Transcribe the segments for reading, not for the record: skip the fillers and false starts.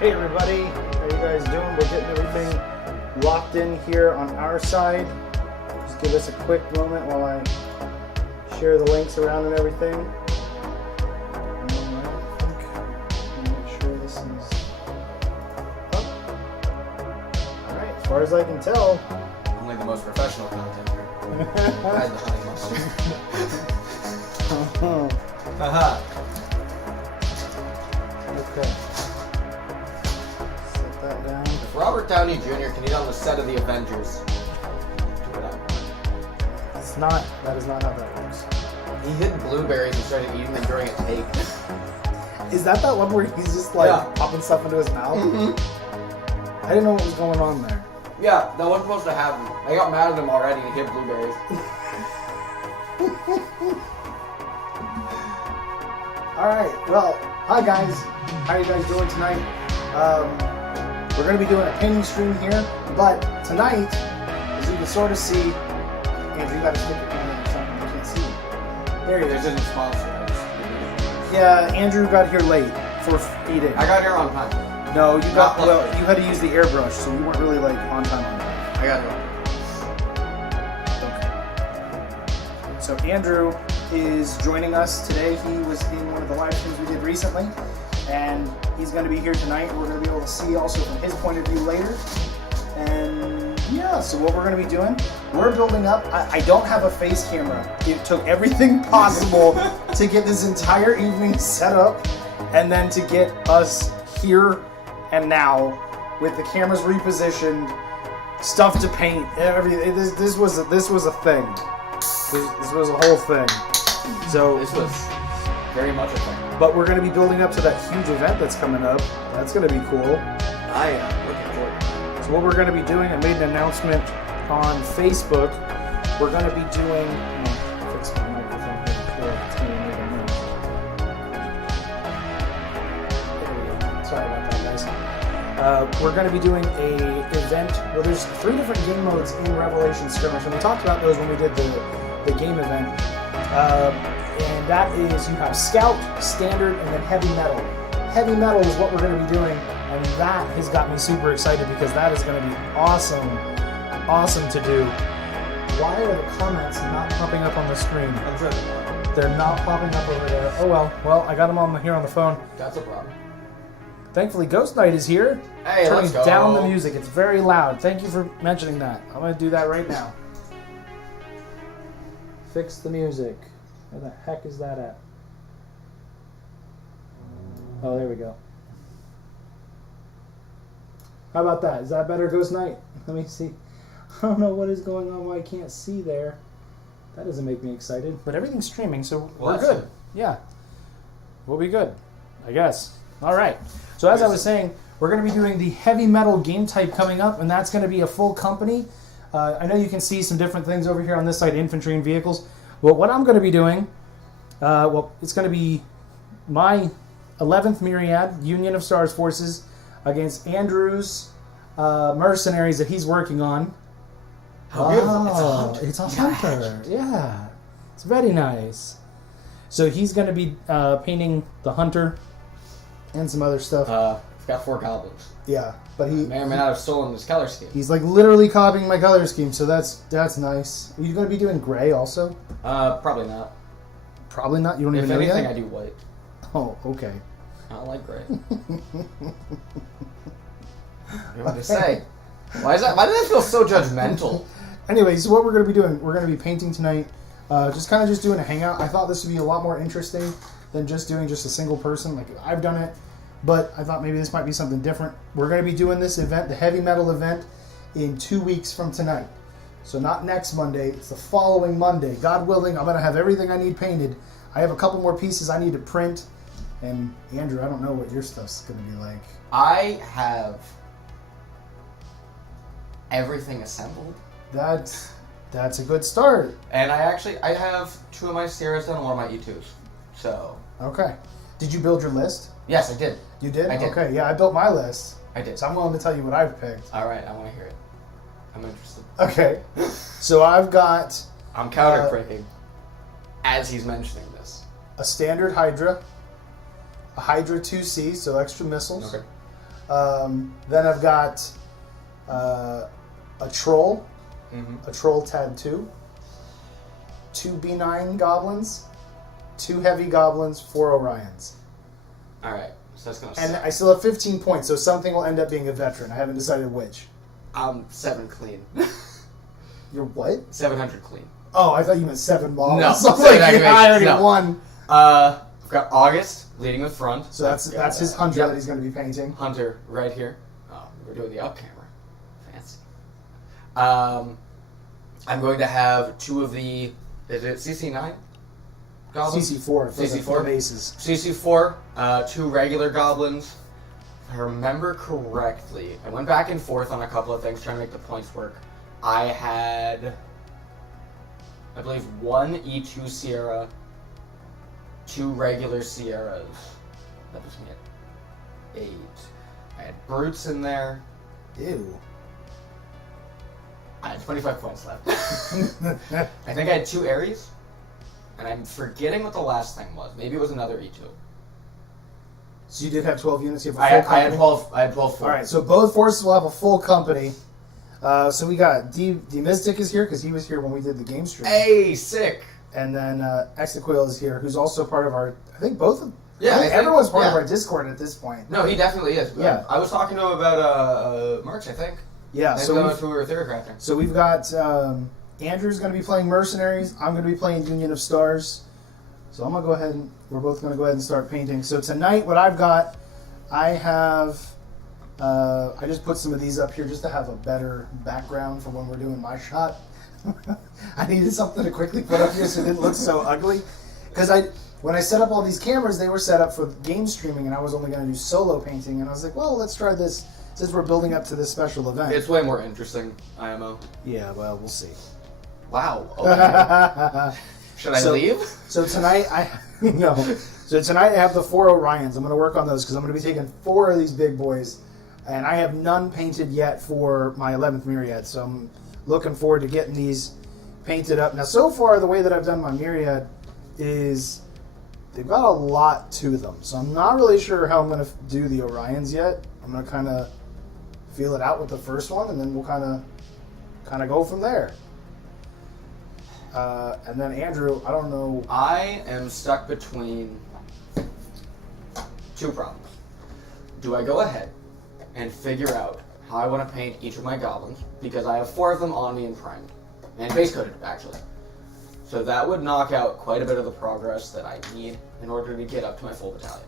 Hey everybody, how you guys doing? We're getting everything locked in here on our side. Just give us a quick moment while I share the links around and everything. Make sure this is up. Alright, as far as I can tell. Only the most professional content here. Hide the honey mustard. Haha. Okay. Set that down. If Robert Downey Jr. can eat on the set of the Avengers, do it up. That is not how that works. He hid blueberries and started eating them during a take. Is that one where he's just like popping stuff into his mouth? Mm-hmm. I didn't know what was going on there. Yeah, that wasn't supposed to happen. I got mad at him already and he hid blueberries. Alright, well, hi guys. How are you guys doing tonight? We're going to be doing a painting stream here, but tonight, as you can sort of see, Andrew, you got to stick your hand in or something, I can't see you. There he This is. isn't sponsored. Yeah, Andrew got here late for eating. I got here on time. No, you had to use the airbrush, so you weren't really like on time on that. I got here. Okay. So Andrew is joining us today. He was in one of the live streams we did recently, and he's going to be here tonight. We're going to be able to see also from his point of view later. And yeah, so what we're going to be doing, we're building up. I don't have a face camera. It took everything possible to get this entire evening set up, and then to get us here and now with the cameras repositioned, stuff to paint, everything. This was a thing. This was a whole thing. So This was very much a thing. but we're going to be building up to that huge event that's coming up. That's going to be cool. I am looking forward to it. So what we're going to be doing, I made an announcement on Facebook. We're going to be doing. Fix my microphone here before it's going to make a noise. There we go. Sorry about that, guys. We're going to be doing a event. Well, there's 3 different game modes in Revelation Skirmish, and we talked about those when we did the game event. And that is, you have Scout, Standard, and then Heavy Metal. Heavy Metal is what we're going to be doing, and that has got me super excited because that is going to be awesome to do. Why are the comments not popping up on the screen? I'm sure They're not popping up over there. Oh well, I got them here on the phone. that's a problem. Thankfully, Ghost Knight is here. Hey, Turning let's go. down the music. It's very loud. Thank you for mentioning that. I'm going to do that right now. Fix the music. Where the heck is that at? Oh, there we go. How about that? Is that better, Ghost Knight? Let me see. I don't know what is going on why I can't see there. That doesn't make me excited. But everything's streaming, so we're that's good. good. Yeah. We'll be good, I guess. All right. So as I was saying, we're going to be doing the heavy metal game type coming up, and that's going to be a full company. I know you can see some different things over here on this side, infantry and vehicles. Well, what I'm going to be doing, it's going to be my 11th Myriad, Union of Stars forces, against Andrew's mercenaries that he's working on. How beautiful. It's a hunter. Yeah. It's very nice. So he's going to be painting the hunter and some other stuff. I've got 4 goblins. Yeah, but he May or may not have stolen this color scheme. he's like literally copying my color scheme, so that's nice. Are you going to be doing gray also? Probably not. Probably not. You don't If even know anything, yet? I do white. Oh, okay. I don't like gray. What to say? Why does that feel so judgmental? Anyways, what we're going to be doing, we're going to be painting tonight. Just doing a hangout. I thought this would be a lot more interesting than just doing just a single person. Like, I've done it, but I thought maybe this might be something different. We're going to be doing this event, the heavy metal event, in 2 weeks from tonight. So not next Monday, it's the following Monday. God willing, I'm going to have everything I need painted. I have a couple more pieces I need to print. And Andrew, I don't know what your stuff's going to be like. I have everything assembled. That's a good start. And I have 2 of my Sierras done and 1 of my E2s. So. Okay. Did you build your list? Yes, I did. You did? I did. Okay, yeah, I built my list. I did. So I'm willing to tell you what I've picked. Alright, I want to hear it. I'm interested. Okay. So I've got I'm counter-pricking as he's mentioning this. a standard Hydra, a Hydra 2C, so extra missiles, Okay. Then I've got a troll, Mm-hmm. a troll tad 2, 2 B9 goblins, 2 heavy goblins, 4 Orions. All right. So that's gonna. And suck. I still have 15 points, so something will end up being a veteran. I haven't decided which. 7 clean. You're what? 700 clean. Oh, I thought you meant 7 balls. No, I was like, 7 yeah, activations, I already no. won. I've got August leading with front. So that's his hunter that he's going to be painting. Hunter right here. Oh, we're doing the up camera. Fancy. I'm going to have 2 of the. Is it CC9? Goblins? CC4 for CC4 the bases. CC4, 2 regular goblins. If I remember correctly, I went back and forth on a couple of things trying to make the points work. I had, I believe, 1 E2 Sierra, 2 regular Sierras. That puts me at 8. I had brutes in there. Ew. I had 25 points left. I think I had 2 Aries, and I'm forgetting what the last thing was. Maybe it was another E2. So you did have 12 units. You have a I full had company? 12. I had 12. All right, so both forces will have a full company. So we got D Mystic is here because he was here when we did the game stream. Hey, sick. And then Exaquil is here, who's also part of our. I think both of. Yeah, I think I think- everyone's part of yeah. our Discord at this point. No, he definitely is. Yeah. I was talking to him about March, I think. Yeah. So So we were theory crafting. So we've got Andrew's going to be playing Mercenaries. I'm going to be playing Union of Stars. So I'm going to go ahead and we're both going to go ahead and start painting. So tonight, what I've got, I have. I just put some of these up here just to have a better background for when we're doing my shot. I needed something to quickly put up here so it didn't look so ugly. Because when I set up all these cameras, they were set up for game streaming, and I was only going to do solo painting. And I was like, well, let's try this since we're building up to this special event. It's way more interesting, IMO. Yeah, well, we'll see. Wow. Okay. Should I leave? So tonight no. So tonight I have the 4 Orions. I'm going to work on those because I'm going to be taking 4 of these big boys, and I have none painted yet for my 11th Myriad. So I'm looking forward to getting these painted up. Now, so far the way that I've done my Myriad is they've got a lot to them. So I'm not really sure how I'm going to do the Orions yet. I'm going to kind of feel it out with the first one, and then we'll kind of go from there. And then Andrew, I don't know. I am stuck between 2 problems. Do I go ahead and figure out how I want to paint each of my goblins? Because I have 4 of them on me and primed. And base coated, actually. So that would knock out quite a bit of the progress that I need in order to get up to my full battalion.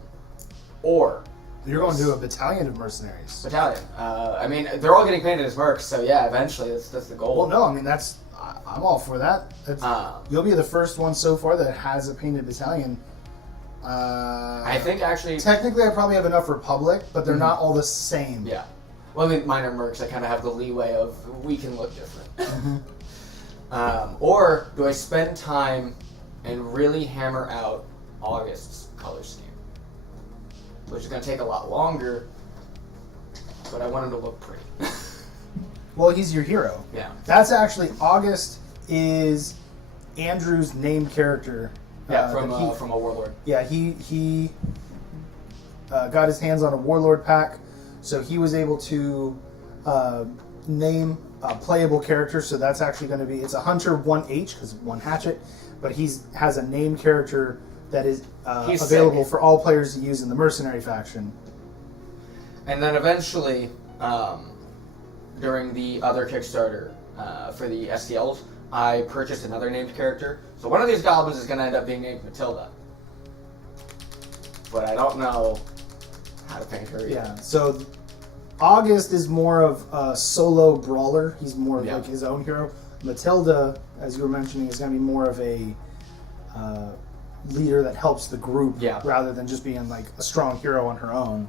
Or You're going to do a battalion of mercenaries. battalion. I mean, they're all getting painted as mercs, so yeah, eventually that's the goal. Well, no, I mean I'm all for that. You'll be the first one so far that has a painted battalion. I think actually, Technically, I probably have enough Republic, but they're not all the same. yeah. Well, I mean, mine are mercs. I kind of have the leeway of we can look different. Or do I spend time and really hammer out August's color scheme, which is going to take a lot longer, but I want him to look pretty. Well, he's your hero. Yeah. That's actually August is Andrew's named character. Yeah, that he- from a warlord. Yeah, he got his hands on a warlord pack, so he was able to name a playable character. So that's actually going to be it's a hunter 1H because 1 hatchet, but has a named character that is He's available sick. for all players to use in the mercenary faction. And then eventually, during the other Kickstarter for the STLs, I purchased another named character. So one of these goblins is going to end up being named Matilda. But I don't know how to paint her either. Yeah. So August is more of a solo brawler. He's more of like his own hero. Matilda, as you were mentioning, is going to be more of a leader that helps the group rather than just being like a strong hero on her own.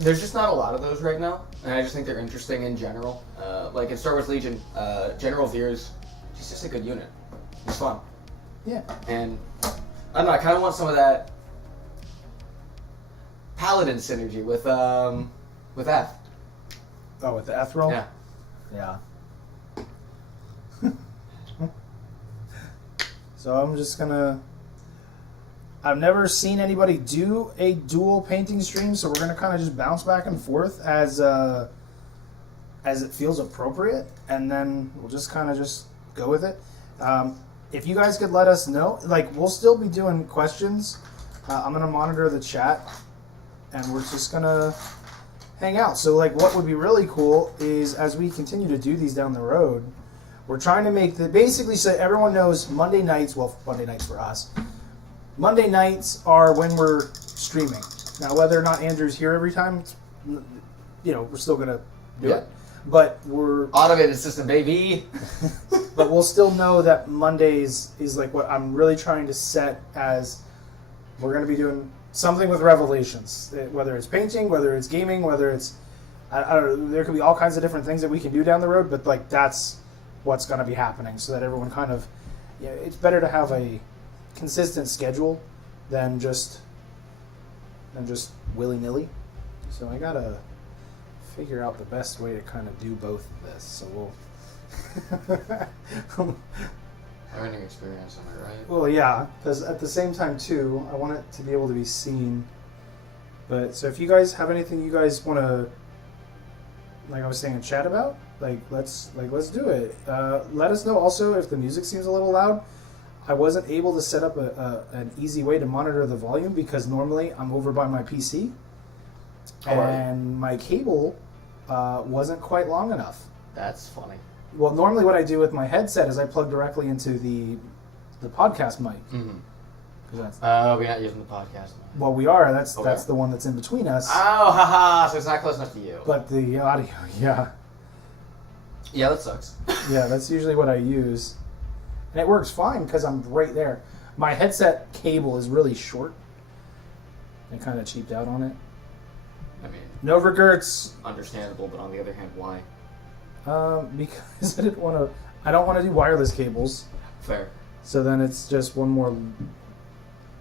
There's just not a lot of those right now, and I just think they're interesting in general. Like in Star Wars Legion, General Veers, he's just a good unit. He's fun. Yeah. And I don't know, I kind of want some of that Paladin synergy with F. Oh, with the Ethereal? Yeah. Yeah. So I'm just gonna I've never seen anybody do a dual painting stream, so we're gonna kind of just bounce back and forth as it feels appropriate, and then we'll just kind of just go with it. If you guys could let us know, like we'll still be doing questions. I'm gonna monitor the chat, and we're just gonna hang out. So like, what would be really cool is as we continue to do these down the road, we're trying to make basically so everyone knows Monday nights. Well, Monday nights for us. Monday nights are when we're streaming. Now, whether or not Andrew's here every time, we're still gonna do it. But we're automated system, baby. But we'll still know that Mondays is like what I'm really trying to set as we're gonna be doing something with Revelations. Whether it's painting, whether it's gaming, whether it's I don't know. There could be all kinds of different things that we can do down the road. But like that's what's gonna be happening, so that everyone kind of it's better to have a consistent schedule than just willy-nilly. So I gotta figure out the best way to kind of do both of this. So we'll learning experience, am I right? well, yeah, because at the same time too, I want it to be able to be seen. But so if you guys have anything you guys want to, like I was saying, chat about, let's do it. Let us know also if the music seems a little loud. I wasn't able to set up an easy way to monitor the volume because normally I'm over by my PC, and my cable wasn't quite long enough. That's funny. Well, normally what I do with my headset is I plug directly into the podcast mic. Mm-hmm. We're not using the podcast mic. Well, we are. That's the one that's in between us. Oh, haha! So it's not close enough to you. But the audio, yeah. Yeah, that sucks. Yeah, that's usually what I use. And it works fine because I'm right there. My headset cable is really short. I kind of cheaped out on it. I mean, no regrets. Understandable, but on the other hand, why? Because I don't want to do wireless cables. Fair. So then it's just one more.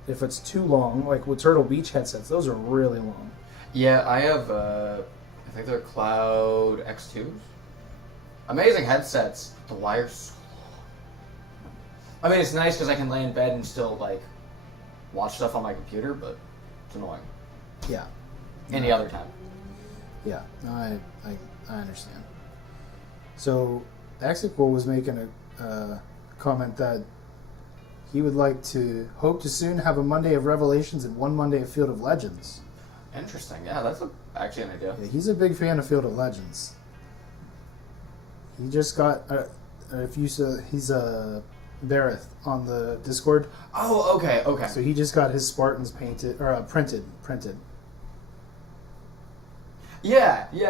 If it's too long, like with Turtle Beach headsets, those are really long. Yeah, I have, I think they're Cloud X2s. Amazing headsets. The wire's I mean, it's nice because I can lay in bed and still, watch stuff on my computer, but it's annoying. Yeah. Any other time. Yeah. No, I understand. So, Axical was making a comment that he would like to hope to soon have a Monday of Revelations and one Monday of Field of Legends. Interesting. Yeah, that's actually an idea. Yeah, he's a big fan of Field of Legends. He just got, if you saw, he's a Bareth on the Discord. Oh, okay. So he just got his Spartans painted or printed. Yeah. He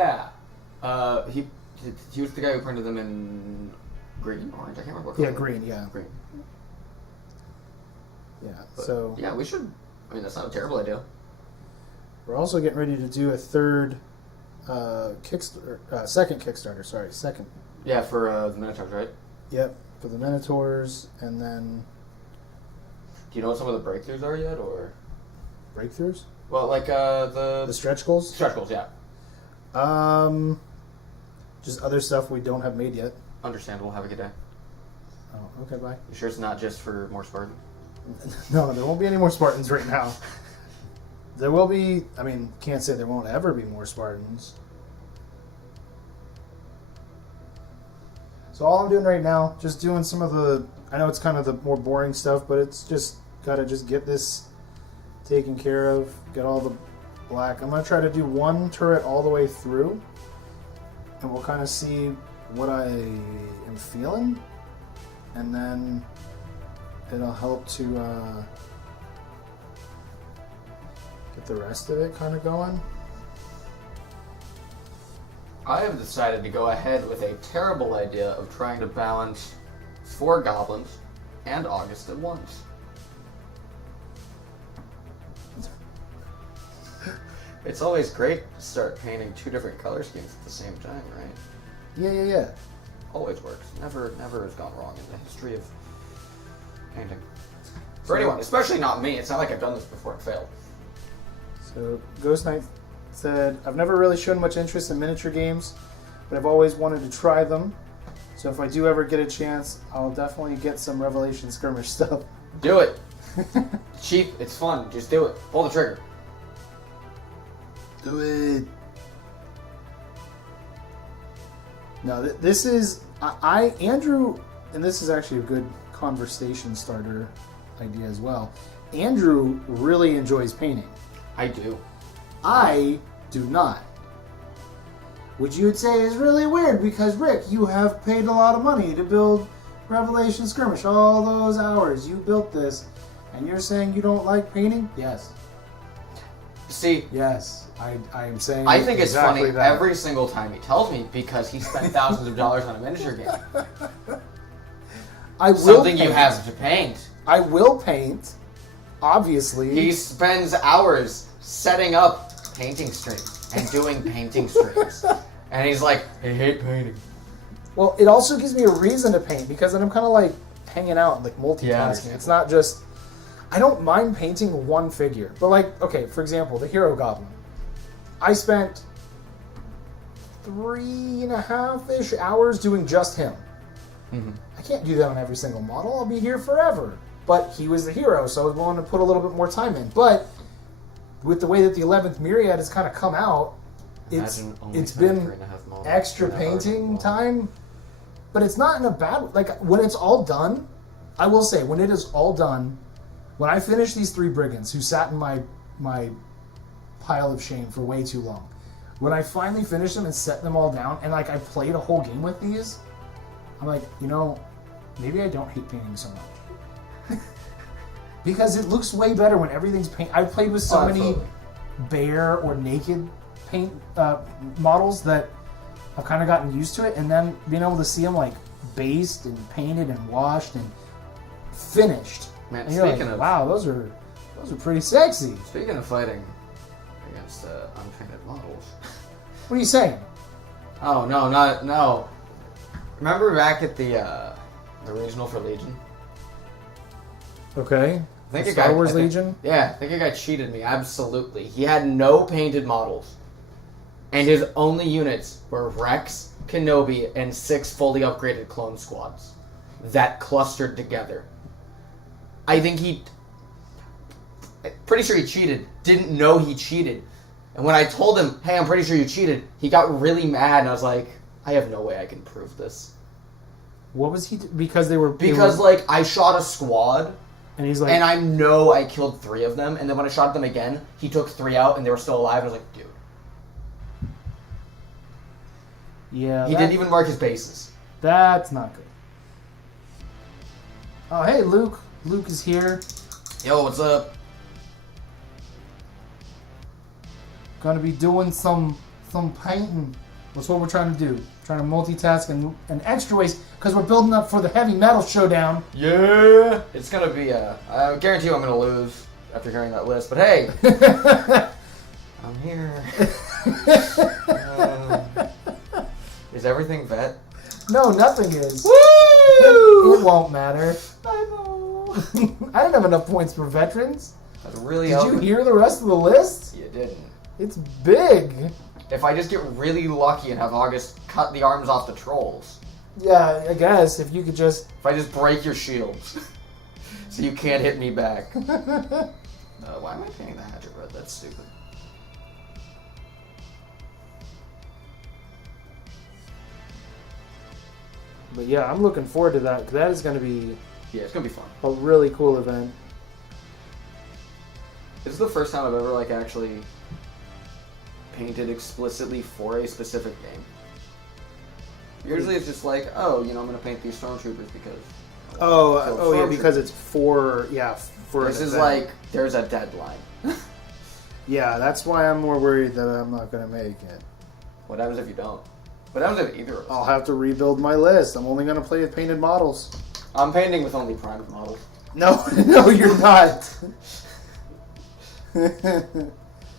was the guy who printed them in green, orange. I can't remember what color. Yeah, green. Yeah. Green. Yeah. But, so yeah, we should. I mean, that's not a terrible idea. We're also getting ready to do a third second Kickstarter. Sorry, second. Yeah, for the Minotaurs, right? Yep, for the Minotaurs, and then. Do you know what some of the breakthroughs are yet, or? Breakthroughs? Well, the stretch goals. Stretch goals, yeah. Just other stuff we don't have made yet. Understandable. Have a good day. Oh, okay, bye. You sure it's not just for more Spartans? No, there won't be any more Spartans right now. There will be. I mean, can't say there won't ever be more Spartans. So all I'm doing right now, just doing some of the. I know it's kind of the more boring stuff, but it's just gotta just get this taken care of. Get all the black. I'm gonna try to do one turret all the way through, and we'll kind of see what I am feeling, and then it'll help to get the rest of it kind of going. I have decided to go ahead with a terrible idea of trying to balance 4 goblins and August at once. It's always great to start painting 2 different color schemes at the same time, right? Yeah. Always works. Never has gone wrong in the history of painting. For anyone, especially not me. It's not like I've done this before and failed. So Ghost Knight said, I've never really shown much interest in miniature games, but I've always wanted to try them. So if I do ever get a chance, I'll definitely get some Revelation Skirmish stuff. Do it. Cheap. It's fun. Just do it. Pull the trigger. Do it. No, this is Andrew, and this is actually a good conversation starter idea as well. Andrew really enjoys painting. I do. I do not. Which you would say is really weird because, Rick, you have paid a lot of money to build Revelation Skirmish. All those hours you built this, and you're saying you don't like painting? Yes. See, Yes. I am saying I think exactly it's funny that. every single time he tells me because he spent thousands of dollars on a miniature game. Something you have to paint. I will paint, obviously. He spends hours setting up painting streams and doing painting streams. And he's like, I hate painting. Well, it also gives me a reason to paint because then I'm kind of like hanging out, like multitasking. Yeah. It's not just... I don't mind painting one figure. But like, okay, for example, the Hero Goblin. I spent 3.5-ish hours doing just him. Mm-hmm. I can't do that on every single model. I'll be here forever. But he was the hero, so I was willing to put a little bit more time in. But with the way that the 11th Myriad has kind of come out, it's been extra painting time. But it's not in a bad... Like, when it's all done, I will say, when it is all done, when I finish these 3 brigands who sat in my pile of shame for way too long, when I finally finish them and set them all down, and like I played a whole game with these, I'm like, you know, maybe I don't hate painting so much. Because it looks way better when everything's paint. I've played with so many bare or naked paint models that I've kind of gotten used to it, and then being able to see them like based and painted and washed and finished. Man, and you're speaking like, of... wow, those are pretty sexy. Speaking of fighting against unpainted models. What are you saying? Oh, no. Remember back at the regional for Legion? Okay. I think Star Wars Legion? Yeah, I think a guy cheated me, absolutely. He had no painted models. And his only units were Rex, Kenobi, and 6 fully upgraded clone squads that clustered together. I think pretty sure he cheated. Didn't know he cheated. And when I told him, hey, I'm pretty sure you cheated, he got really mad, and I was like, I have no way I can prove this. What was he... Because they were... Because, like, I shot a squad... And he's like... And I know I killed 3 of them, and then when I shot them again, he took 3 out, and they were still alive, and I was like, dude. Yeah, He didn't even mark his bases. That's not good. Oh, hey, Luke. Luke is here. Yo, what's up? Gonna be doing some painting. That's what we're trying to do. Trying to multitask and extra ways, because we're building up for the heavy metal showdown. Yeah! It's gonna be I guarantee you I'm gonna lose after hearing that list, but hey! I'm here. Is everything vet? No, nothing is. Woo! It won't matter. I know. I didn't have enough points for veterans. That's really Did you hear the rest of the list? You didn't. It's big. If I just get really lucky and have August cut the arms off the trolls. Yeah, I guess if you could just... If I just break your shields. So you can't hit me back. Why am I painting the hatchet red? That's stupid. But yeah, I'm looking forward to that, because that is going to be Yeah, it's gonna be fun. a really cool event. This is the first time I've ever actually painted explicitly for a specific game. Usually it's just like, oh, I'm gonna paint these stormtroopers because. Oh yeah, because it's for This is like there's a deadline. Yeah, that's why I'm more worried that I'm not gonna make it. What happens if you don't? What happens if either of us? I'll have to rebuild my list. I'm only gonna play with painted models. I'm painting with only primed models. No, no, you're not. That's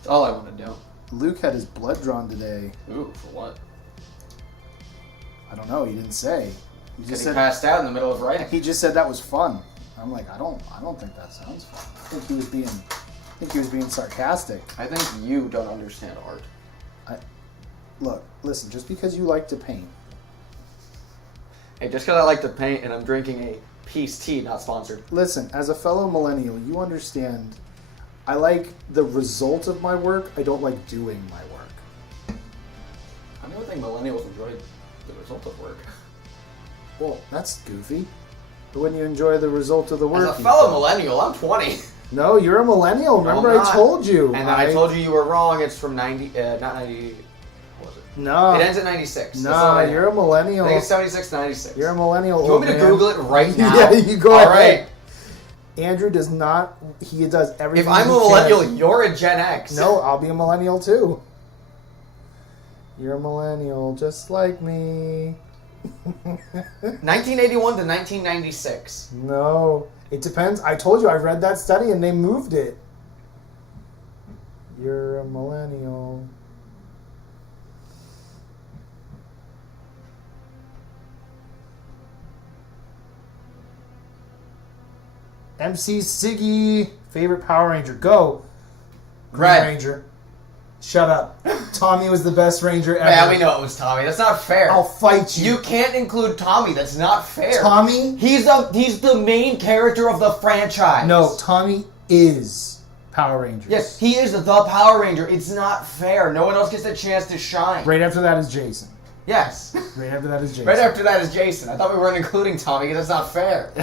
all I want to do. Luke had his blood drawn today. Ooh, for what? I don't know. He didn't say. He Because just he said passed out in the middle of writing. he just said that was fun. I'm like, I don't think that sounds fun. I think he was being sarcastic. I think you don't understand art. Look, listen. Just because you like to paint, Hey, just because I like to paint and I'm drinking a Peace tea, not sponsored. Listen, as a fellow millennial, you understand. I like the result of my work. I don't like doing my work. I don't think millennials enjoy the result of work. Well, that's goofy. But when you enjoy the result of the work... As a fellow millennial, I'm 20. No, you're a millennial. Remember I told you. And I told you were wrong. It's from 90... not 90... What was it? No. It ends at 96. No, you're a millennial. I think it's 76, 96. You're a millennial. Do you want me to Google it right now? Yeah, you go ahead. All right. Andrew does not... He does everything If I'm a millennial, you're a Gen X. No, I'll be a millennial too. You're a millennial just like me. 1981 to 1996. No. It depends. I told you I read that study and they moved it. You're a millennial. MC Siggy, favorite Power Ranger. Go. Green Red. Ranger. Shut up. Tommy was the best Ranger ever. Yeah, we know it was Tommy. That's not fair. I'll fight you. You can't include Tommy. That's not fair. Tommy? He's the main character of the franchise. No, Tommy is Power Ranger. Yes, he is the Power Ranger. It's not fair. No one else gets a chance to shine. Right after that is Jason. Yes. Right after that is Jason. Right after that is Jason. I thought we weren't including Tommy because that's not fair.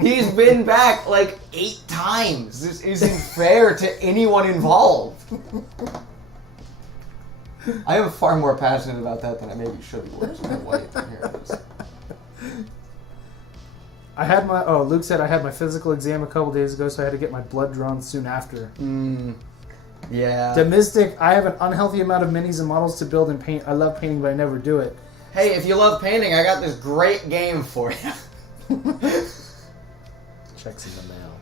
He's been back like 8 times. This isn't fair to anyone involved. I am far more passionate about that than I maybe should be. Where's my white? Here it is. I had my... Oh, Luke said I had my physical exam a couple days ago, so I had to get my blood drawn soon after. Yeah. Domestic, I have an unhealthy amount of minis and models to build and paint. I love painting, but I never do it. Hey, if you love painting, I got this great game for you. Checks in the mail.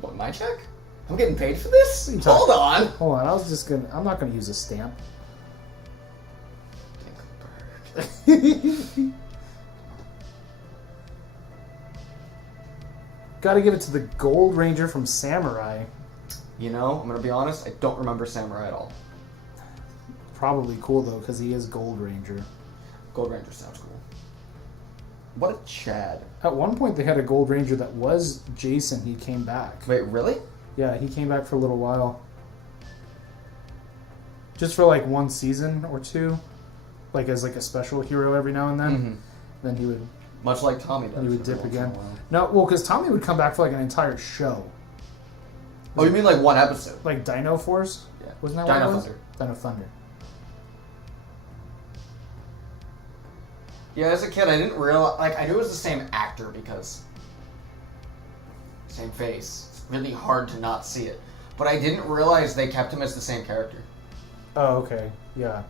What, my check? I'm getting paid for this? Hold on. Hold on, I'm not gonna use a stamp. Gotta give it to the Gold Ranger from Samurai. You know, I'm gonna be honest, I don't remember Samurai at all. Probably cool though, because he is Gold Ranger. Gold Ranger sounds cool. What a Chad. At one point they had a Gold Ranger that was Jason. He came back. Wait, really? Yeah, he came back for a little while. Just for like 1 season or 2. Like as like a special hero every now and then. Mm-hmm. Then he would... Much like Tommy does. He would dip again. No, well, because Tommy would come back for like an entire show. Oh, you mean like one episode? Like Dino Force? Yeah. Wasn't that Dino what it was? Thunder. Dino Thunder. Yeah, as a kid, I didn't realize... Like, I knew it was the same actor because... Same face. It's really hard to not see it. But I didn't realize they kept him as the same character. Oh, okay. Yeah.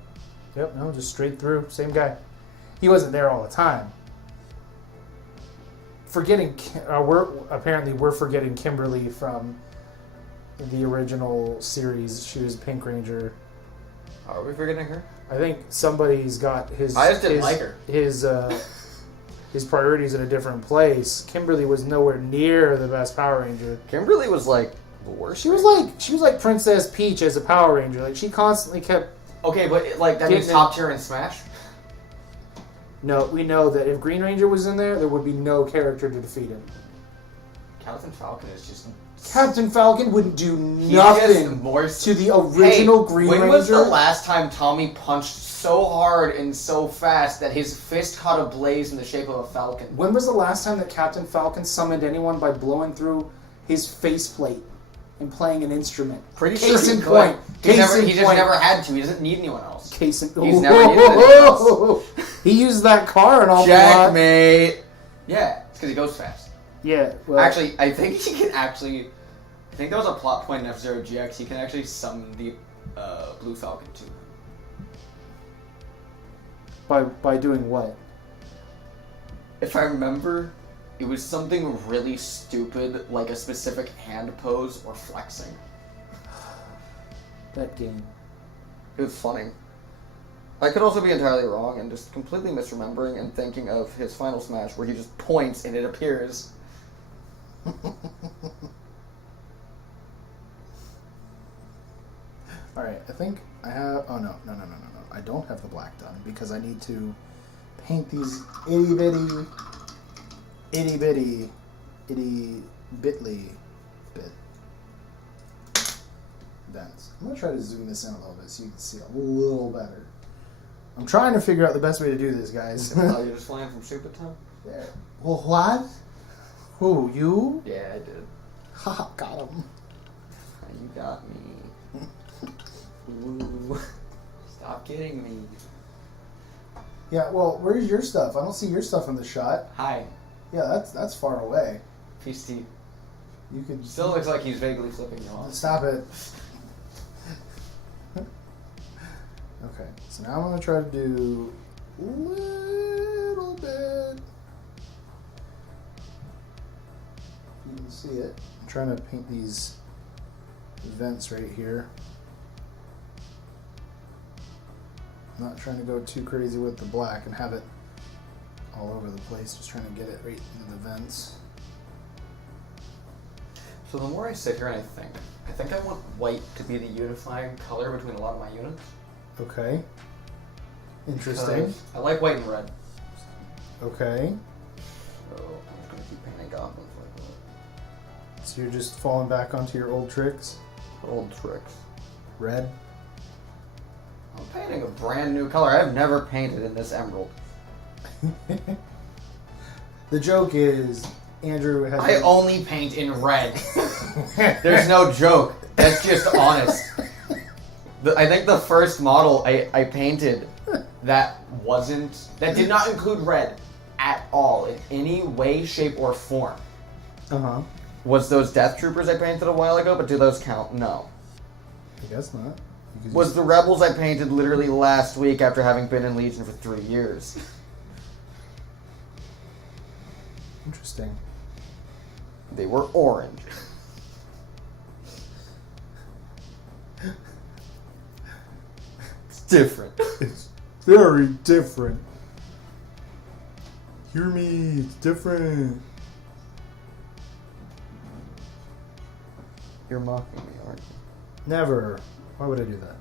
Yep, no, just straight through. Same guy. He wasn't there all the time. We're forgetting Kimberly from the original series. She was Pink Ranger. Are we forgetting her? I think somebody's got his... I just didn't like her. His priorities in a different place. Kimberly was nowhere near the best Power Ranger. Kimberly was like the worst. She was like Princess Peach as a Power Ranger. Like she constantly kept... Okay, but like that means top tier in Smash? No, we know that if Green Ranger was in there would be no character to defeat him. Captain Falcon is just... Captain Falcon wouldn't do nothing to the original Green Ranger. When was the last time Tommy punched so hard and so fast that his fist caught a blaze in the shape of a falcon? When was the last time that Captain Falcon summoned anyone by blowing through his faceplate and playing an instrument? Pretty sure he could. He just never had to. He doesn't need anyone else. He's never needed anyone else. He used that car and all that. Checkmate. Yeah, it's because he goes fast. Yeah. Well, actually, I think he can actually... I think that was a plot point in F-Zero GX. He can actually summon the Blue Falcon too. By doing what? If I remember, it was something really stupid, like a specific hand pose or flexing. That game. It was funny. I could also be entirely wrong and just completely misremembering and thinking of his final smash where he just points and it appears. Alright, I think I have... Oh, no. I don't have the black done because I need to paint these itty-bitty itty bitty, itty bitly bit vents. I'm gonna try to zoom this in a little bit so you can see a little better. I'm trying to figure out the best way to do this, guys. Oh, you're just flying from Super Town? There. Well, what? Who, you? Yeah, I did. Ha, got him. You got me. Ooh. Stop kidding me. Yeah, well, where's your stuff? I don't see your stuff in the shot. Hi. Yeah, that's far away. Peace to you. You could Still looks like he's vaguely flipping you off. stop it. Okay, so now I'm gonna try to do a little bit. You can see it. I'm trying to paint these vents right here. I'm not trying to go too crazy with the black and have it all over the place. Just trying to get it right into the vents. So the more I sit here and I think I want white to be the unifying color between a lot of my units. Okay. Interesting. Because I like white and red. Okay. So I'm just gonna keep painting goblins like that. So you're just falling back onto your old tricks? Old tricks. Red? I'm painting a brand new color. I've never painted in this emerald. The joke is Andrew has. I only paint in red. There's no joke. That's just honest. I think the first model I painted that did not include red at all in any way, shape, or form was those Death Troopers I painted a while ago, but do those count? No. I guess not. Was the Rebels I painted literally last week after having been in Legion for 3 years. Interesting. They were orange. It's different. It's very different. Hear me, it's different. You're mocking me, aren't you? Never. Why would I do that?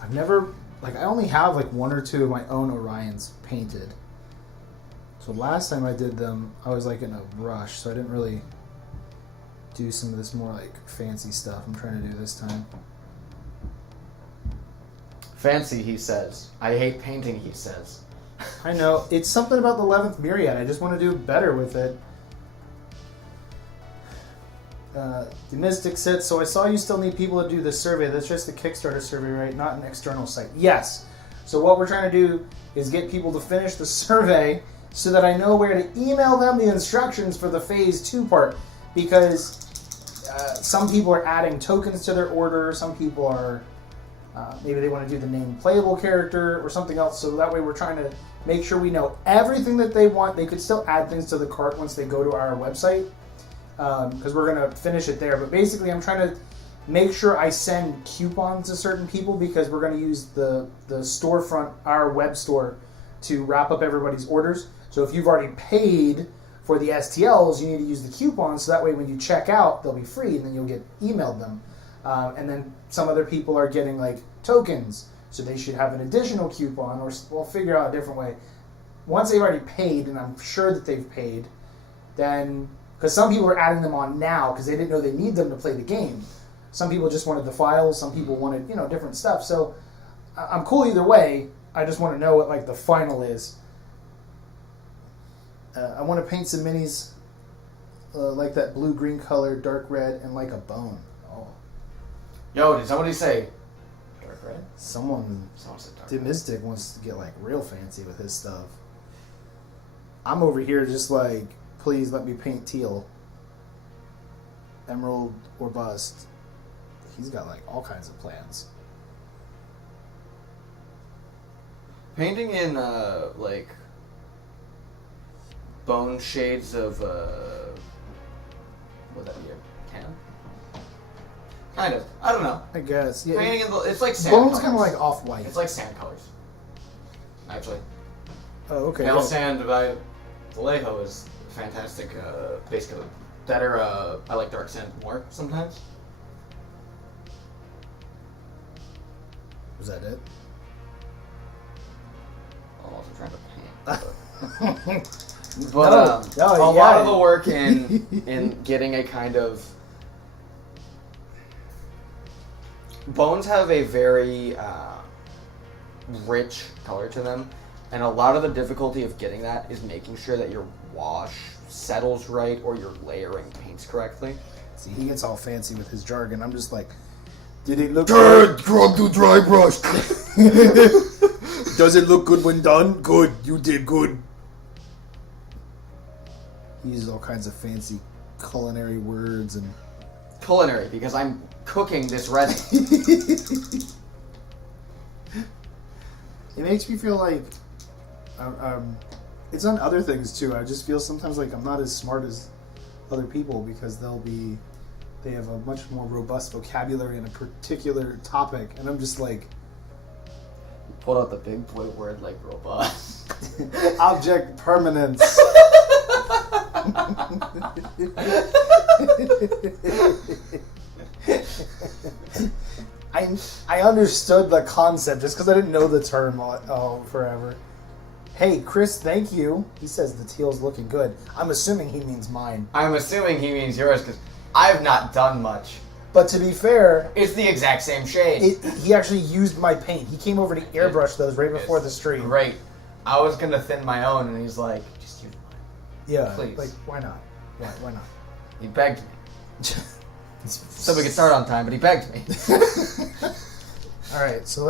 I've never, I only have one or two of my own Orions painted. So last time I did them, I was in a rush, so I didn't really do some of this more fancy stuff I'm trying to do this time. Fancy, he says. I hate painting, he says. I know. It's something about the 11th Myriad. I just want to do better with it. The Mystic said, so I saw you still need people to do the survey. That's just a Kickstarter survey, right? Not an external site. Yes. So what we're trying to do is get people to finish the survey so that I know where to email them the instructions for the Phase 2 part. Because some people are adding tokens to their order. Some people are... maybe they want to do the named playable character or something else. So that way we're trying to make sure we know everything that they want. They could still add things to the cart once they go to our website. Because we're going to finish it there. But basically, I'm trying to make sure I send coupons to certain people because we're going to use the storefront, our web store, to wrap up everybody's orders. So if you've already paid for the STLs, you need to use the coupons so that way when you check out, they'll be free and then you'll get emailed them. And then some other people are getting tokens, so they should have an additional coupon, or we'll figure out a different way. Once they've already paid, and I'm sure that they've paid, then... Because some people are adding them on now because they didn't know they need them to play the game. Some people just wanted the files. Some people wanted, different stuff. So I'm cool either way. I just want to know what the final is. I want to paint some minis like that blue-green color, dark red, and like a bone. Oh. Yo, did somebody say dark red? Someone said dark red. Mystic wants to get real fancy with his stuff. I'm over here just please let me paint teal. Emerald or bust. He's got all kinds of plans. Painting in bone shades of would that be a tan? Kind of. I don't know. I guess. Yeah. Painting in it's like sand. Bone's kind of off-white. It's like sand colors. Actually. Oh, okay. Pale sand by Vallejo is fantastic base coat. I like dark sand more sometimes. Was that it? I'm also trying to paint. But, No, a yeah. lot of the work in getting a kind of... Bones have a very rich color to them, and a lot of the difficulty of getting that is making sure that your wash settles right or you're layering paints correctly. See, he gets all fancy with his jargon. I'm just like, did it look Good, drop to dry brush. Does it look good when done? Good, you did good. He uses all kinds of fancy culinary words and... Culinary, because I'm cooking this resin. It makes me feel like... it's on other things too. I just feel sometimes like I'm not as smart as other people because they have a much more robust vocabulary in a particular topic, and I'm just like... Pulled out the big boy word like robust. Object permanence. I understood the concept just because I didn't know the term forever. Hey, Chris, thank you. He says the teal's looking good. I'm assuming he means mine. I'm assuming he means yours because I've not done much. But to be fair, It's the exact same shade. he actually used my paint. He came over to airbrush those right before the stream. Great. I was going to thin my own, and he's like, just use mine. Yeah, Please. like, why not? Why not? He begged me. So we could start on time, but he begged me. All right, so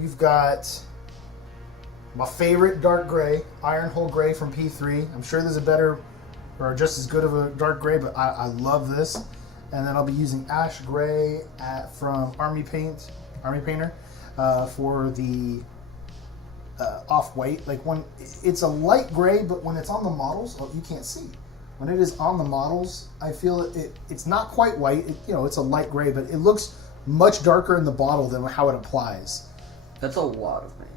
we've got my favorite dark gray, Iron Hole Gray from P3. I'm sure there's a better or just as good of a dark gray, but I love this. And then I'll be using Ash Gray from Army Painter for the off-white. Like when it's a light gray, but when it's on the models, you can't see. When it is on the models, I feel it's not quite white. It's a light gray, but it looks much darker in the bottle than how it applies. That's a lot of paint.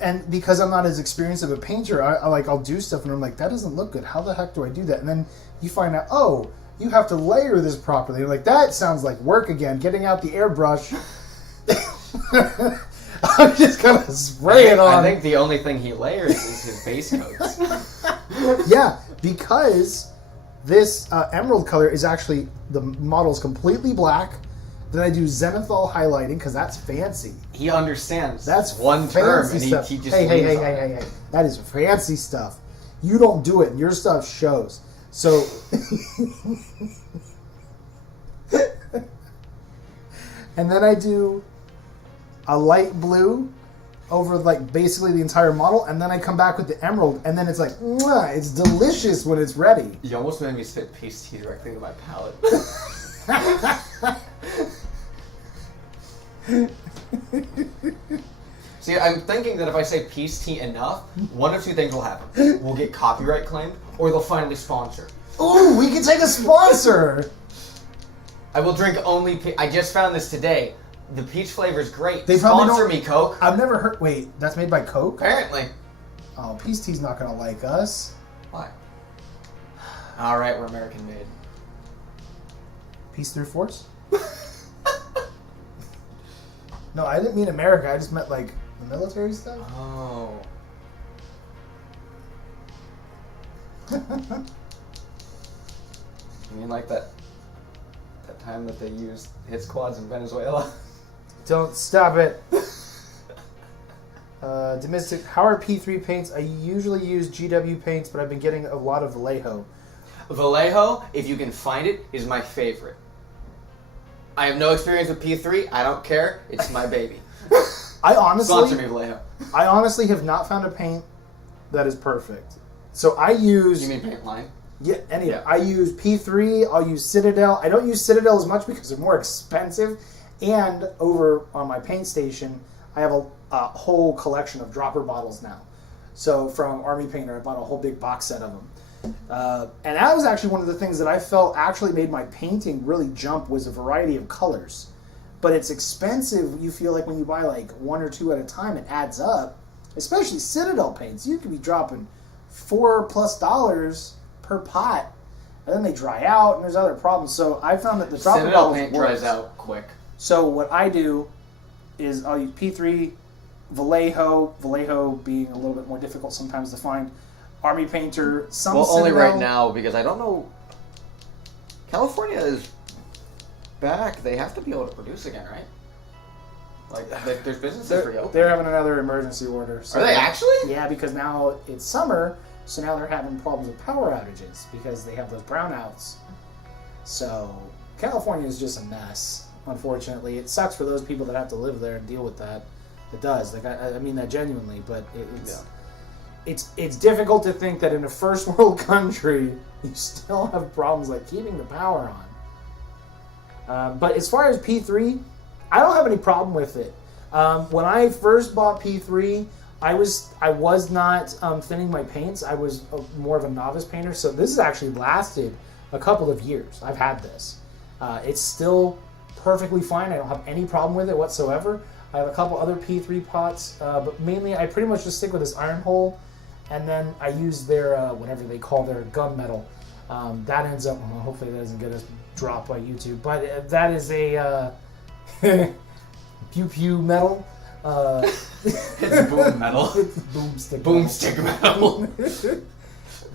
And because I'm not as experienced of a painter, I'll do stuff and I'm like, that doesn't look good. How the heck do I do that? And then you find out, oh, you have to layer this properly. You're like, that sounds like work again. Getting out the airbrush. I'm just gonna spray it on. I think the only thing he layers is his base coats. Yeah, because this emerald color is actually, the model's completely black. Then I do zenithal highlighting because that's fancy. He understands. That's one term, and stuff. he just Hey. That is fancy stuff. You don't do it, and your stuff shows. So, and then I do a light blue over like basically the entire model, and then I come back with the emerald, and then it's like, mwah, it's delicious when it's ready. You almost made me spit paste tea directly into my palate. See, I'm thinking that if I say peace tea enough, one of two things will happen. We'll get copyright claimed, or they'll finally sponsor. Ooh, we can take a sponsor. I will drink only I just found this today. The peach flavor is great. They probably Sponsor don't- me, Coke. I've never heard. Wait, that's made by Coke? Apparently. Oh, Peace Tea's not gonna like us. Why? Alright, we're American made. Peace through force? No, I didn't mean America. I just meant like the military stuff. Oh. You mean like that time that they used hit squads in Venezuela? Don't stop it. Domestic. How are P3 paints? I usually use GW paints, but I've been getting a lot of Vallejo. Vallejo, if you can find it, is my favorite. I have no experience with P3. I don't care. It's my baby. I honestly, Sponsor me, Vallejo. I honestly have not found a paint that is perfect. So I use. You mean paint line? Yeah, Yeah. I use P3, I'll use Citadel. I don't use Citadel as much because they're more expensive. And over on my paint station, I have a whole collection of dropper bottles now. So from Army Painter, I bought a whole big box set of them. And that was actually one of the things that I felt actually made my painting really jump was a variety of colors. But it's expensive, you feel like when you buy like one or two at a time, it adds up. Especially Citadel paints. You could be dropping $4+ per pot, and then they dry out, and there's other problems. So I found that the dropper Citadel bottles paint works. dries out quick. So what I do is I'll use P3, Vallejo being a little bit more difficult sometimes to find. Army Painter, some Well, only Citadel. right now because I don't know. California is back. They have to be able to produce again, right? Like there's businesses for you. They're having another emergency order. So Are they actually? Yeah, because now it's summer, so now they're having problems with power outages because they have those brownouts. So California is just a mess, unfortunately. It sucks for those people that have to live there and deal with that. It does. Like I mean that genuinely, but it's difficult to think that in a first world country you still have problems like keeping the power on. But as far as P3, I don't have any problem with it. When I first bought P3, I was not thinning my paints. I was more of a novice painter, so this has actually lasted a couple of years. I've had this. It's still perfectly fine. I don't have any problem with it whatsoever. I have a couple other P3 pots, but mainly I pretty much just stick with this iron hole, and then I use their, whatever they call their gunmetal. That ends up, well, hopefully that doesn't get us dropped by YouTube, but that is a pew pew metal. It's boom metal. It's boomstick. Boomstick metal.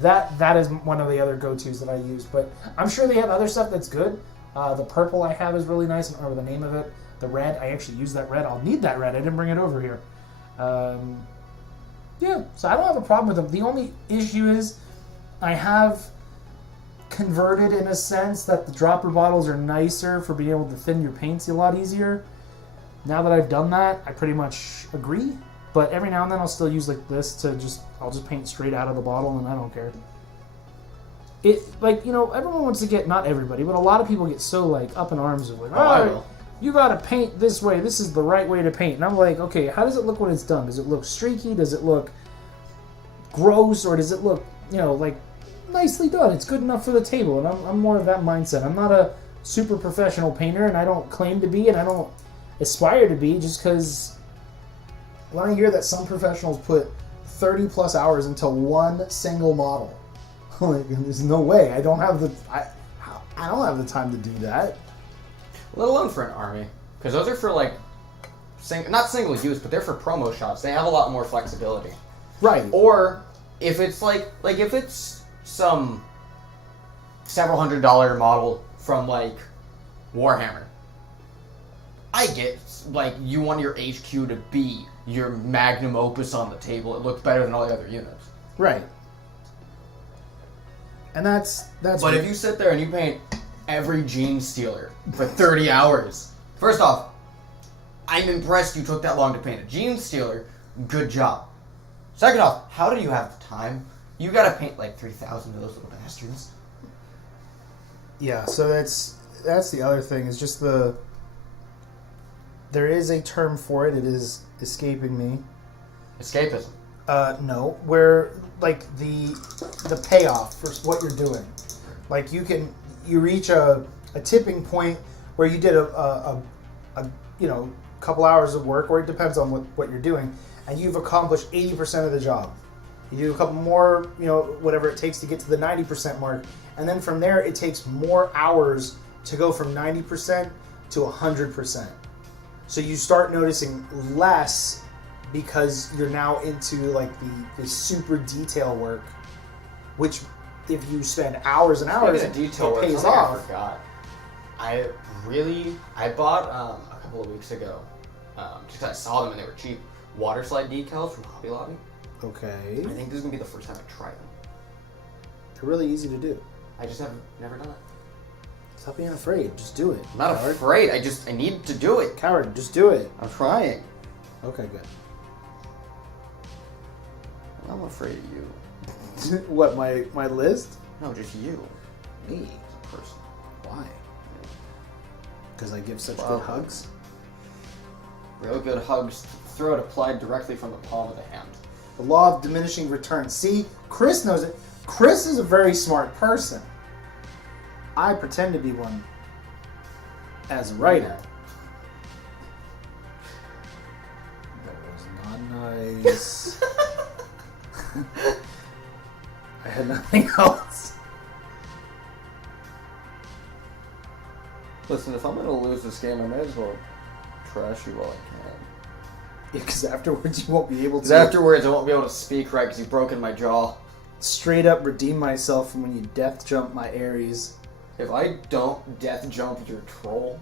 That is one of the other go-tos that I use, but I'm sure they have other stuff that's good. The purple I have is really nice. I don't remember the name of it. The red, I actually use that red. I'll need that red. I didn't bring it over here. Yeah, so I don't have a problem with them. The only issue is I have converted in a sense that the dropper bottles are nicer for being able to thin your paints a lot easier. Now that I've done that, I pretty much agree. But every now and then I'll still use like this to I'll just paint straight out of the bottle and I don't care. It, like, you know, everyone wants to get, not everybody, but a lot of people get so like up in arms of like, I oh, will. you gotta paint this way, this is the right way to paint. And I'm like, okay, how does it look when it's done? Does it look streaky? Does it look gross? Or does it look, you know, like nicely done? It's good enough for the table. And I'm more of that mindset. I'm not a super professional painter, and I don't claim to be, and I don't aspire to be, just because when I hear that some professionals put 30 plus hours into one single model, like, there's no way. I don't have the time to do that. Let alone for an army, because those are for like, not single use, but they're for promo shots. They have a lot more flexibility. Right. Or if it's like if it's some several $100 model from like Warhammer, I get like you want your HQ to be your magnum opus on the table. It looks better than all the other units. Right. And that's. But if you sit there and you paint every Gene Stealer for 30 hours, first off, I'm impressed you took that long to paint a Gene Stealer. Good job. Second off, how do you have the time? You gotta paint like 3,000 of those little bastards. Yeah, so that's the other thing, is just there is a term for it. It is escaping me. Escapism. No, where like the payoff for what you're doing, like you reach a tipping point where you did a couple hours of work, or it depends on what you're doing, and you've accomplished 80% of the job. You do a couple more, whatever it takes to get to the 90% mark, and then from there it takes more hours to go from 90% to 100%. So you start noticing less because you're now into like the super detail work, which if you spend hours and hours, Speaking of detail it work, pays something off. I forgot. I bought a couple of weeks ago, just 'cause I saw them and they were cheap, water slide decals from Hobby Lobby. Okay. I think this is gonna be the first time I try them. They're really easy to do. I just have never done it. Stop being afraid. Just do it. I'm not Coward. afraid. I need to do it. Coward, just do it. I'm trying. Okay, good. I'm afraid of you. What, my list? No, just you. Me. As a person. Why? Because I give such Wow. good hugs? Real good hugs. Throw it applied directly from the palm of the hand. The law of diminishing returns. See, Chris knows it. Chris is a very smart person. I pretend to be one as a writer. That was not nice. I had nothing else. Listen, if I'm going to lose this game, I may as well trash you while I can. Because afterwards you won't be able Because to afterwards I won't be able to speak right because you've broken my jaw. straight up redeem myself from when you death jump my Ares. If I don't death jump your troll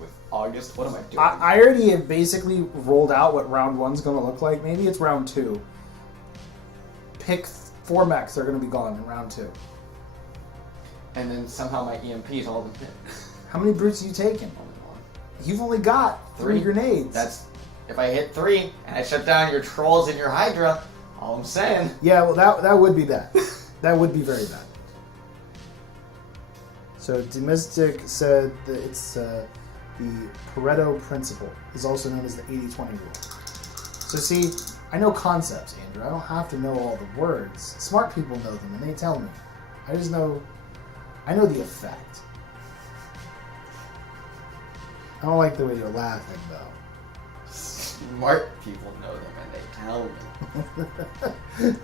with August, what am I doing? I already have basically rolled out what round 1's going to look like. Maybe it's round 2. Pick 4 mechs. They're going to be gone in round 2. And then somehow my EMP's all been hit. How many brutes are you taking? Only one. You've only got 3 grenades. That's if I hit 3 and I shut down your trolls and your Hydra. All I'm saying. Yeah, well, that would be bad. That would be very bad. So, Demistic said that it's the Pareto principle is also known as the 80-20 rule. So, see, I know concepts, Andrew. I don't have to know all the words. Smart people know them, and they tell me. I just know... I know the effect. I don't like the way you're laughing, though. Smart people know them and they tell me.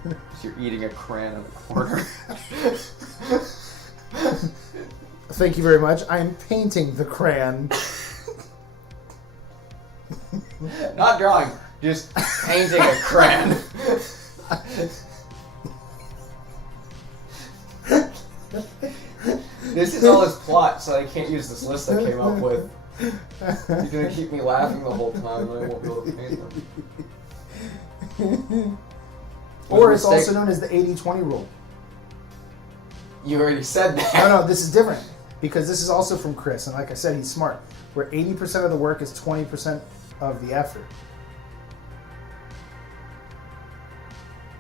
You're eating a crayon in the corner. Thank you very much. I'm painting the crayon. Not drawing, just painting a crayon. This is all his plot, so I can't use this list I came up with. You're gonna keep me laughing the whole time, and I won't be able to paint them. Or it's also known as the 80-20 rule. You already said that. No, this is different. Because this is also from Chris, and like I said, he's smart. Where 80% of the work is 20% of the effort.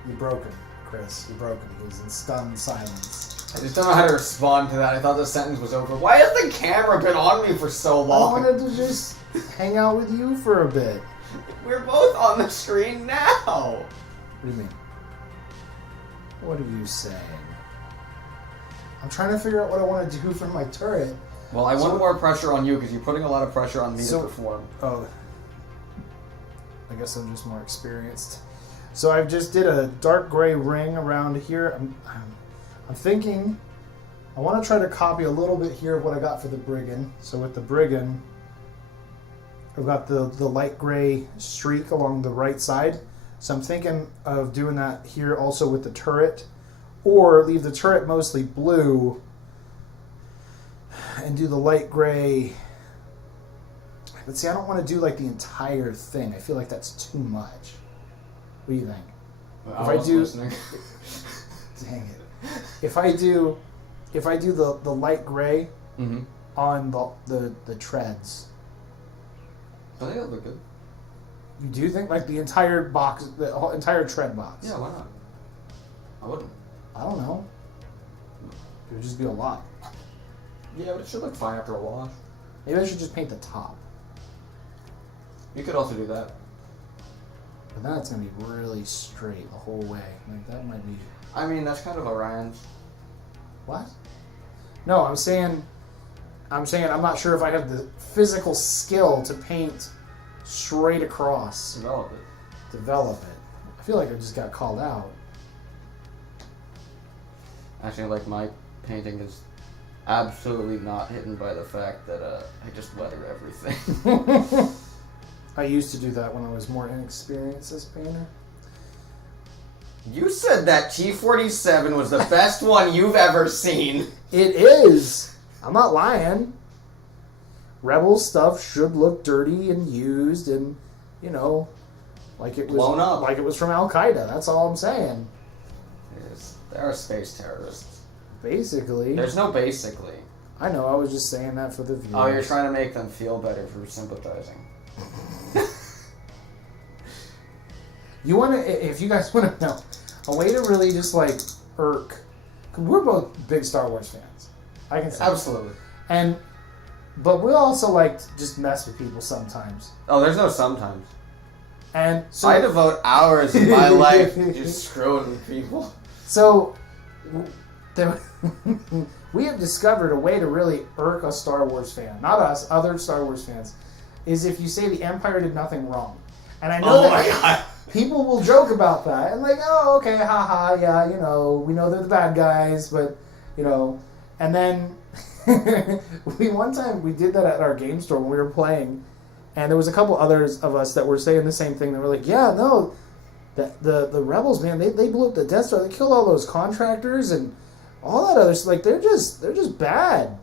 You broke him, Chris. You broke him. He was in stunned silence. I just don't know how to respond to that. I thought the sentence was over. Why has the camera been on me for so long? I wanted to just hang out with you for a bit. We're both on the screen now. What do you mean? What are you saying? I'm trying to figure out what I want to do for my turret. Well, I want more pressure on you because you're putting a lot of pressure on me to perform. Oh. I guess I'm just more experienced. So I just did a dark gray ring around here. I'm thinking I want to try to copy a little bit here of what I got for the Brigand. So with the Brigand, I've got the light gray streak along the right side. So I'm thinking of doing that here also with the turret. Or leave the turret mostly blue and do the light gray. But see, I don't want to do like the entire thing. I feel like that's too much. What do you think? Well, I was listening. Dang it. If I do the light gray on the treads. I think that would look good. You do think like the entire box, the whole entire tread box? Yeah, why not? I wouldn't. I don't know. It would just be a lot. Yeah, but it should look fine after a wash. Maybe I should just paint the top. You could also do that. But then it's going to be really straight the whole way. Like, that might be... I mean, that's kind of Orion's. What? No, I'm saying I'm not sure if I have the physical skill to paint straight across. Develop it. I feel like I just got called out. Actually, like, my painting is absolutely not hidden by the fact that I just weather everything. I used to do that when I was more inexperienced as a painter. You said that T-47 was the best one you've ever seen. It is. I'm not lying. Rebel stuff should look dirty and used and, you know, like it was blown up. Like it was from Al-Qaeda. That's all I'm saying. Yes, there are space terrorists. Basically. There's no basically. I know, I was just saying that for the viewers. Oh, you're trying to make them feel better for sympathizing. You want to, if you guys want to know, a way to really just like irk, 'cause we're both big Star Wars fans. I can say Absolutely. But we also like to just mess with people sometimes. Oh, there's no sometimes. And so I devote hours of my life just screwing with people. So we have discovered a way to really irk a Star Wars fan, not us, other Star Wars fans, is if you say the Empire did nothing wrong. And I know that people will joke about that and like, oh, okay, haha, yeah, you know, we know they're the bad guys, but, you know, and then one time we did that at our game store when we were playing, And there was a couple others of us that were saying the same thing. They were like, yeah, no, the rebels, man, they blew up the Death Star. They killed all those contractors and all that other stuff. Like, they're just bad.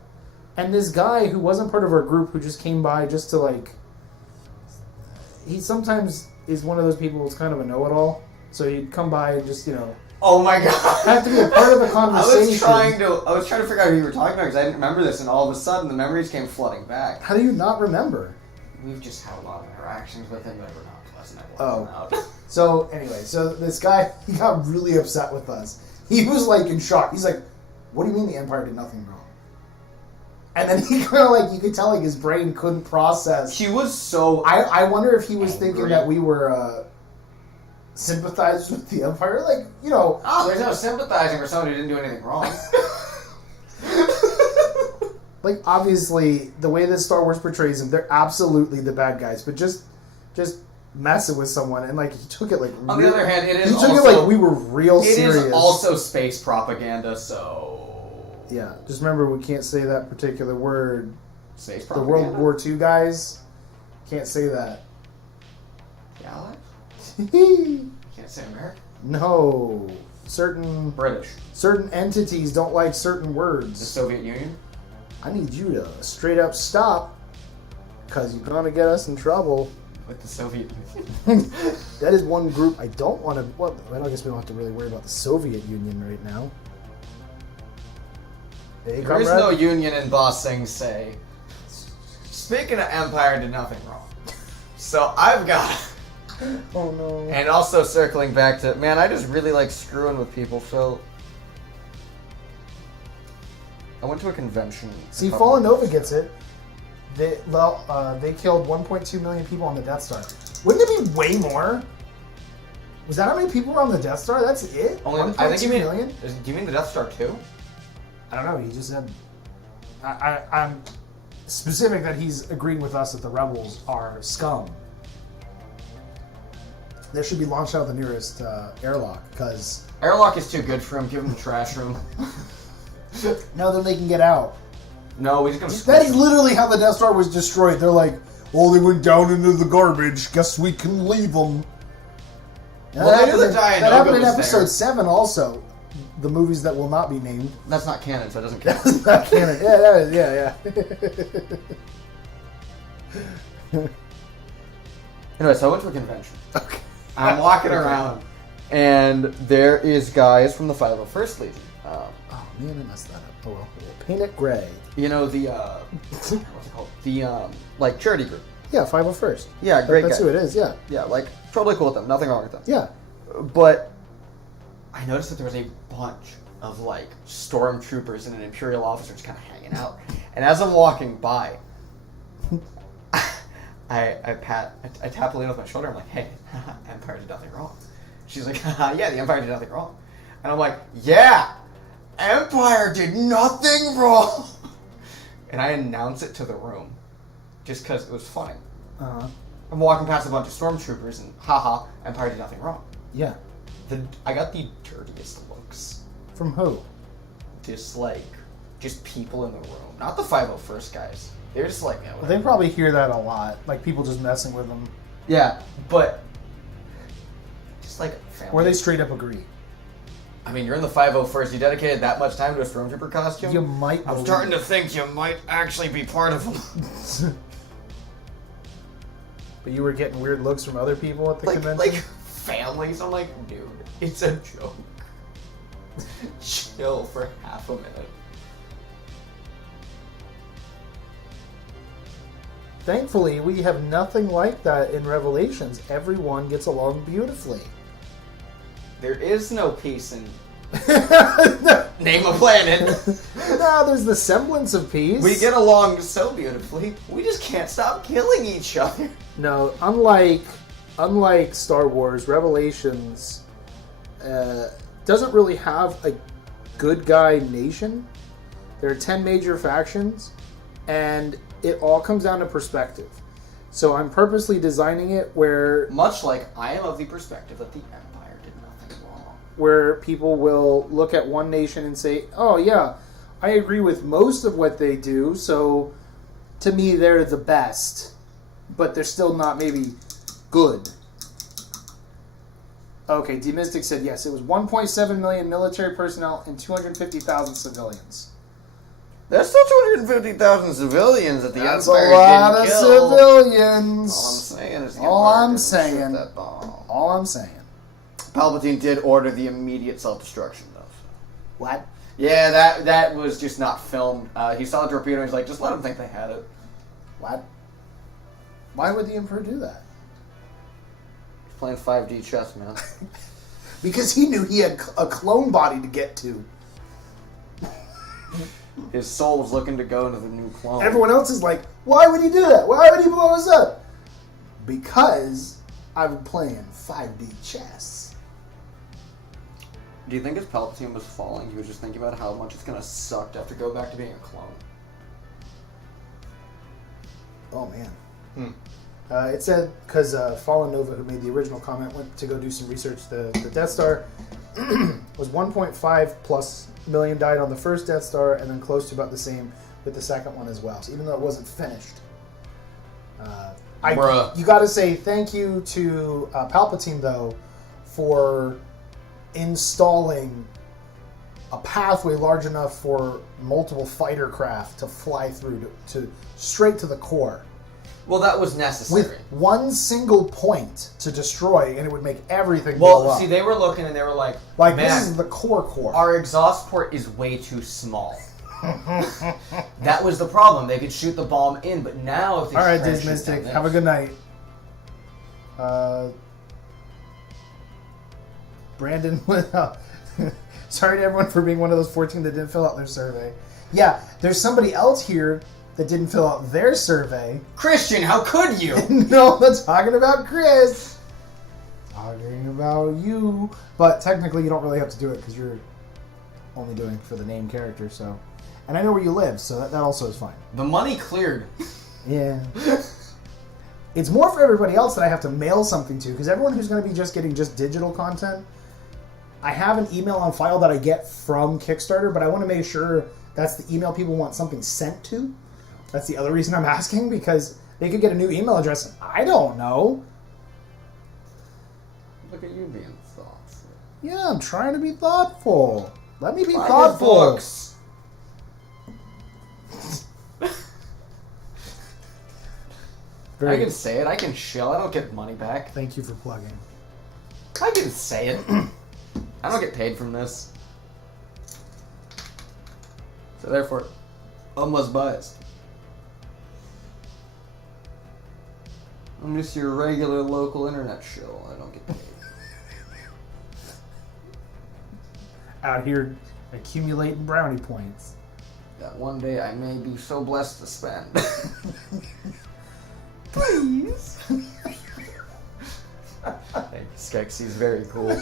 And this guy who wasn't part of our group, who just came by just to, like... He sometimes is one of those people who's kind of a know-it-all. So he'd come by and just, Oh my god! have to be a part of the conversation. I was trying to figure out who you were talking about because I didn't remember this, and all of a sudden the memories came flooding back. How do you not remember? We've just had a lot of interactions with him that were not pleasant. Oh. So, anyway, this guy, he got really upset with us. He was, like, in shock. He's like, what do you mean the Empire did nothing wrong? And then he kind of, like, you could tell, like, his brain couldn't process. He was so... I wonder if he was angry. thinking that we were sympathizers with the Empire. Like, Oh, there's no sympathizing for someone who didn't do anything wrong. Like, obviously, the way that Star Wars portrays them, they're absolutely the bad guys. But just messing with someone, and, like, he took it, like... On the other hand, it is he took also... it like we were real serious. It is also space propaganda, so... Yeah, just remember, we can't say that particular word. Space The propaganda? World War II guys can't say that. The Allies? You can't say American? No. Certain British. entities don't like certain The words. Soviet Union? I need you to straight up stop, because you're going to get us in trouble. With the Soviet Union. That is one group I don't want to... Well, I guess we don't have to really worry about the Soviet Union right now. Hey, There is comrade? no union in Boss Sing Say. Speaking of Empire did nothing wrong. So I've got... Oh, no. And also circling back to... Man, I just really like screwing with people, so... I went to a convention. See, Fallen Nova gets it. They killed 1.2 million people on the Death Star. Wouldn't it be way more? Was that how many people were on the Death Star? That's it? Only, I think you mean... million? Do you mean the Death Star 2? I don't know. He just said... I'm specific that he's agreeing with us that the rebels are scum. They should be launched out of the nearest airlock, because... Airlock is too good for him. Give him the trash room. Now then they can get out. No, he's gonna... That is literally how the Death Star was destroyed. They're like, well, they went down into the garbage. Guess we can leave them. Well, they knew the Dianoga that happened in was episode there. 7 also. The movies that will not be named. That's not canon, so it doesn't count. That's not canon. Yeah, that is, yeah. Anyway, so I went to a convention. Okay. I'm walking around, and there is guys from the 501st Legion. Oh, man, I messed that up. Oh, well. Paint it gray. You know, the, what's it called? The, like, charity group. Yeah, 501st. Yeah, great That's guy. who it is, yeah. Yeah, like, totally cool with them. Nothing wrong with them. Yeah. But I noticed that there was a bunch of, like, stormtroopers and an Imperial officer just kind of hanging out. And as I'm walking by, I tap Alina with my shoulder. I'm like, hey, Empire did nothing wrong. She's like, yeah, the Empire did nothing wrong. And I'm like, yeah, Empire did nothing wrong. And I announce it to the room just because it was funny. Uh-huh. I'm walking past a bunch of stormtroopers and, haha, Empire did nothing wrong. Yeah. I got the dirtiest looks. From who? Just people in the room. Not the 501st guys. They're just like, yeah, They whatever. probably hear that a lot. Like, people just messing with them. Yeah, but just like family. Or they straight up agree. I mean, you're in the 501st. You dedicated that much time to a stormtrooper costume? You might I'm believe starting it. to think you might actually be part of them. But you were getting weird looks from other people at the convention? like families. I'm like, dude, it's a joke. Chill for half a minute. Thankfully, we have nothing like that in Revelations. Everyone gets along beautifully. There is no peace in No, Name a planet. there's the semblance of peace. We get along so beautifully. We just can't stop killing each other. No, unlike Star Wars, Revelations doesn't really have a good guy nation. There are 10 major factions, and it all comes down to perspective. So I'm purposely designing it where Much like I am of the perspective that the Empire did nothing wrong. where people will look at one nation and say, oh yeah, I agree with most of what they do, so to me they're the best. but they're still not maybe good. Okay, D-Mystic said yes. It was 1.7 million military personnel and 250,000 civilians. There's still 250,000 civilians that the That's Empire a lot of didn't kill. civilians. All I'm saying is the All Empire I'm didn't saying. shoot that bomb. All I'm saying. Palpatine did order the immediate self-destruction, though. What? Yeah, that was just not filmed. He saw the torpedo and he's like, just let them think they had it. What? Why would the Emperor do that? He's playing 5D chess, man. Because he knew he had a clone body to get to. His soul was looking to go into the new clone. Everyone else is like, why would he do that? Why would he blow us up? Because I'm playing 5D chess. Do you think as Palpatine was falling, he was just thinking about how much it's gonna suck to have to go back to being a clone? Oh, man. It said, because Fallen Nova, who made the original comment, went to go do some research. The Death Star was 1.5 plus million died on the first Death Star, and then close to about the same with the second one as well. So even though it wasn't finished, you got to say thank you to Palpatine, though, for installing a pathway large enough for multiple fighter craft to fly through to straight to the core. Well, that was necessary. With one single point to destroy, and it would make everything blow Well, up. see, they were looking and they were like, Like, man, this is the core. our exhaust port is way too small. That was the problem. They could shoot the bomb in, but now if they All right, try to Diz shoot Mystic, down this- have a good night. Brandon, sorry to everyone for being one of those 14 that didn't fill out their survey. Yeah, there's somebody else here that didn't fill out their survey. Christian, how could you? No, I'm talking about Chris. Talking about you. But technically, you don't really have to do it because you're only doing it for the name character. So, and I know where you live, so that also is fine. The money cleared. Yeah. It's more for everybody else that I have to mail something to, because everyone who's going to be just getting just digital content, I have an email on file that I get from Kickstarter, but I want to make sure that's the email people want something sent to. That's the other reason I'm asking, because they could get a new email address. And I don't know. Look at you being thoughtful. Yeah, I'm trying to be thoughtful. Let me be Buy thoughtful. your books. I can say it. I can chill. I don't get money back. Thank you for plugging. I can say it. I don't get paid from this. So therefore, almost biased. I'm just your regular local internet show. I don't get paid. Out here accumulating brownie points. That one day I may be so blessed to spend. Please. Hey, Skeksy's very cool.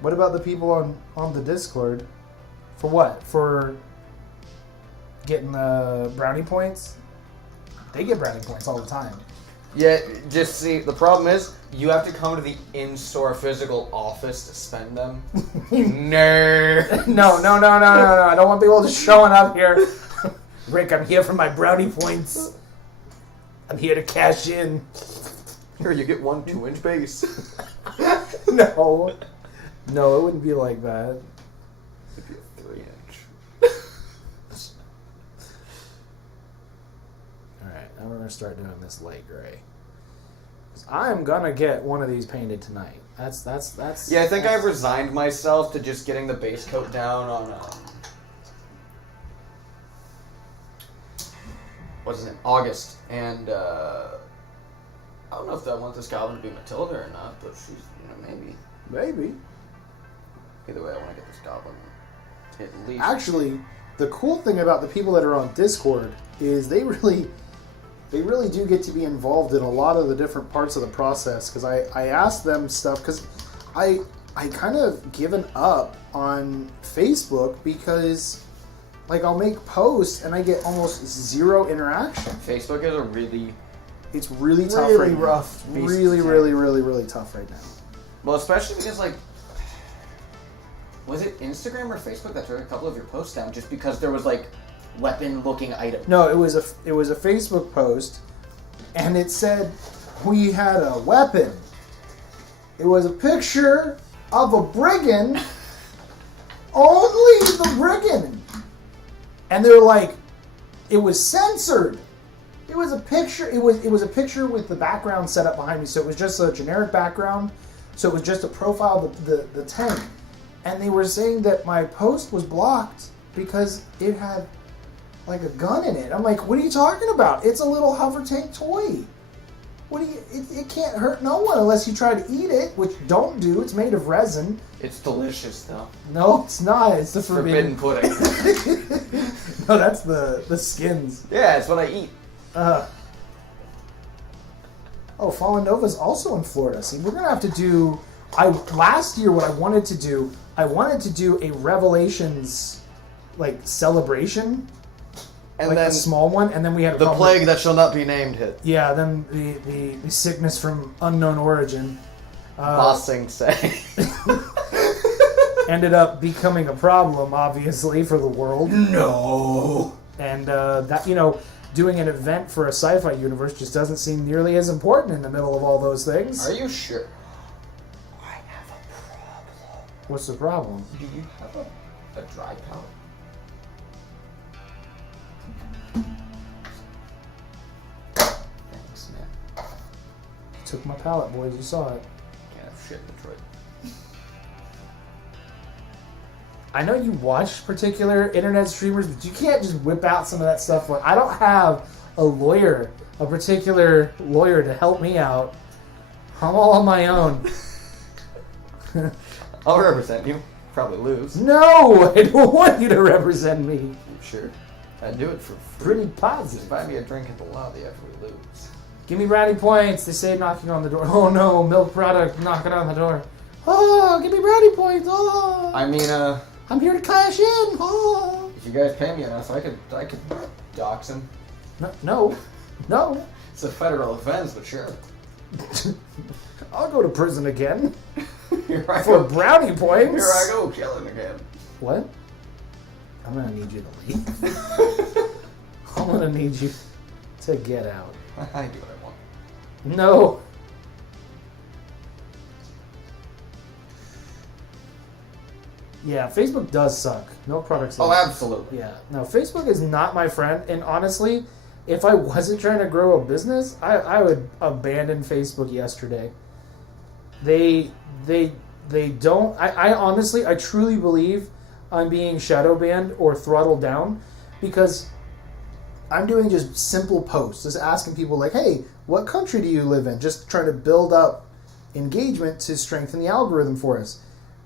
What about the people on the Discord? For what? For getting the brownie points? They get brownie points all the time. Yeah, just see, the problem is, you have to come to the in-store physical office to spend them. Nerd. No. I don't want people just showing up here. Rick, I'm here for my brownie points. I'm here to cash in. Here, you get 1 2-inch base. No, it wouldn't be like that. It'd be a 3-inch. Alright, I'm going to start doing this light gray. I'm going to get one of these painted tonight. That's Yeah, I think I've resigned myself to just getting the base coat down on, what is it, August. And, I don't know if I want this goblin to be Matilda or not, but she's, maybe. Maybe. Either way, I want to get this goblin at least. Actually, the cool thing about the people that are on Discord is they really do get to be involved in a lot of the different parts of the process, because I asked them stuff, because I kind of given up on Facebook because, like, I'll make posts and I get almost zero interaction. Facebook is It's really tough really right now. rough. Really tough right now. Well, especially because, like, was it Instagram or Facebook that took a couple of your posts down just because there was, like, weapon-looking item. No, it was a Facebook post, and it said we had a weapon. It was a picture of a brigand, only the brigand, and they're like, it was censored. It was a picture. It was a picture with the background set up behind me, so it was just a generic background. So it was just a profile of the tank, and they were saying that my post was blocked because it had like a gun in it. I'm like, what are you talking about? It's a little hover tank toy. What do you? It can't hurt no one unless you try to eat it, which don't do. It's made of resin. It's delicious, though. No, it's not. It's the Forbidden pudding. No, that's the skins. Yeah, it's what I eat. Oh, Fallen Nova's also in Florida. See, we're gonna have to do. Last year, what I wanted to do a Revelations like celebration. And like then a small one, and then we had a the problem plague that shall not be named hit. Yeah, then the sickness from unknown origin Bossing say. ended up becoming a problem, obviously, for the world. No. And that doing an event for a sci-fi universe just doesn't seem nearly as important in the middle of all those things. Are you sure? I have a problem. What's the problem? Do you have a dry pallet? Thanks, man. Took my pallet, boys. You saw it. Can't have shit in Detroit. I know you watch particular internet streamers, but you can't just whip out some of that stuff. Like, I don't have a particular lawyer to help me out. I'm all on my own. I'll represent you. Probably lose. No, I don't want you to represent me. I'm sure. I'd do it for free. Pretty Just positive. buy me a drink at the lobby after we lose. Give me brownie points. They say knocking on the door. Oh no, milk product knocking on the door. Oh, give me brownie points. Oh. I mean, I'm here to cash in. Oh. if you guys pay me enough, I could dox him. No. It's a federal offense, but sure. I'll go to prison again Here I for go. brownie points. Here I go, killing again. What? I'm gonna need you to leave. I'm gonna need you to get out. I do what I want. No. Yeah, Facebook does suck. Milk products. Oh, suck. absolutely. Yeah. No, Facebook is not my friend. And honestly, if I wasn't trying to grow a business, I would abandon Facebook yesterday. They don't. I honestly, I truly believe I'm being shadow banned or throttled down because I'm doing just simple posts, just asking people like, hey, what country do you live in? Just trying to build up engagement to strengthen the algorithm for us.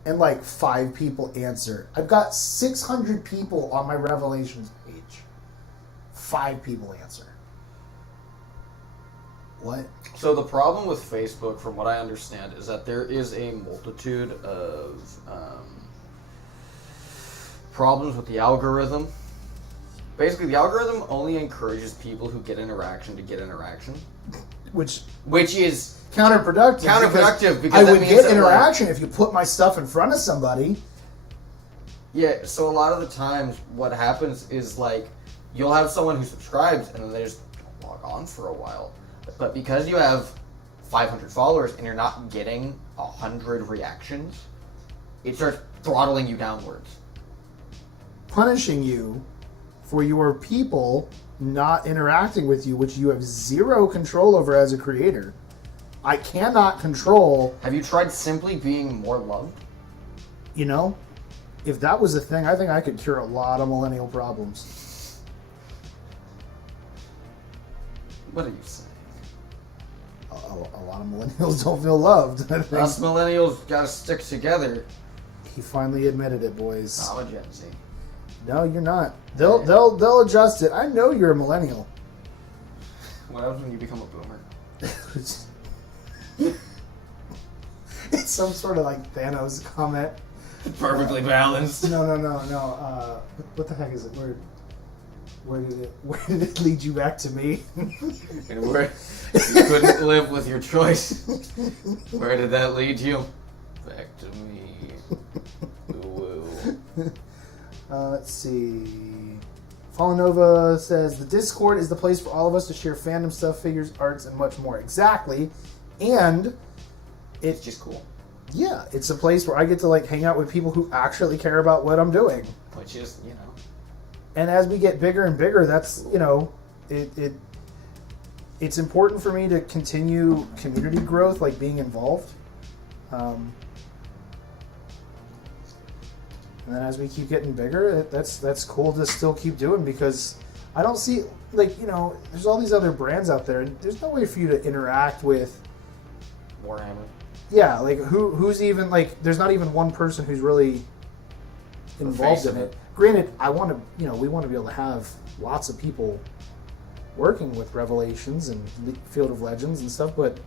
And like 5 people answer. I've got 600 people on my Revelations page. 5 people answer. What? So the problem with Facebook, from what I understand, is that there is a multitude of problems with the algorithm. Basically, the algorithm only encourages people who get interaction to get interaction, Which is counterproductive. because I that would means get that, like, interaction if you put my stuff in front of somebody. yeah. So a lot of the times, what happens is like you'll have someone who subscribes and then they just log on for a while, but because you have 500 followers and you're not getting 100 reactions, it starts throttling you downwards. Punishing you for your people not interacting with you, which you have zero control over as a creator. I cannot control, Have you tried simply being more loved? if that was a thing, I think I could cure a lot of millennial problems. What are you saying? A lot of millennials don't feel loved. I think. Us millennials gotta stick together. He finally admitted it, boys. I'm a Gen Z. No, you're not. They'll adjust it. I know you're a millennial. What happens when you become a boomer? It's some sort of like Thanos comment. Perfectly balanced. No. What the heck is it? Where did it lead you back to me? And where you couldn't live with your choice. Where did that lead you? Back to me. Woo. Let's see. Fallen Nova says, the Discord is the place for all of us to share fandom stuff, figures, arts, and much more. Exactly. And It's just cool. yeah, it's a place where I get to like hang out with people who actually care about what I'm doing. Which is, you know. And as we get bigger and bigger, that's, you know, it's important for me to continue community growth, like being involved. And then as we keep getting bigger, that's cool to still keep doing, because I don't see, like, you know, there's all these other brands out there, and there's no way for you to interact with. Warhammer. Yeah, like who's even, like, there's not even one person who's really involved face in of it. Granted, I want to, you know, we want to be able to have lots of people working with Revelations and Field of Legends and stuff, but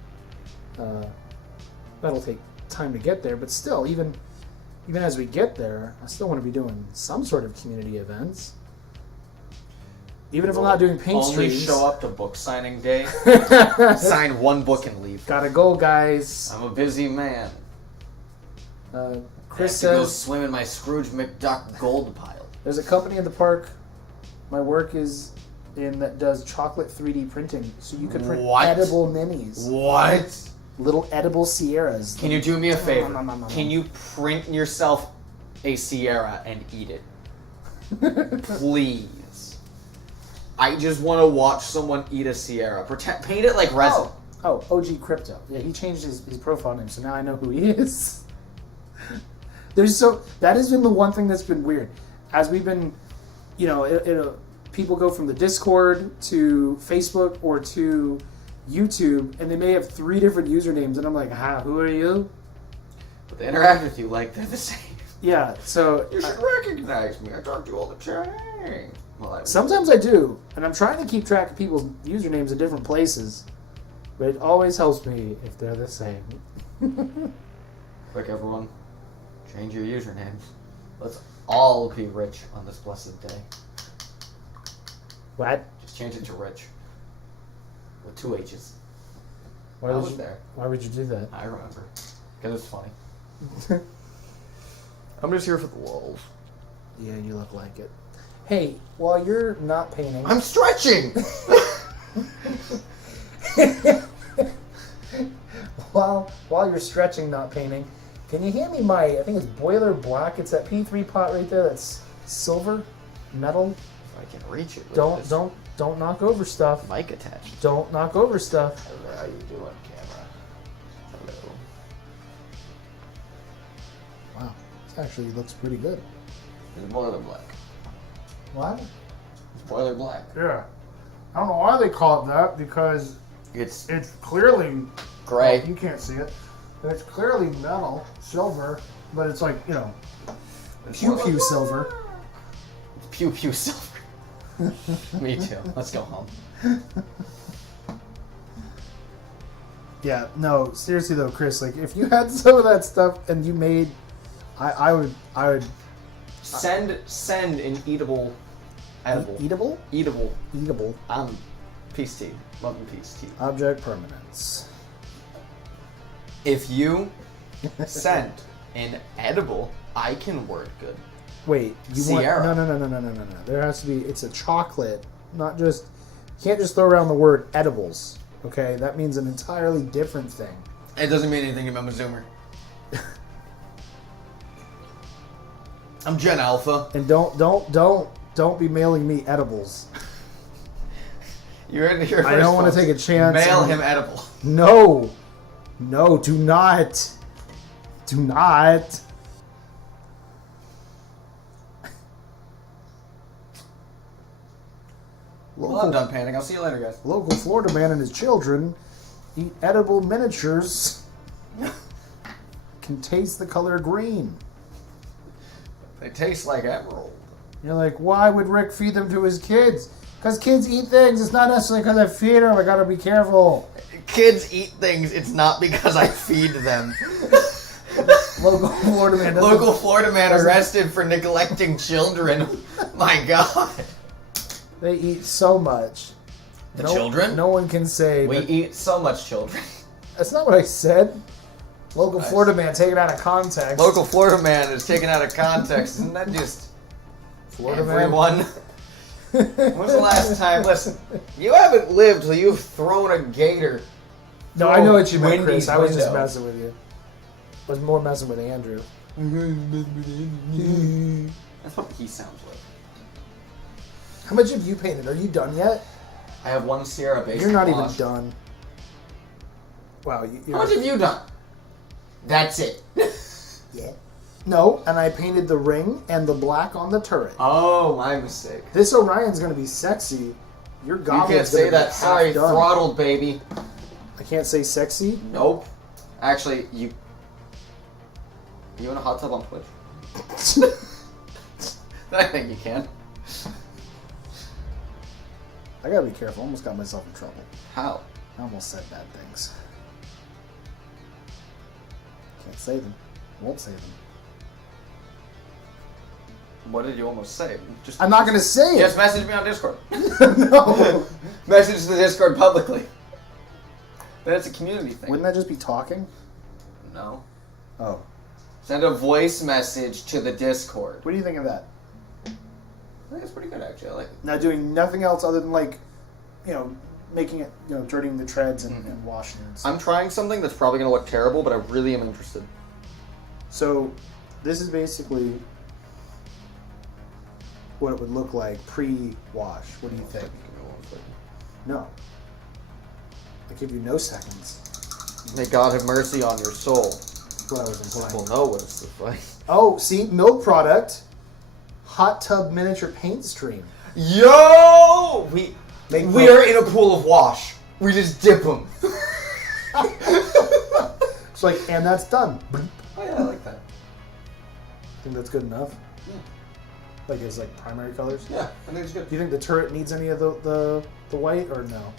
that'll take time to get there. But still, even as we get there, I still want to be doing some sort of community events. Even if I'm not doing paint Only streams. show up to book signing day, sign one book and leave. Gotta go, guys. I'm a busy man. Chris I have to go says swim in my Scrooge McDuck gold pile. there's a company in the park my work is in that does chocolate 3D printing, so you could print What? edible minis, What? little edible Sierras. Can you do me a favor? Nom, nom, nom, nom. Can you print yourself a Sierra and eat it? Please. I just want to watch someone eat a Sierra. Paint it like resin. Oh, OG Crypto. Yeah, he changed his profile name, so now I know who he is. That has been the one thing that's been weird. As we've been, you know, people go from the Discord to Facebook or to YouTube, and they may have 3 different usernames, and I'm like, who are you? But they interact with you like they're the same. Yeah, so You should recognize me. I talk to you all the time. Well, sometimes I do, and I'm trying to keep track of people's usernames in different places, but it always helps me if they're the same. Quick, everyone. Change your usernames. Let's all be rich on this blessed day. What? Just change it to rich. With 2 H's. Why I would was you, there. Why would you do that? I remember. Because it's funny. I'm just here for the lulz. Yeah, you look like it. Hey, while you're not painting, I'm stretching! while you're stretching, not painting, can you hand me my? I think it's boiler black. It's that P3 pot right there. That's silver, metal. If I can reach it with Don't this don't knock over stuff. mic attached. Don't knock over stuff. How you doing, camera? Hello. Wow, this actually looks pretty good. It's boiler black. What? It's boiler black. Yeah. I don't know why they call it that, because It's it's clearly gray. You can't see it. It's clearly metal, silver, but it's like, you know, pew silver. It's pew pew silver. Me too. Let's go home. Yeah, no, seriously though, Chris, like if you had some of that stuff and you made, I would Send an edible. eatable Eatable. Peace tea. Love and peace tea. object permanence. If you send an edible, I can word good. Wait, you Sierra. want no. There has to be. It's a chocolate, not just. You can't just throw around the word edibles. Okay, that means an entirely different thing. It doesn't mean anything to I'm a Zoomer. I'm Gen Alpha. And don't be mailing me edibles. You're in here. I don't want to take a chance. Mail on- him edible. No, do not. Do not. Well, I'm done painting. I'll see you later, guys. Local Florida man and his children eat edible miniatures. Can taste the color green. They taste like emerald. You're like, why would Rick feed them to his kids? Because kids eat things. It's not necessarily because I feed them. I gotta be careful. Kids eat things. It's not because I feed them. Local Florida man. doesn't- Local Florida man arrested for neglecting children. My God. They eat so much. The children? No one can say. We that- eat so much children. That's not what I said. Local Nice. Florida man taken out of context. Local Florida man is taken out of context. Isn't that just Florida everyone? When's the last time? Listen, you haven't lived till you've thrown a gator. No, I know what you meant, Wendy's Chris. I was just window. messing with you. I was more messing with Andrew. That's what he sounds like. How much have you painted? Are you done yet? I have one Sierra basic You're not wash. even done. Wow. How much have you done? That's it. Yeah. No, and I painted the ring and the black on the turret. Oh, my mistake. This Orion's going to be sexy. Your You goblin's can't say gonna be that. half Sorry, done. throttled, baby. I can't say sexy. Nope. Actually, you in a hot tub on Twitch? I think you can. I gotta be careful. I almost got myself in trouble. How? I almost said bad things. Can't say them. Won't say them. What did you almost say? Just I'm not gonna say it. Just message me on Discord. No. Message the Discord publicly. That's a community thing. Wouldn't that just be talking? No. Oh. Send a voice message to the Discord. What do you think of that? I think it's pretty good, actually. I like it. Now doing nothing else other than making it, dirtying the treads and washing it. I'm trying something that's probably going to look terrible, but I really am interested. So, this is basically what it would look like pre-wash. What do you think? No. I give you no seconds. May God have mercy on your soul. That's what I was implying. We'll know what it's like. Oh, see, milk product, hot tub miniature paint stream. Yo! We Make are in a pool of wash. We just dip them. It's like, and that's done. Oh yeah, I like that. Think that's good enough? Yeah. Like as primary colors? Yeah, I think it's good. Do you think the turret needs any of the white or no?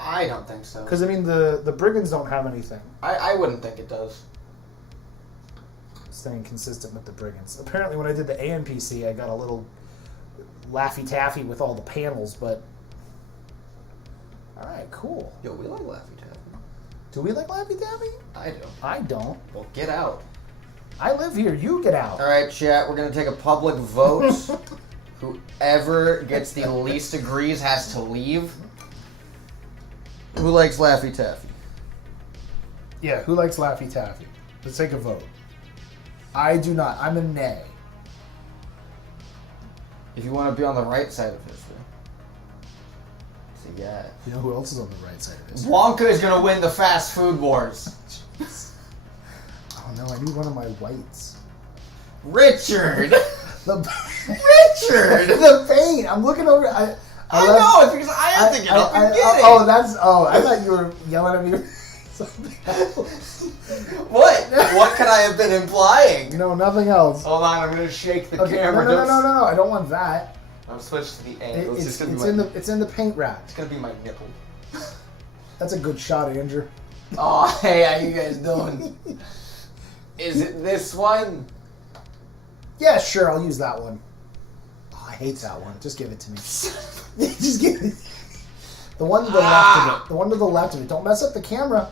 I don't think so. Because I mean the brigands don't have anything. I wouldn't think it does. Staying consistent with the brigands. Apparently when I did the ANPC I got a little Laffy Taffy with all the panels, but alright, cool. Yo, we like Laffy Taffy. Do we like Laffy Taffy? I do. I don't. Well, get out. I live here, you get out. Alright, chat, we're going to take a public vote. Whoever gets the least agrees has to leave. Who likes Laffy Taffy? Yeah, who likes Laffy Taffy? Let's take a vote. I do not. I'm a nay. If you want to be on the right side of history. So yeah. You know who else is on the right side of this? Wonka is going to win the fast food wars. Oh no, I need one of my whites. Richard! The Richard! the paint. I'm looking over. I know, it's because I have to get up and get it. I thought you were yelling at me or something else. What? What could I have been implying? No, nothing else. Hold on, I'm going to shake the Okay, camera. no. I don't want that. I'm switched to the angle. It's in the paint rack. It's going to be my nipple. That's a good shot, Andrew. Oh, hey, how you guys doing? Is it this one? Yeah, sure, I'll use that one. Oh, I hate that one. Just give it to me. Just give it. The one to the left of it. The one to the left of it. Don't mess up the camera.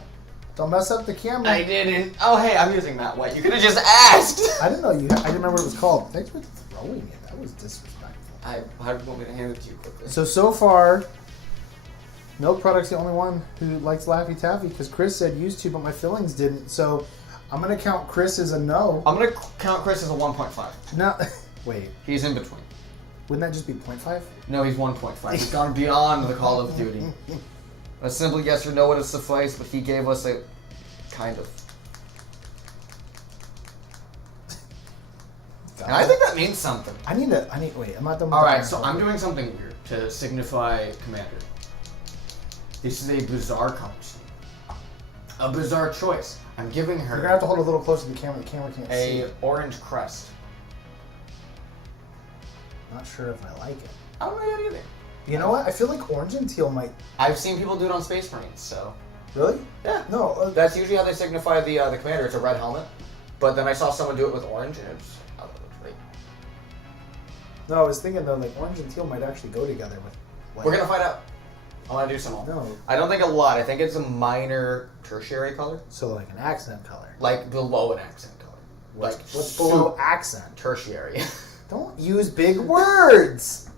Don't mess up the camera. I didn't. Oh, hey, I'm using that white. You could have just asked. I didn't know you. I didn't remember what it was called. Thanks for throwing it. That was disrespectful. How do you want me to hand it to you quickly? So far, Milk Product's the only one who likes Laffy Taffy because Chris said used to, but my fillings didn't. So I'm gonna count Chris as a no. I'm going to count Chris as a 1.5. No, wait. He's in between. Wouldn't that just be 0.5? No, he's 1.5. He's gone beyond the Call of Duty. A simple yes or no would have sufficed, but he gave us a kind of. And I think that means something. Wait, I'm not done with Alright, the so I'm doing something weird to signify Commander. This is a bizarre conversation. A bizarre choice. I'm giving You're gonna her have to hold it a little closer to the camera. The camera can't see. a orange crest. Not sure if I like it. I don't know yet either. You know what? I feel like orange and teal might. I've seen people do it on Space Marines, so. Really? Yeah. No. That's usually how they signify the commander. It's a red helmet. But then I saw someone do it with orange, and it's. I thought it was great. No, I was thinking though, like orange and teal might actually go together with. White. We're gonna find out. I want to do some more. No. I don't think a lot. I think it's a minor tertiary color, So like an accent color. like below an accent color. What's below accent? Tertiary. Don't use big words.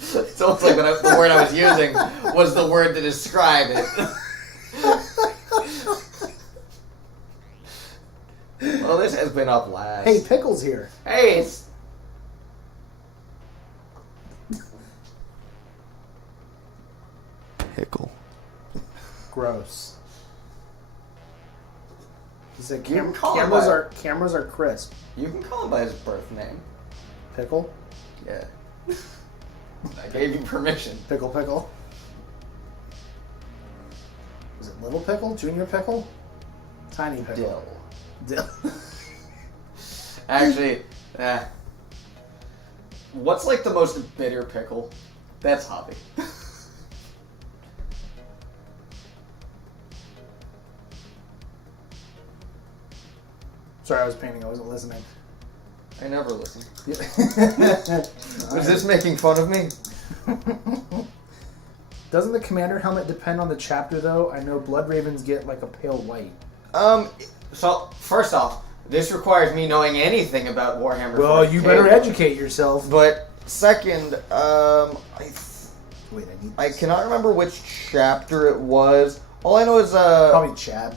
It's almost like the word I was using was the word to describe it. Well, this has been up last. Hey, Pickle's here. Hey, it's... Pickle. Gross. He said You can call him cameras are crisp. You can call him by his birth name. Pickle? Yeah. I gave you permission. Pickle. Is it Little Pickle? Junior Pickle? Tiny Pickle? Dill. Actually, what's like the most bitter pickle? That's Hobby. Sorry, I was painting. I wasn't listening. I never listen. Yeah. Was this making fun of me? Doesn't the commander helmet depend on the chapter, though? I know Blood Ravens get like a pale white. So, first off, this requires me knowing anything about Warhammer 40K. Well, you better educate yourself. But, second, Wait, I cannot remember which chapter it was. All I know is Probably Chad.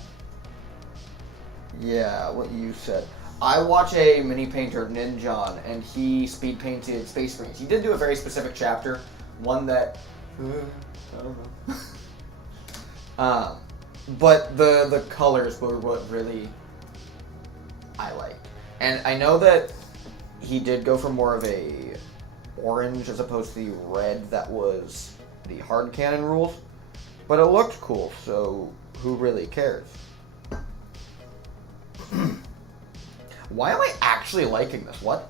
yeah, what you said. I watch a mini painter, Ninjon, and he speed painted Space Marines. He did do a very specific chapter, one that... I don't know. But the colors were what really I liked. And I know that he did go for more of a orange as opposed to the red that was the hard cannon rules. But it looked cool, so who really cares? Why am I actually liking this? What?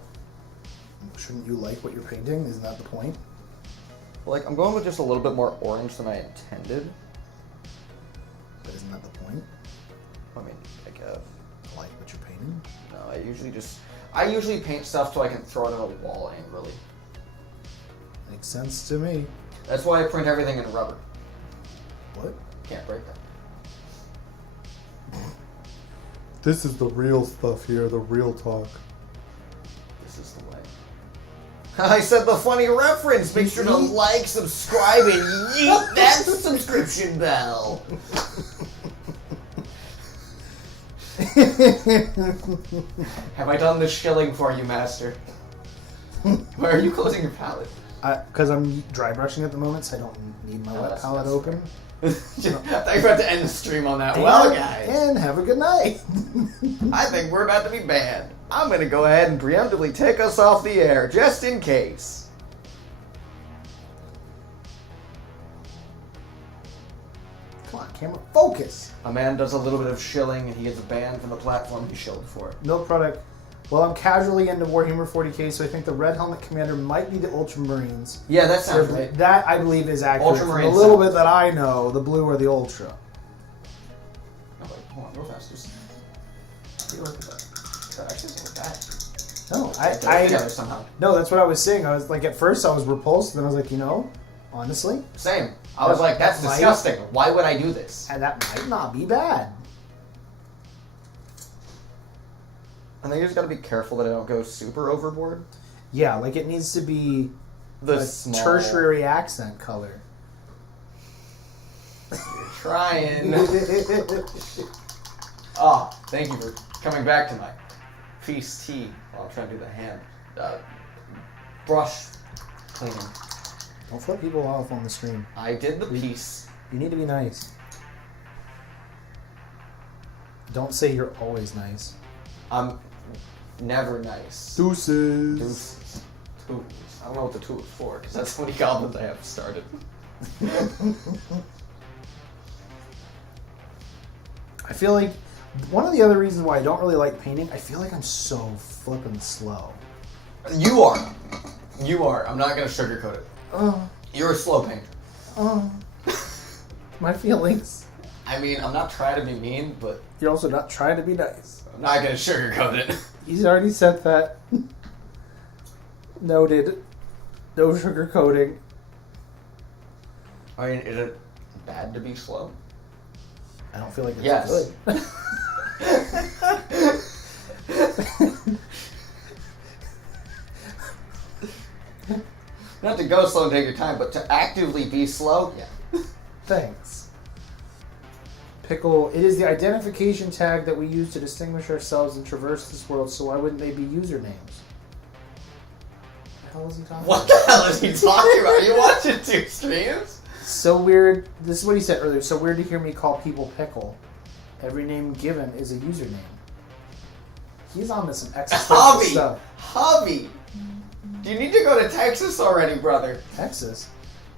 Shouldn't you like what you're painting? Isn't that the point? Like, I'm going with just a little bit more orange than I intended. But isn't that the point? I mean, I guess. Like what you're painting? No, I usually paint stuff so I can throw it on a wall angrily. Makes sense to me. That's why I print everything in rubber. What? Can't break that. This is the real stuff here, the real talk. This is the way. I said the funny reference. Make sure to like, subscribe, and yeet that subscription bell. Have I done the shilling for you, master? Why are you closing your palette? Because I'm dry brushing at the moment, so I don't need my wet that's- palette that's open. I thought you were about to end the stream on that. Well, guys, And have a good night. I think we're about to be banned. I'm going to go ahead and preemptively take us off the air, just in case. Come on, camera, focus. a man does a little bit of shilling and he gets banned from the platform he shilled for. Milk product. Well, I'm casually into Warhammer 40k, so I think the Red Helmet Commander might be the Ultramarines. Yeah, that sounds right. That, I believe, is accurate. From Ultramarines the little sounds bit that I know, the blue or the Ultra. No, wait, hold on, real fast. Just take a look at that. That actually doesn't look bad. No, They're together somehow. No, that's what I was saying. I was like, at first I was repulsed, then I was like, honestly, Same. I was like, that's Might- disgusting. Why would I do this? and that might not be bad. I think you just got to be careful that I don't go super overboard. Yeah, like it needs to be The a small... tertiary accent color. Trying. Oh, thank you for coming back to my feast tea while I'm trying to do the hand brush cleaning. Don't flip people off on the stream. I did the piece. You need to be nice. Don't say you're always nice. I'm never nice. Deuces. Deuces. Tools. I don't know what the tool is for, because that's how many goblins I have started. I feel like one of the other reasons why I don't really like painting, I feel like I'm so flippin' slow. You are. You are. I'm not going to sugarcoat it. You're a slow painter. My feelings. I mean, I'm not trying to be mean, but You're also not trying to be nice. I'm not going to sugarcoat it. He's already said that. Noted. No sugarcoating. I mean, is it bad to be slow? I don't feel like it's Yes. good. Not to go slow and take your time, but to actively be slow. Yeah. Thanks. Pickle. It is the identification tag that we use to distinguish ourselves and traverse this world. So why wouldn't they be usernames? What the hell is he talking What about? the hell is he talking about? Are you watching 2 streams? So weird. This is what he said earlier. So weird to hear me call people pickle. Every name given is a username. He's on to some existential Hobby! stuff. Hobby! Do you need to go to Texas already, brother? Texas.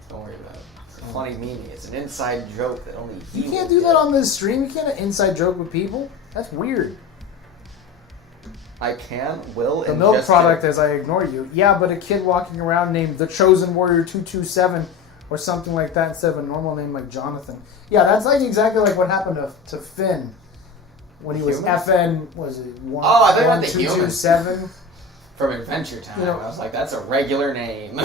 Don't worry about it. It's a funny meaning. It's an inside joke that only You he can't will do that get. on this stream. You can't have inside joke with people. That's weird. I can, will, The and milk just product did. as I ignore you. Yeah, but a kid walking around named the Chosen Warrior 227 or something like that instead of a normal name like Jonathan. Yeah, that's like exactly like what happened to Finn when he was Humans? FN. Was it one? Oh, I thought you meant the 227. From Adventure Time. You know- I was like, that's a regular name.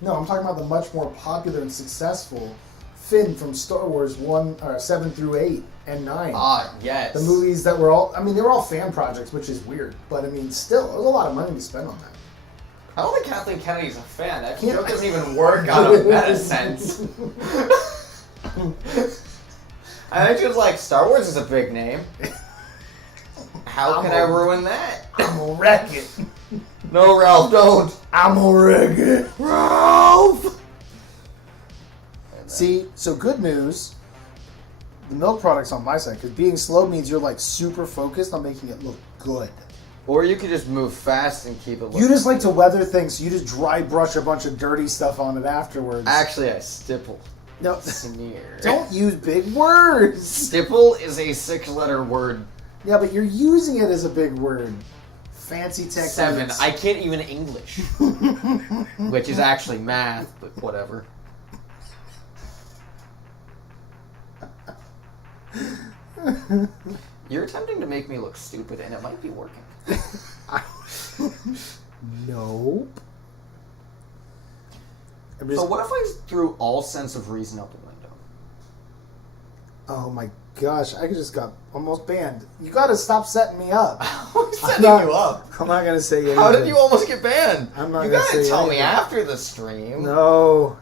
No, I'm talking about the much more popular and successful Finn from Star Wars 7 through 8 and 9. Ah, yes. The movies that were all, I mean, they were all fan projects, which is weird. But I mean, still, there was a lot of money to spend on that. I don't think Kathleen Kennedy's a fan. That Can't- joke doesn't even work on a meta sense. I think she was like, Star Wars is a big name. How can I ruin that? I'm gonna wreck it. No, Ralph, don't. I'm gonna wreck it. Ralph! See, so good news. The milk product's on my side because being slow means you're like super focused on making it look good. Or you could just move fast and keep it looking. You just like to weather things, so you just dry brush a bunch of dirty stuff on it afterwards. Actually, I stipple. No, Sneer. don't use big words. Stipple is a 6-letter word. Yeah, but you're using it as a big word. Fancy techniques. 7. I can't even English. Which is actually math, but whatever. You're attempting to make me look stupid, and it might be working. Nope. I'm just, So what if I threw all sense of reason out the window? oh my gosh, I just got almost banned. You gotta stop setting me up. Who's I'm setting not- you up? I'm not gonna say anything. How did you almost get banned? I'm not You gonna gotta say tell me anything. after the stream. No.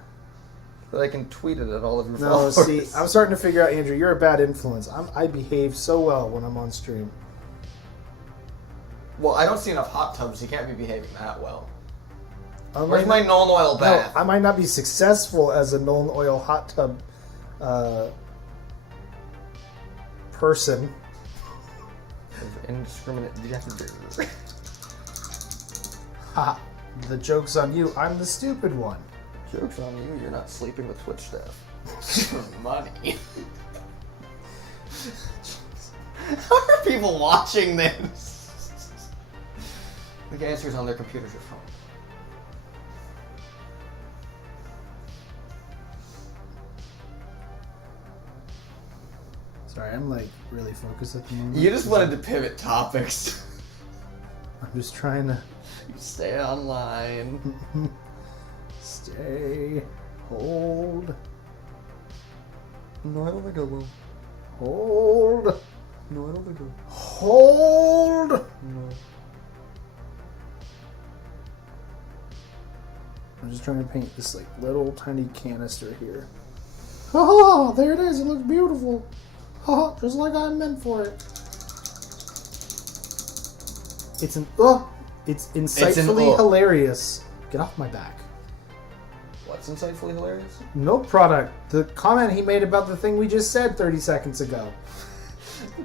That I can tweet it at all of your No, followers. see, I'm starting to figure out, Andrew, you're a bad influence. I behave so well when I'm on stream. Well, I don't see enough hot tubs. You can't be behaving that well. I Where's might- my non-oil No, bath? I might not be successful as a known oil hot tub person. Indiscriminate gender. Ha! The joke's on you. I'm the stupid one. Joke's on you, you're not sleeping with Twitch staff. For money. How are people watching this? The answer's on their computers or phone. Sorry, I'm like really focused at the moment. You just wanted to pivot topics. I'm just trying to You stay online. stay, hold, No, I don't think I will. hold, No, I don't think I will. hold. No. I'm just trying to paint this like little tiny canister here. Oh, there it is. It looks beautiful. Oh, just like I meant for it. It's it's insightfully hilarious. Get off my back. What's insightfully hilarious? No product. The comment he made about the thing we just said 30 seconds ago.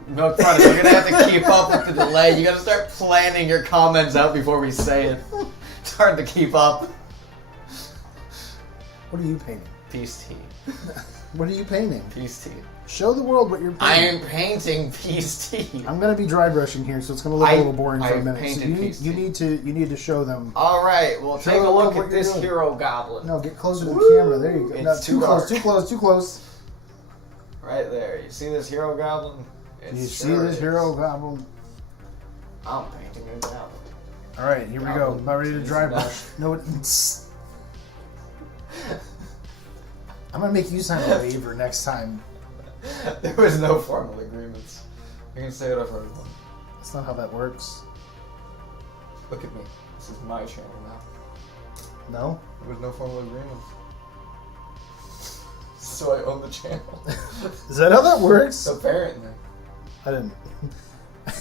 No product. We're gonna have to keep up with the delay. You gotta start planning your comments out before we say it. It's hard to keep up. What are you painting? Peace tea. What are you painting? Peace tea. Show the world what you're I painting. am painting peace tea. I'm gonna be dry brushing here, so it's gonna look a little boring for I a minute. So painted peace you tea. need to show them. All right. Well, Show take a them look what at you're this doing. hero goblin. No, get closer to the camera. There you go. It's No, too close, dark. too close, too close. Right there. You see this hero goblin? It You see sure this is. hero goblin? I'm painting a goblin. All right, here we go. Goblin. About ready to dry It's brush. No, I'm gonna make you sign a waiver next time. There was no formal agreements. You can say whatever you want. That's not how that works. Look at me. This is my channel now. No? There was no formal agreement. So I own the channel. Is that how that works? Apparently. I didn't.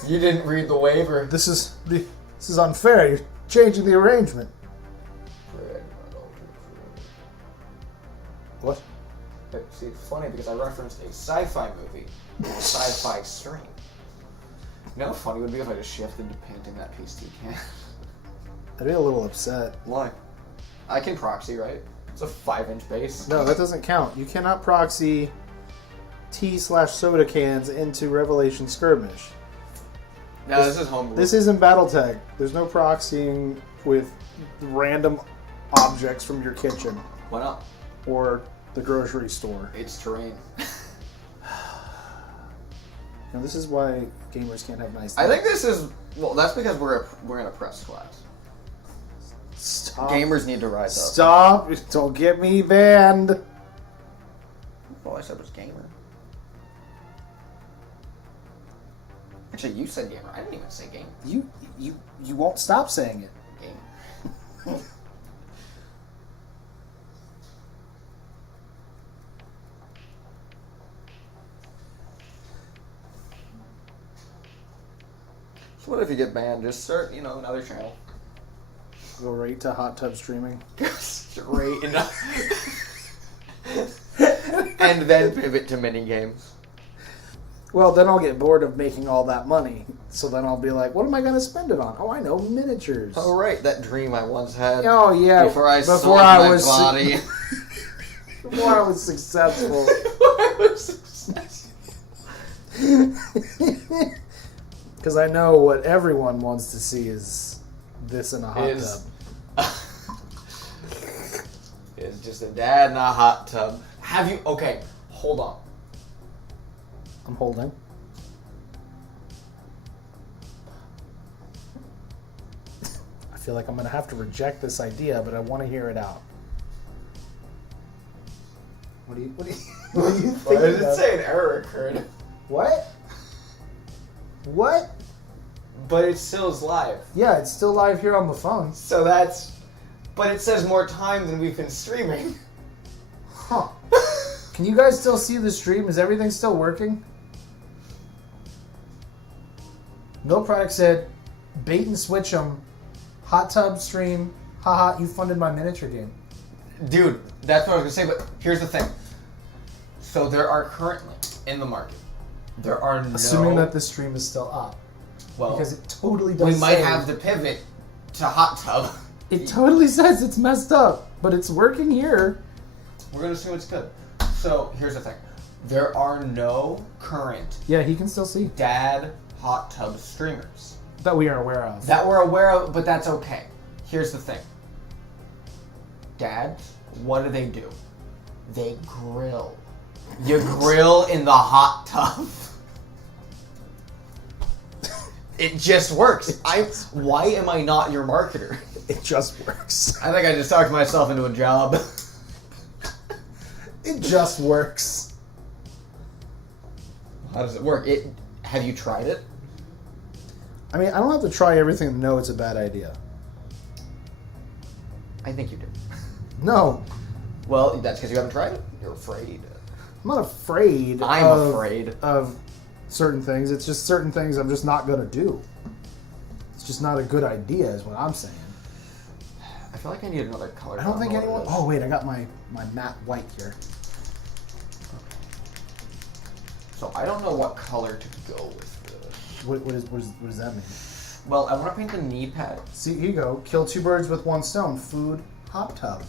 You didn't read the waiver. This is unfair. You're changing the arrangement. What? See, it's funny because I referenced a sci-fi movie, a sci-fi stream. You know how funny it would be if I just shifted to painting that piece to can? I'd be a little upset. Why? I can proxy, right? It's a 5-inch base. No, that doesn't count. You cannot proxy tea/soda cans into Revelation Skirmish. No, this is homebrew. This isn't BattleTech. There's no proxying with random objects from your kitchen Why not? or the grocery store. It's terrain. And this is why gamers can't have nice I things. think this is well. That's because we're in a press class. Stop. Gamers need to rise up. Stop. Don't get me banned. All I said was gamer. Actually, you said gamer. I didn't even say game. You won't stop saying it. Game. So what if you get banned? Just start, another channel. Go right to hot tub streaming. Straight into... and then pivot to mini games. Well, then I'll get bored of making all that money. So then I'll be like, what am I going to spend it on? Oh, I know, miniatures. Oh, right, that dream I once had. Oh, yeah. Before I sold my body. Before I was successful. Because I know what everyone wants to see is this in a hot tub. It's just a dad in a hot tub. Have you... Okay, hold on. I'm holding. I feel like I'm going to have to reject this idea, but I want to hear it out. What do you think? Why did it say an error occurred? What? What? But it still is live. Yeah, it's still live here on the phone. So that's... But it says more time than we've been streaming. Huh. Can you guys still see the stream? Is everything still working? No Product said, bait and switch them. Hot tub stream. Haha, you funded my miniature game. Dude, that's what I was going to say, but here's the thing. So there are currently, in the market, there are no... Assuming that the stream is still up. Well, Because it totally does we might say- have the pivot to hot tub. It totally says it's messed up, but it's working here. We're going to assume it's good. So here's the thing. There are no current Yeah, he can still see. dad hot tub streamers. That we are aware of. That we're aware of, but that's okay. Here's the thing. Dads, what do? They grill. You grill in the hot tub. It just works. Why am I not your marketer? It just works. I think I just talked myself into a job. It just works. How does it work? Have you tried it? I mean, I don't have to try everything to know it's a bad idea. I think you did. No, Well, that's because you haven't tried it. You're afraid. I'm not afraid. I'm afraid. of certain things. It's just certain things I'm just not gonna do. It's just not a good idea, is what I'm saying. I feel like I need another color. I don't think know what anyone. it is. Oh wait, I got my matte white here. So I don't know what color to go with this. What does that mean? Well, I want to paint the knee pad. See, here you go. Kill two birds with one stone. Food, hot tub.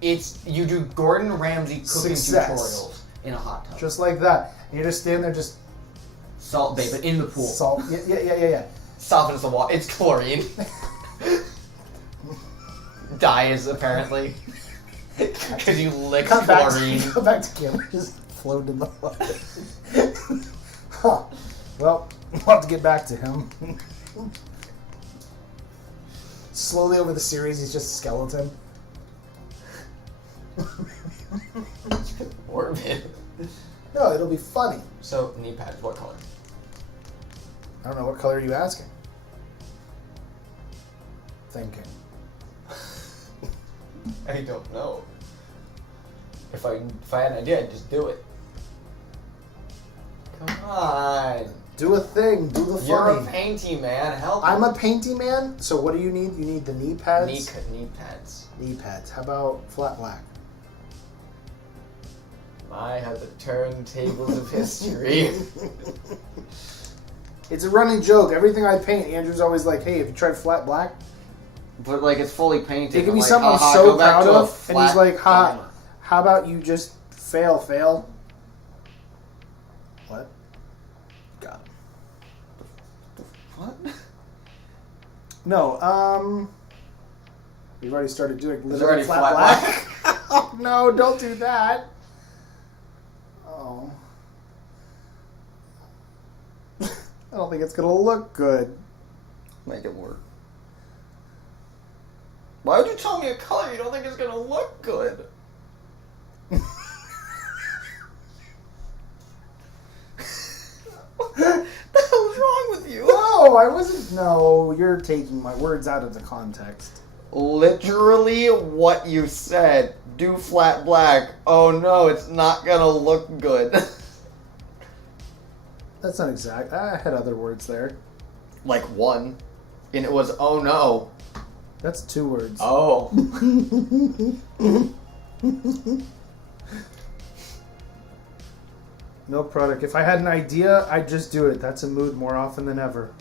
You do Gordon Ramsay cooking Success. tutorials in a hot tub. Just like that. You just stand there, just Salt Bay, but in the pool. salt. Yeah. Softens the water. It's chlorine. Dyes, apparently. Because you lick chlorine. Come back to camera. Just float in the water. Huh. Well, we'll have to get back to him. Slowly over the series, he's just a skeleton. Morbid. No, it'll be funny. So, knee pads, what color? I don't know, what color are you asking? Thinking. I don't know. If I had an idea, I'd just do it. Come on. Do a thing. Do the You're a funny. painty man. Help I'm me. a painty man. So what do you need? You need the knee pads. Knee pads. Knee pads. How about flat black? My, how the turntables of history. It's a running joke. Everything I paint, Andrew's always like, "Hey, have you tried flat black?" But like it's fully painted. It can be like, something I'm haha, so go back proud to a of, and he's flat like, "Ha, primer." how about you just fail?" What? Got it. What? No, we've already started doing There's literally already flat flat black. Oh, no, don't do that. Oh. I don't think it's gonna look good. Make it work. Why would you tell me a color you don't think is gonna look good? What the hell's wrong with you? No, I wasn't. No, you're taking my words out of the context. Literally what you said. Do flat black. Oh no, it's not gonna look good. That's not exact. I had other words there. Like one. And it was, oh no. That's 2 words. Oh. No product. If I had an idea, I'd just do it. That's a mood more often than ever.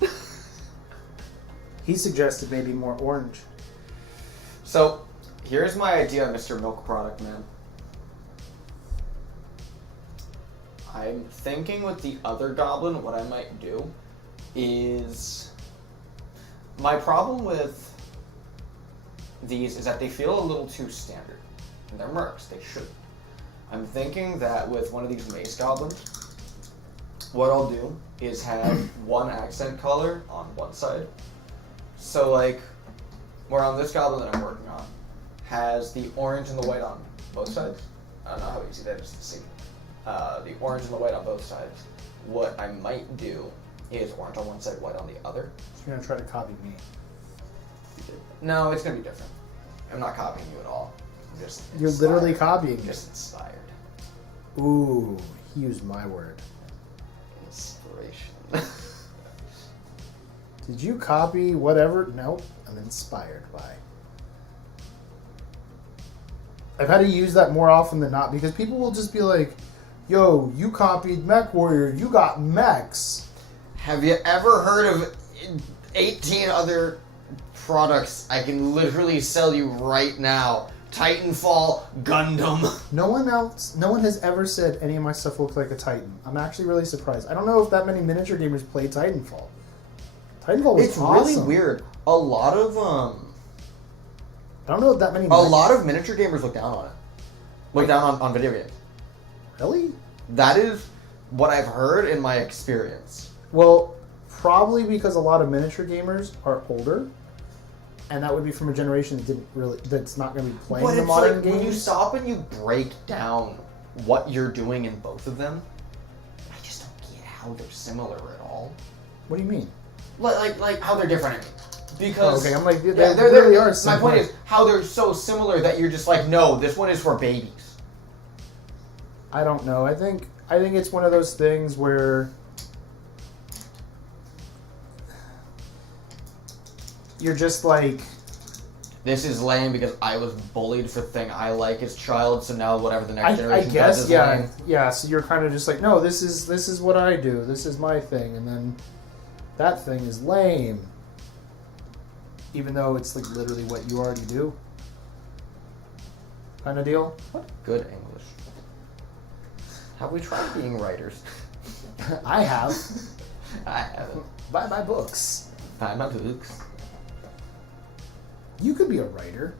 He suggested maybe more orange. So, here's my idea, Mr. Milk Product Man. I'm thinking with the other goblin, what I might do is... My problem with these is that they feel a little too standard. And they're mercs, they shouldn't. I'm thinking that with one of these mace goblins, what I'll do is have one accent color on one side. So like, where on this goblin that I'm working on, has the orange and the white on both sides. I don't know how easy that is to see. The orange and the white on both sides. What I might do is orange on one side, white on the other. So you're gonna try to copy me. No, it's gonna be different. I'm not copying you at all. I'm just You're inspired. literally copying me. Just inspired. Ooh, he used my word. Inspiration. Did you copy whatever? Nope. I'm inspired by. I've had to use that more often than not because people will just be like, yo, you copied Mech Warrior, you got mechs. Have you ever heard of 18 other products I can literally sell you right now? Titanfall, Gundam. No one has ever said any of my stuff looks like a Titan. I'm actually really surprised. I don't know if that many miniature gamers play Titanfall. Titanfall was It's awesome. really weird. A lot of I don't know if that many. a lot of miniature gamers look down on it. Look down on video games. Really? That is what I've heard in my experience. Well, probably because a lot of miniature gamers are older, and that would be from a generation that didn't really, that's not going to be playing But the it's modern like games. when you stop and you break down what you're doing in both of them, I just don't get how they're similar at all. What do you mean? Like how they're different. I mean. Because Okay, I'm like, they they're really are My similar. point is how they're so similar that you're just like, no, this one is for babies. I don't know. I think it's one of those things where you're just like, This is lame because I was bullied for thing I like as child, so now whatever the next I generation guess, does is yeah, lame. yeah. So you're kind of just like, no, this is what I do. This is my thing, and then that thing is lame, even though it's like literally what you already do, kind of deal. Good English. Have we tried being writers? I have. I haven't. Buy my books. Find my books. You could be a writer.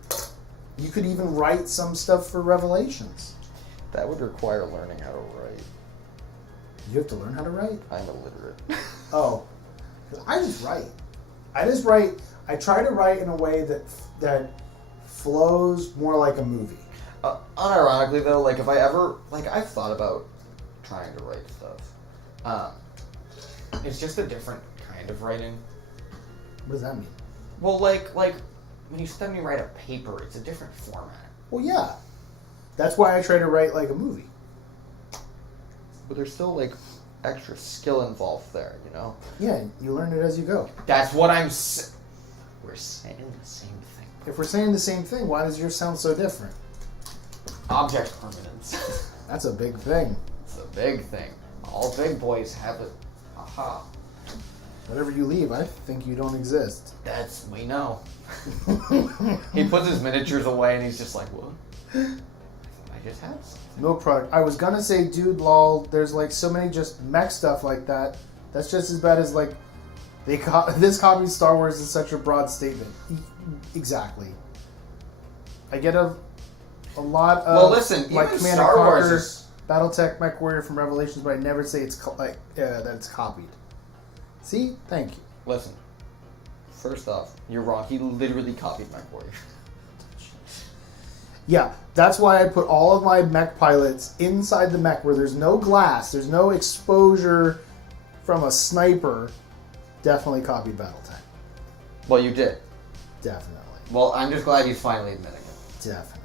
You could even write some stuff for Revelations. That would require learning how to write. You have to learn how to write? I'm illiterate. Oh. 'Cause I just write. I try to write in a way that flows more like a movie. Unironically though, like if I ever, like I've thought about trying to write stuff. It's just a different kind of writing. What does that mean? Well, like when you suddenly write a paper, it's a different format. Well, yeah. That's why I try to write like a movie. But there's still like extra skill involved there, you know? Yeah, you learn it as you go. That's what we're saying the same thing. If we're saying the same thing, why does yours sound so different? Object permanence. That's a big thing. It's a big thing. All big boys have it. Aha. Whatever you leave, I think you don't exist. We know. He puts his miniatures away and he's just like, what? I just had something. Milk product. I was gonna say, dude, lol. There's like so many just mech stuff like that. That's just as bad as like this copy of Star Wars is such a broad statement. Exactly. I get a lot of Well, listen, like even Command Star and Wars Conquer, is... BattleTech Mech Warrior from Revelations, but I never say it's that it's copied. See, thank you. Listen, first off, you're wrong. He literally copied my warrior. Yeah, that's why I put all of my mech pilots inside the mech where there's no glass, there's no exposure from a sniper. Definitely copied BattleTech. Well, you did. Definitely. Well, I'm just glad he's finally admitting it. Definitely.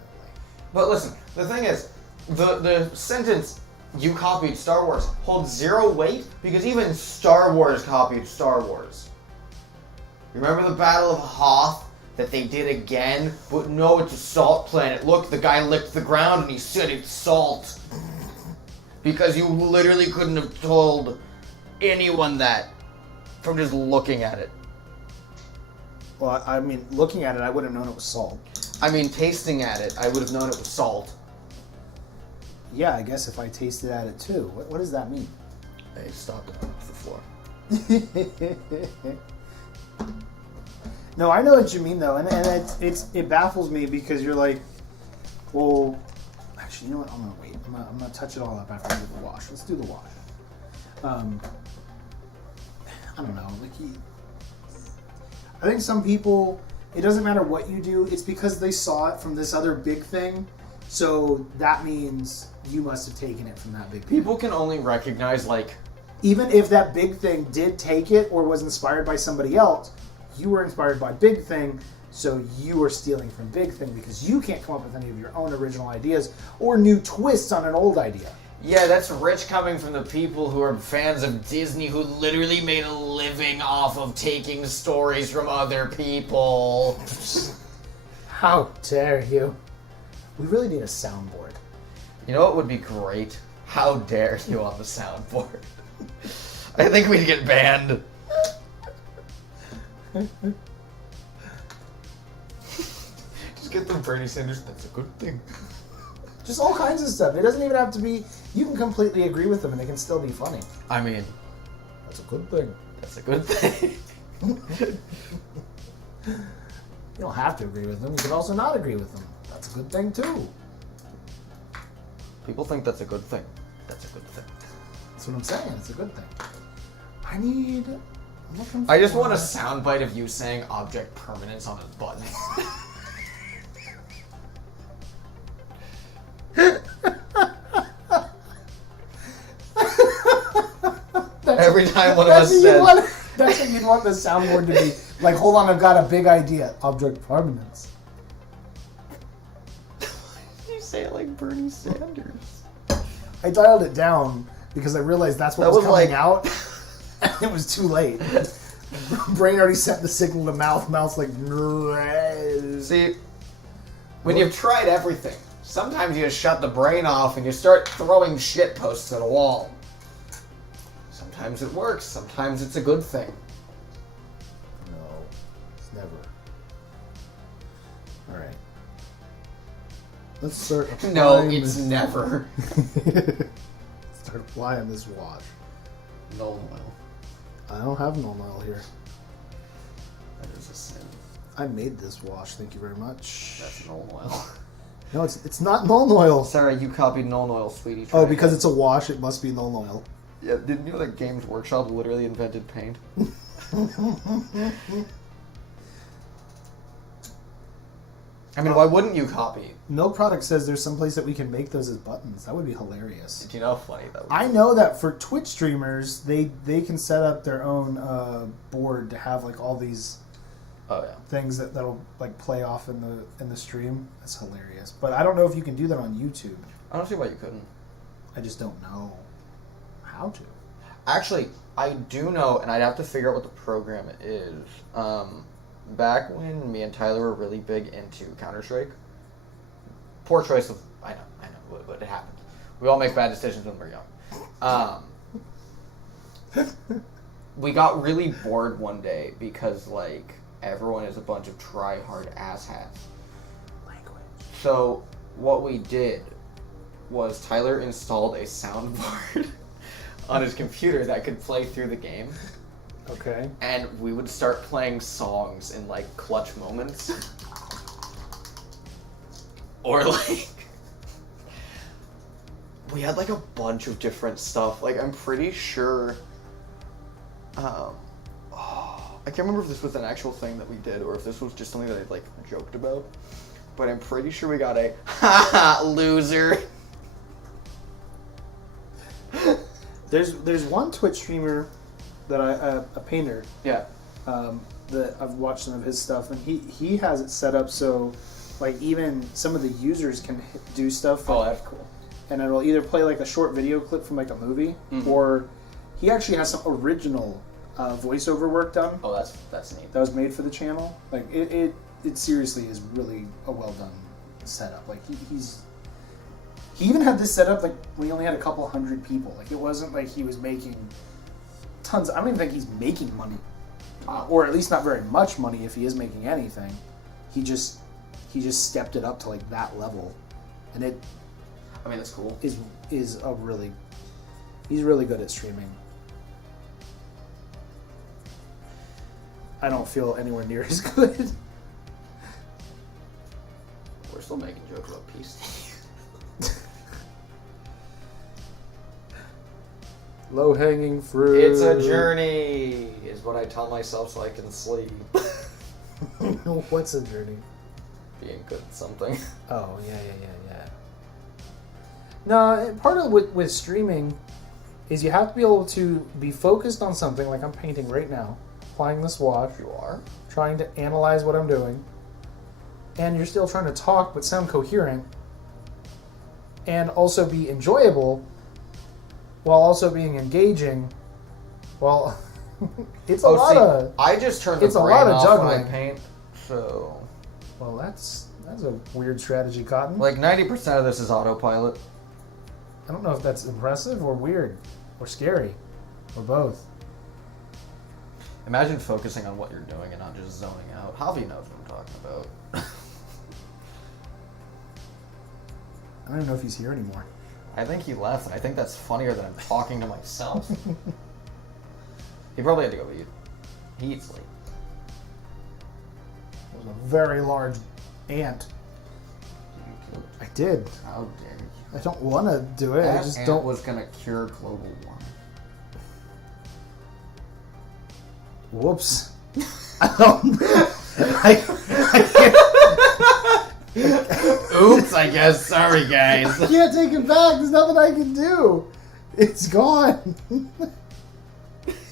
But listen, the thing is, the sentence, you copied Star Wars, holds zero weight because even Star Wars copied Star Wars. Remember the Battle of Hoth that they did again? But no, it's a salt planet. Look, the guy licked the ground and he said it's salt. Because you literally couldn't have told anyone that from just looking at it. Well, I mean, looking at it, I would have known it was salt. I mean, tasting at it, I would have known it was salt. Yeah, I guess if I tasted at it too. What does that mean? Hey, stop it off the floor. No, I know what you mean though, and it baffles me because you're like, well, actually, you know what? I'm gonna wait. I'm gonna touch it all up after we do the wash. Let's do the wash. I don't know. I think some people, it doesn't matter what you do. It's because they saw it from this other big thing, so that means you must have taken it from that big thing. People can only recognize, like... Even if that big thing did take it or was inspired by somebody else, you were inspired by Big Thing, so you are stealing from Big Thing because you can't come up with any of your own original ideas or new twists on an old idea. Yeah, that's rich coming from the people who are fans of Disney who literally made a living off of taking stories from other people. How dare you? We really need a soundboard. You know what would be great? How dare you on the soundboard? I think we'd get banned. Just get the Bernie Sanders, that's a good thing. Just all kinds of stuff. It doesn't even have to be, you can completely agree with them and it can still be funny. I mean, That's a good thing. that's a good thing. You don't have to agree with them. You can also not agree with them. That's a good thing too. People think that's a good thing. That's a good thing. That's what I'm saying. It's a good thing. I'm looking I just for- want a soundbite of you saying object permanence on a button. Every time one of us says... That's what you'd want the soundboard to be. Like, hold on, I've got a big idea. Object permanence. You say it like Bernie Sanders. I dialed it down because I realized that's what That was was coming like- out. And it was too late. Brain already sent the signal to mouth. Mouth's like... See, when you've tried everything, sometimes you just shut the brain off and you start throwing shit posts at a wall. Sometimes it works, sometimes it's a good thing. No, it's never. Alright. Let's start applying No, it's this- never. Start applying this wash. No oil. I don't have null oil here. That is a sin. I made this wash, thank you very much. That's null oil. No, it's not null oil. Sarah, you copied null oil, sweetie. Oh, because it's a wash, it must be null oil. Yeah, didn't you know that Games Workshop literally invented paint? I mean, why wouldn't you copy? No product says there's some place that we can make those as buttons. That would be hilarious. Do you know how funny that would be? I know that for Twitch streamers, they can set up their own board to have like all these Oh yeah. things that'll like play off in the stream. That's hilarious. But I don't know if you can do that on YouTube. I don't see why you couldn't. I just don't know how to. Actually, I do know, and I'd have to figure out what the program is. Back when me and Tyler were really big into Counter-Strike, poor choice of... I know, but it happened. We all make bad decisions when we're young. We got really bored one day because, like, everyone is a bunch of try-hard asshats. Language. So, what we did was Tyler installed a soundboard on his computer that could play through the game. Okay. And we would start playing songs in, like, clutch moments. Or, like... We had, like, a bunch of different stuff. Like, I'm pretty sure... I can't remember if this was an actual thing that we did or if this was just something that I, like, joked about. But I'm pretty sure we got a... Ha-ha, loser! There's one Twitch streamer that a painter Yeah. that I've watched some of his stuff, and he has it set up so like even some of the users can do stuff. Oh, that's cool. And it'll either play like a short video clip from like a movie, or he actually has some original voiceover work done. Oh, that's neat. That was made for the channel. Like it seriously is really a well done setup. Like he even had this set up like when he only had a couple hundred people. Like it wasn't like he was making tons. I don't even think he's making money, or at least not very much money if he is making anything. He just stepped it up to like that level, and it. I mean, that's cool. Is a really, he's really good at streaming. I don't feel anywhere near as good. We're still making jokes about peace. Low hanging fruit. It's a journey, is what I tell myself so I can sleep. What's a journey? Being good at something. Oh yeah. No, part of with streaming is you have to be able to be focused on something. Like I'm painting right now, applying this wash. You are? Trying to analyze what I'm doing, and you're still trying to talk but sound coherent, and also be enjoyable, while also being engaging. Well, it's a lot of. I just turned it's the a brain lot of off when I juggling. paint, so Well, that's a weird strategy, Cotton. like 90% of this is autopilot. I don't know if that's impressive or weird or scary or both. Imagine focusing on what you're doing and not just zoning out. Javi knows what I'm talking about. I don't even know if he's here anymore. I think he left, and I think that's funnier than I'm talking to myself. He probably had to go eat. He eats late. It was a very large ant. Did you kill it? I did. How dare you? I don't want to do it. I That just ant don't. was gonna cure global warming. Whoops. I don't. I can't. Oops, I guess. Sorry, guys. I can't take it back. There's nothing I can do. It's gone.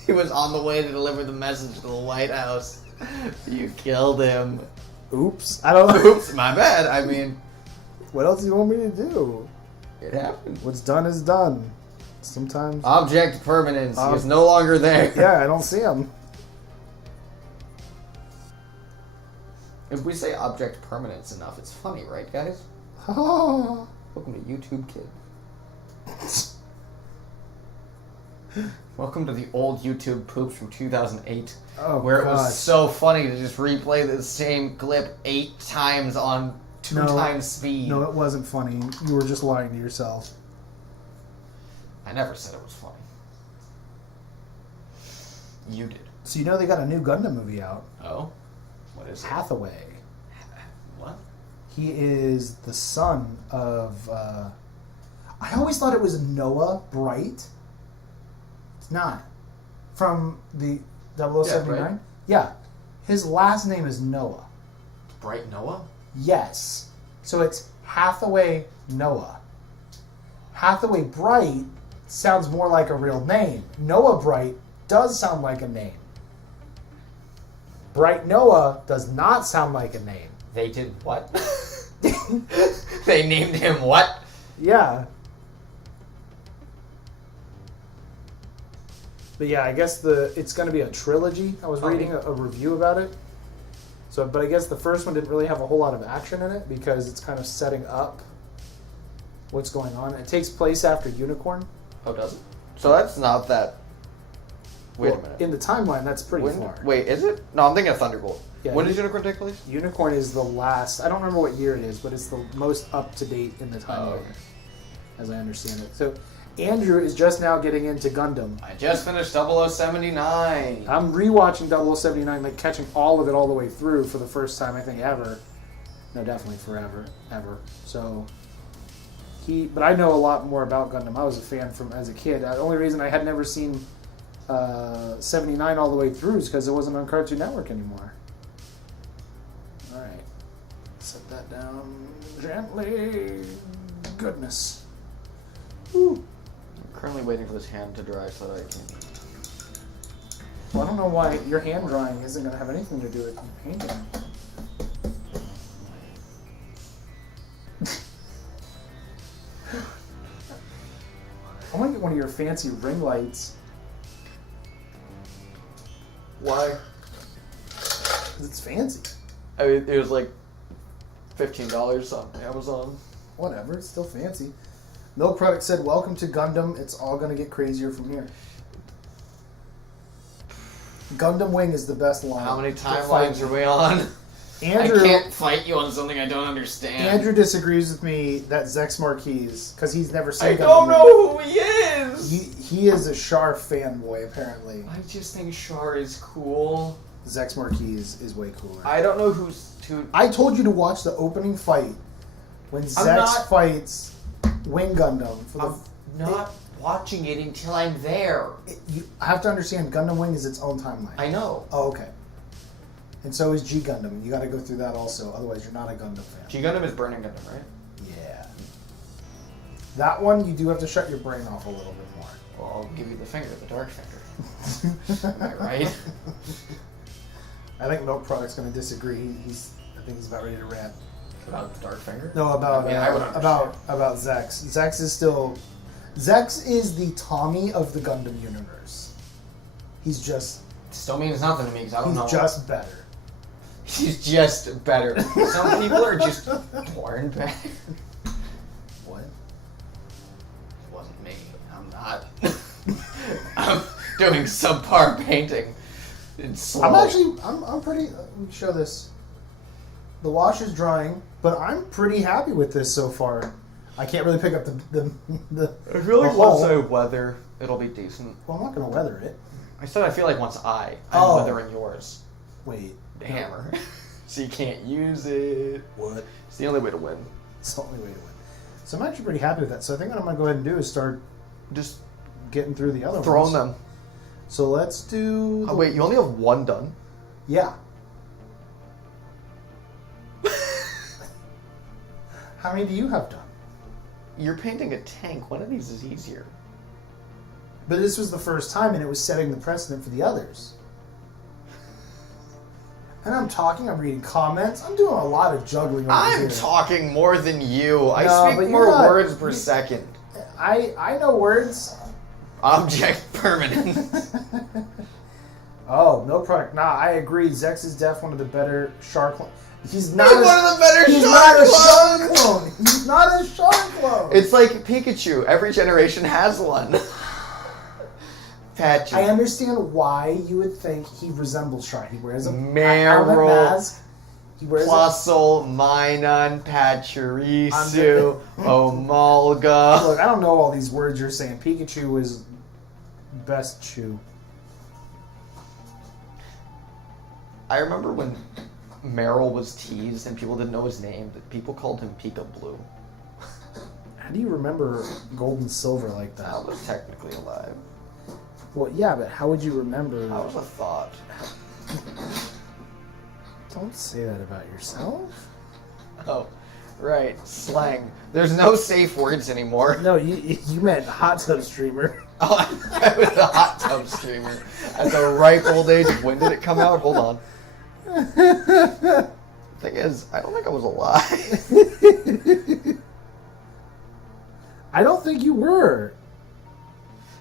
He was on the way to deliver the message to the White House. You killed him. Oops. I don't know. Oops, my bad. I mean, What else do you want me to do? it happened. What's done is done. Sometimes. Object permanence. He's no longer there. Yeah, I don't see him. If we say object permanence enough, it's funny, right, guys? Oh. Welcome to YouTube Kids. Welcome to the old YouTube poops from 2008, Oh, where it was gosh. so funny to just replay the same clip 8 times on 2 No. times speed. No, it wasn't funny. You were just lying to yourself. I never said it was funny. You did. So you know they got a new Gundam movie out. Oh? What is it? Hathaway. What? He is the son of. I always thought it was Noah Bright. It's not. From the 0079? Bright. Yeah. His last name is Noah. Bright Noah? Yes. So it's Hathaway Noah. Hathaway Bright sounds more like a real name. Noah Bright does sound like a name. Bright Noah does not sound like a name. They did what? They named him what? Yeah. But yeah, I guess it's going to be a trilogy. I was reading a review about it. So, but I guess the first one didn't really have a whole lot of action in it because it's kind of setting up what's going on. It takes place after Unicorn. Oh, does it? So that's not that. Wait Well, a minute. In the timeline, that's pretty far. Wait, is it? No, I'm thinking of Thunderbolt. Yeah, when does Unicorn take place? Unicorn is the last. I don't remember what year it is, but it's the most up to date in the timeline, okay. as I understand it. So, Andrew is just now getting into Gundam. I just finished 0079. I'm rewatching 0079, like catching all of it all the way through for the first time I think ever. No, definitely forever, ever. So but I know a lot more about Gundam. I was a fan from as a kid. The only reason I had never seen 79 all the way through is because it wasn't on Cartoon Network anymore. All right, set that down gently. Goodness. Woo. I'm currently waiting for this hand to dry so that I can. Well, I don't know why your hand drying isn't going to have anything to do with you painting. I want to get one of your fancy ring lights. Why? 'Cause it's fancy. I mean, it was like $15 on Amazon. Whatever, it's still fancy. Milk Product said, "Welcome to Gundam. It's all going to get crazier from here." Gundam Wing is the best line. How many to fight timelines are we on? Andrew, I can't fight you on something I don't understand. Andrew disagrees with me that Zex Marquise, because he's never seen I Gundam don't Wing. know who he is. He is a Char fanboy, apparently. I just think Char is cool. Zex Marquise is way cooler. I don't know who's too. I told you to watch the opening fight when Zex not- fights Wing Gundam. For the, I'm not watching it until I'm there. you have to understand, Gundam Wing is its own timeline. I know. Oh, okay. And so is G Gundam, and you got to go through that also. Otherwise, you're not a Gundam fan. G Gundam is Burning Gundam, right? Yeah. That one, you do have to shut your brain off a little bit more. Well, I'll give you the finger, the dark finger. Am I right? I think Milk Product's going to disagree. I think he's about ready to rant. About the dark finger? No, about I mean, I would about Zex. Zex is the Tommy of the Gundam universe. He's just Still means nothing to me because I don't know. he's just better. He's just better. Some people are just born better. What? It wasn't me. I'm not. I'm doing subpar painting. It's slow. I'm pretty. Let me show this. The wash is drying, but I'm pretty happy with this so far. I can't really pick up the I feel like the once hull. I weather, it'll be decent. Well, I'm not going to weather it. I said I feel like once I'm Oh. weathering yours. Wait. Hammer. So you can't use it. What? It's the only way to win. It's the only way to win. So I'm actually pretty happy with that. So I think what I'm going to go ahead and do is start Just getting through the other throwing ones. them. So let's do... Oh, wait, you only have one done? Yeah. How many do you have done? You're painting a tank. One of these is easier. But this was the first time, and it was setting the precedent for the others. And I'm talking, I'm reading comments, I'm doing a lot of juggling over I'm here. talking more than you. No, I but speak you're more not- words per second. I know words. Object permanent. Oh, no product. Nah, I agree. Zex is def one of the better shark clones. He's not He's one of the better he's shark not a clones! shark clone. He's not a shark clone. It's like Pikachu. Every generation has one. Patchy. I understand why you would think he resembles Shark. He wears a helmet Meryl. mask. He wears Plusle, Minun, Pachirisu, Omolga. Look, I don't know all these words you're saying. Pikachu is best chew. I remember when Meryl was teased and people didn't know his name, that people called him Pika Blue. How do you remember Gold and Silver like I that? was technically alive. Well, yeah, but how would you remember? That was a thought. Don't say that about yourself. Oh, right. Slang. There's no safe words anymore. No, you meant hot tub streamer. Oh, I was a hot tub streamer. At the ripe old age of when did it come out? Hold on. Thing is, I don't think I was alive. I don't think you were.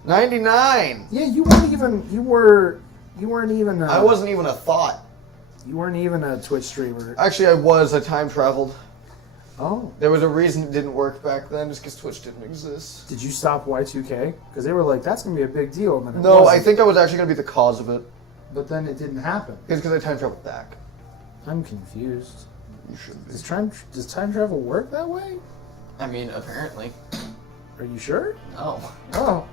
99. Yeah, you weren't even. You weren't even. I wasn't even a thought. You weren't even a Twitch streamer. Actually, I was. I time traveled. Oh. There was a reason it didn't work back then, just because Twitch didn't exist. Did you stop Y2K? Because they were like, that's gonna be a big deal. And then it No, I wasn't. think I was actually going to be the cause of it. But then it didn't happen. It's because I time traveled back. I'm confused. You should be. Does time travel work that way? I mean, apparently. Are you sure? No. Oh.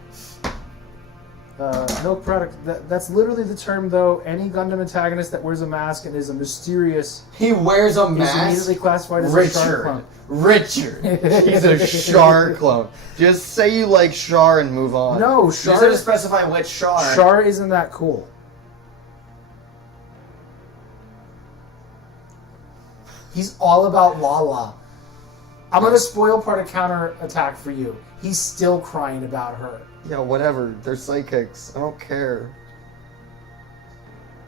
No product. That's literally the term, though. Any Gundam antagonist that wears a mask and is a mysterious He wears a is mask. immediately classified as a shark clone. Richard. He's a Char clone. Just say you like Char and move on. No, You Char. said to specify which Char. Char isn't that cool. He's all about Lala. I'm gonna spoil part of counter attack for you. He's still crying about her. Yeah, whatever. They're psychics. I don't care.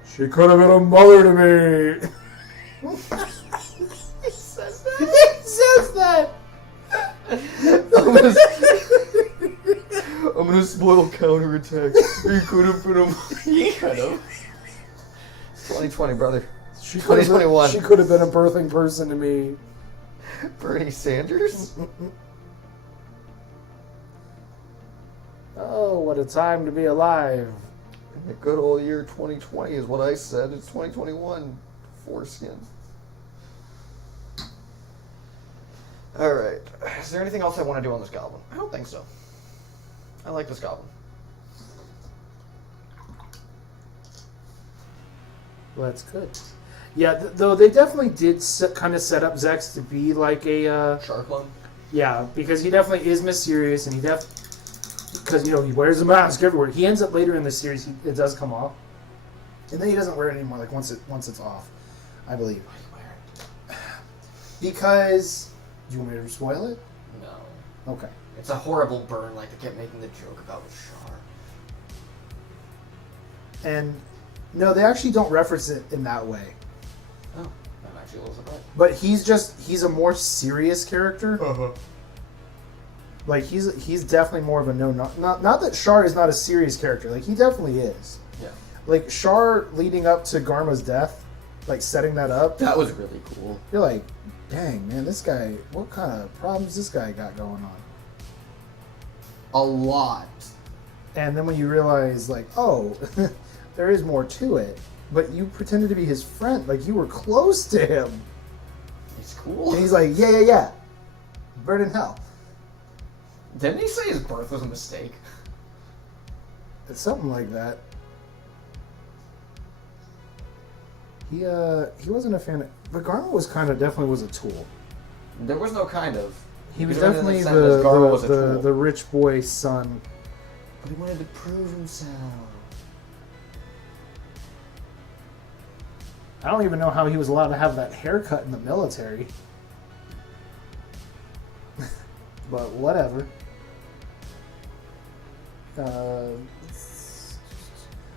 She could have been a mother to me. He says that. He says that. I'm gonna spoil counterattack. You could have been a. He could have. 2020, brother. She could have 2021. She could have been a birthing person to me. Bernie Sanders? Oh, what a time to be alive. The good old year 2020 is what I said. It's 2021. Foreskin. Alright. Is there anything else I want to do on this goblin? I don't think so. I like this goblin. Well, that's good. Yeah, though they definitely did kind of set up Zex to be like a... Char clone? Yeah, because he definitely is mysterious, and because, he wears a mask everywhere. He ends up later in the series, it does come off. And then he doesn't wear it anymore, like once it's off, I believe. Why do you wear it? Because... Do you want me to spoil it? No. Okay. It's a horrible burn like they kept making the joke about with Char. And, no, they actually don't reference it in that way. Oh, I'm actually a little surprised. But he's a more serious character. Like, he's definitely more of a not that Char is not a serious character. Like, he definitely is. Yeah. Like, Char leading up to Garma's death, like, setting that up, That was really cool. you're like, dang, man, this guy, what kind of problems this guy got going on? A lot. And then when you realize, like, oh, there is more to it, but you pretended to be his friend, like, you were close to him. He's cool. And he's like, yeah. Burn in hell. Didn't he say his birth was a mistake? It's something like that. He wasn't a fan of... But Garma was definitely was a tool. There was no kind of. He was could have definitely been in the sense that Garma was a tool. the rich boy's son. But he wanted to prove himself. I don't even know how he was allowed to have that haircut in the military. But whatever.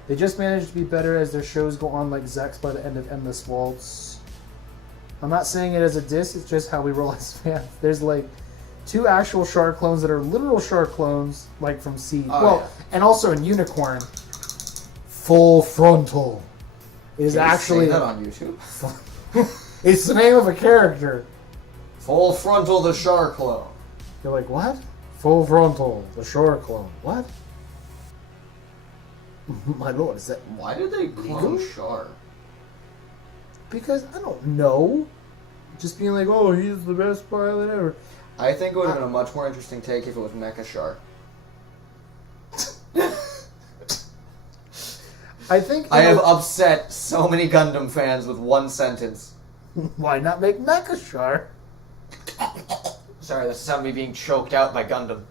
They just managed to be better as their shows go on, like Zex by the end of Endless Waltz. I'm not saying it as a diss, it's just how we roll as fans. There's like 2 actual Char clones that are literal Char clones, like from Seed. Oh, And also in Unicorn, Full Frontal is Can you actually... say that on YouTube? It's the name of a character. Full frontal the Char clone. You're like, what? Full Frontal, the Char clone. What? My lord, is that... Why did they clone Legal? Char? Because, I don't know. Just being like, oh, he's the best pilot ever. I think it would have been a much more interesting take if it was Mecha Char. I think... I have upset so many Gundam fans with one sentence. Why not make Mecha Char? Sorry, that's not me being choked out by Gundam.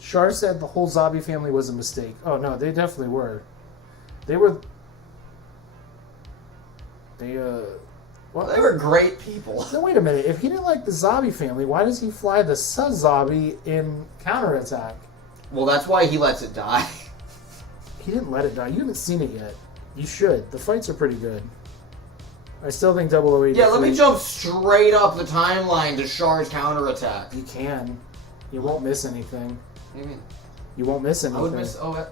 Char said the whole zombie family was a mistake. Oh, no, they definitely were. They were... Well, they were great people. No, wait a minute. If he didn't like the zombie family, why does he fly the Suz-zombie in Counterattack? Well, that's why he lets it die. He didn't let it die. You haven't seen it yet. You should. The fights are pretty good. I still think 0083... Yeah, let me jump straight up the timeline to Char's counterattack. You can. You won't miss anything. What do you mean? You won't miss anything. I would miss... wait.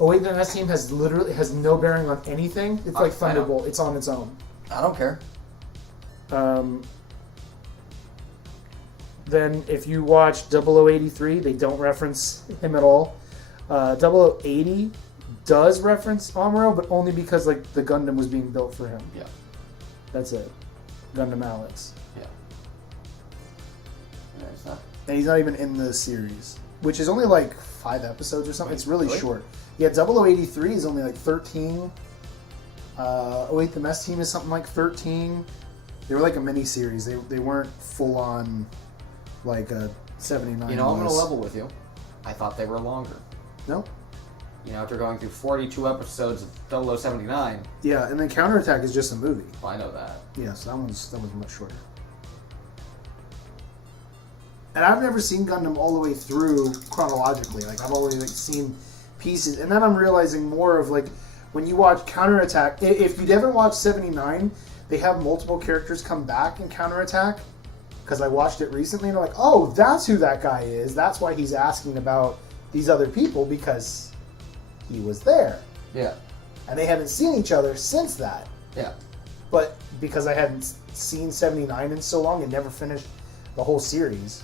Oh wait, then that team has no bearing on anything. It's like I know. Thunderbolt. It's on its own. I don't care. Then if you watch 0083, they don't reference him at all. 0080 does reference Amuro, but only because like the Gundam was being built for him. Yeah. That's it. Gundam Alex. Yeah. Yeah, it's not... And he's not even in the series, which is only like 5 episodes or something. It's really Really? short. Yeah, 0083 is only like 13. The mess team is something like 13. They were like a mini series. They weren't full on like a 79. You know, I'm going to was. level with you. I thought they were longer. No? You know, after going through 42 episodes of 0079, Yeah, and then Counterattack is just a movie. well, I know that. Yeah, so that one's much shorter. And I've never seen Gundam all the way through chronologically. Like I've always like seen pieces, and then I'm realizing more of like when you watch Counterattack. If you haven't watched 79, they have multiple characters come back in Counterattack. Because I watched it recently, and I'm like, oh, that's who that guy is. That's why he's asking about these other people because he was there, Yeah. and they haven't seen each other since that. Yeah. But because I hadn't seen 79 in so long and never finished the whole series,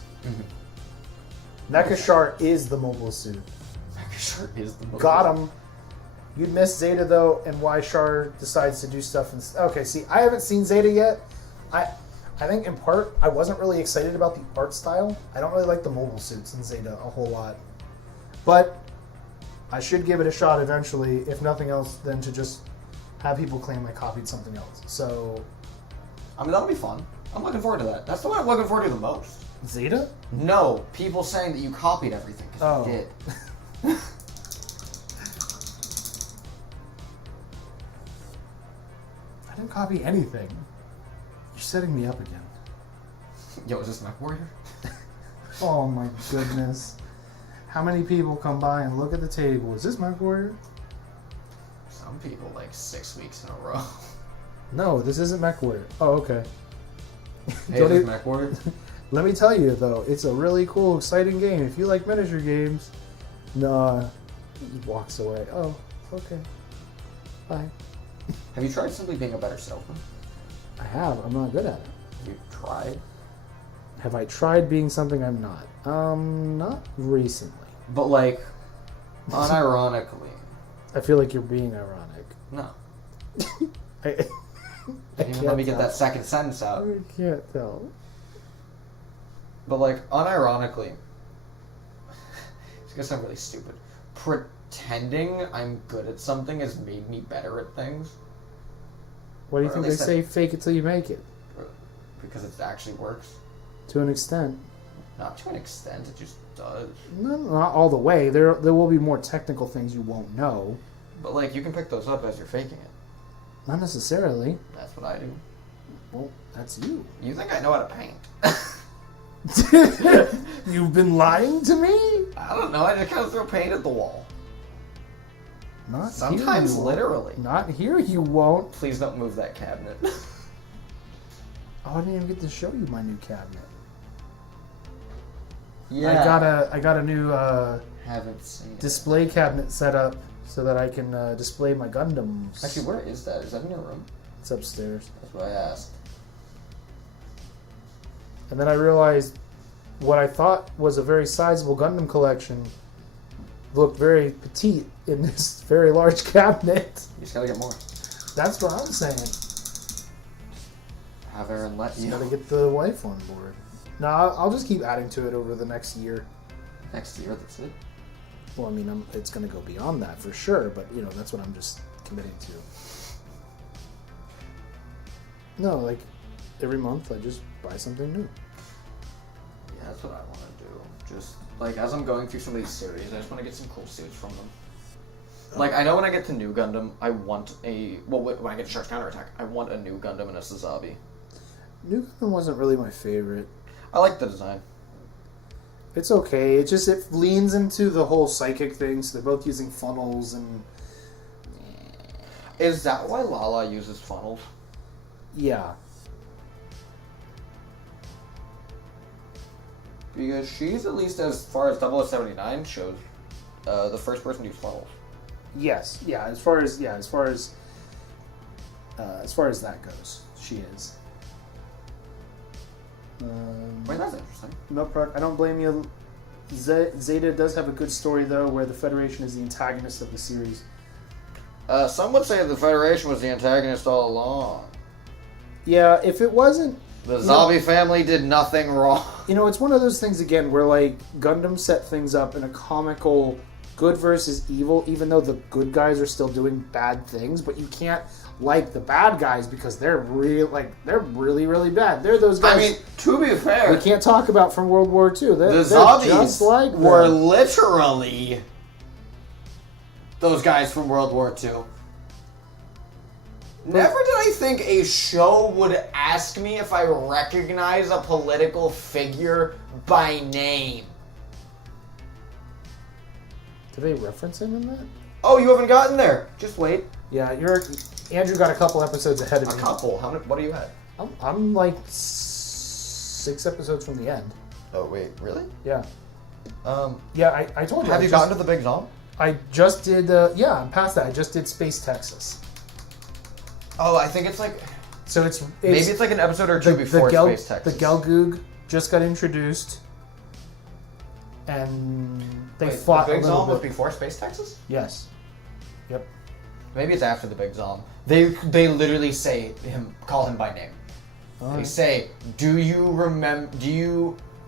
Mecha Char is the mobile suit. Mecha Char is the most... Got him. You'd miss Zeta though, and why Char decides to do stuff. Okay, see, I haven't seen Zeta yet. I think in part I wasn't really excited about the art style. I don't really like the mobile suits in Zeta a whole lot, but I should give it a shot eventually, if nothing else, than to just have people claim I copied something else. So, I mean, that'll be fun. I'm looking forward to that. That's the one I'm looking forward to the most. Zeta? No, people saying that you copied everything, because you did. I didn't copy anything. You're setting me up again. Yo, is this Mech Warrior? Oh my goodness. How many people come by and look at the table? Is this Mech Warrior? Some people, like, 6 weeks in a row. No, this isn't Mech Warrior. Oh, okay. Hey, Don't is this e- Mech Warrior? Let me tell you, though, it's a really cool, exciting game. If you like miniature games, nah, he walks away. Oh, okay. Bye. Have you tried simply being a better salesman? I have. I'm not good at it. Have you tried? Have I tried being something I'm not? Not recently. But, like, unironically. I feel like you're being ironic. No. I Didn't even let me get that second sentence out. I can't tell. But, like, unironically, it's gonna sound really stupid. Pretending I'm good at something has made me better at things. Why do you Or think at they least say fake it till you make it? Because it actually works. To an extent. Not to an extent, it just does. No, not all the way. There will be more technical things you won't know. But, like, you can pick those up as you're faking it. Not necessarily. That's what I do. Well, that's you. You think I know how to paint? You've been lying to me? I don't know, I just kind of throw paint at the wall. Not Sometimes here you literally. won't. Not here you won't. Please don't move that cabinet. Oh, I didn't even get to show you my new cabinet. Yeah. I got a new Haven't seen it. display cabinet set up so that I can display my Gundams. Actually, where is that? Is that in your room? It's upstairs. That's what I asked. And then I realized what I thought was a very sizable Gundam collection looked very petite in this very large cabinet. You just gotta get more. That's what I'm saying. Have Aaron let Just you. gotta get the wife on board. No, I'll just keep adding to it over the next year. Next year, that's it. Well, I mean, it's gonna go beyond that for sure, but you know, that's what I'm just committing to. No, like every month I just buy something new. Yeah, that's what I want to do. Just, like, as I'm going through some of these series, I just want to get some cool suits from them. Like, I know when I get to New Gundam, I want a... Well, when I get to Char's Counterattack, I want a New Gundam and a Sazabi. New Gundam wasn't really my favorite. I like the design. It's okay. It leans into the whole psychic thing, so they're both using funnels and Is that why Lala uses funnels? Yeah. Because she's, at least as far as 0079 shows, the first person to use funnels. Yes. Yeah. As far as that goes, she is. Wait, that's interesting. No, Proc, I don't blame you. Zeta does have a good story though, where the Federation is the antagonist of the series. Some would say the Federation was the antagonist all along. Yeah, if it wasn't, The zombie family did nothing wrong. you know, it's one of those things again where like Gundam set things up in a comical good versus evil, even though the good guys are still doing bad things, but you can't like the bad guys because they're really, really bad. They're those guys. I mean, to be fair, we can't talk about from World War II. the zombies just like were them. literally those guys from World War II. Never did I think a show would ask me if I recognize a political figure by name. Do they reference him in that? Oh, you haven't gotten there. Just wait. Yeah, Andrew got a couple episodes ahead of A me. couple. How many? What are you at? I'm like 6 episodes from the end. Oh wait, really? Yeah. Yeah, I told you. Have you gotten to the big zom? I just did. Yeah, I'm past that. I just did Space Texas. Oh, I think it's like So it's maybe it's like an episode or two before Space Texas. The Gelgoog just got introduced, and they Wait, fought the big a little zom was bit. before Space Texas? Yes. Yep. Maybe it's after the big zom. They literally call him by name. All They right. say, Do you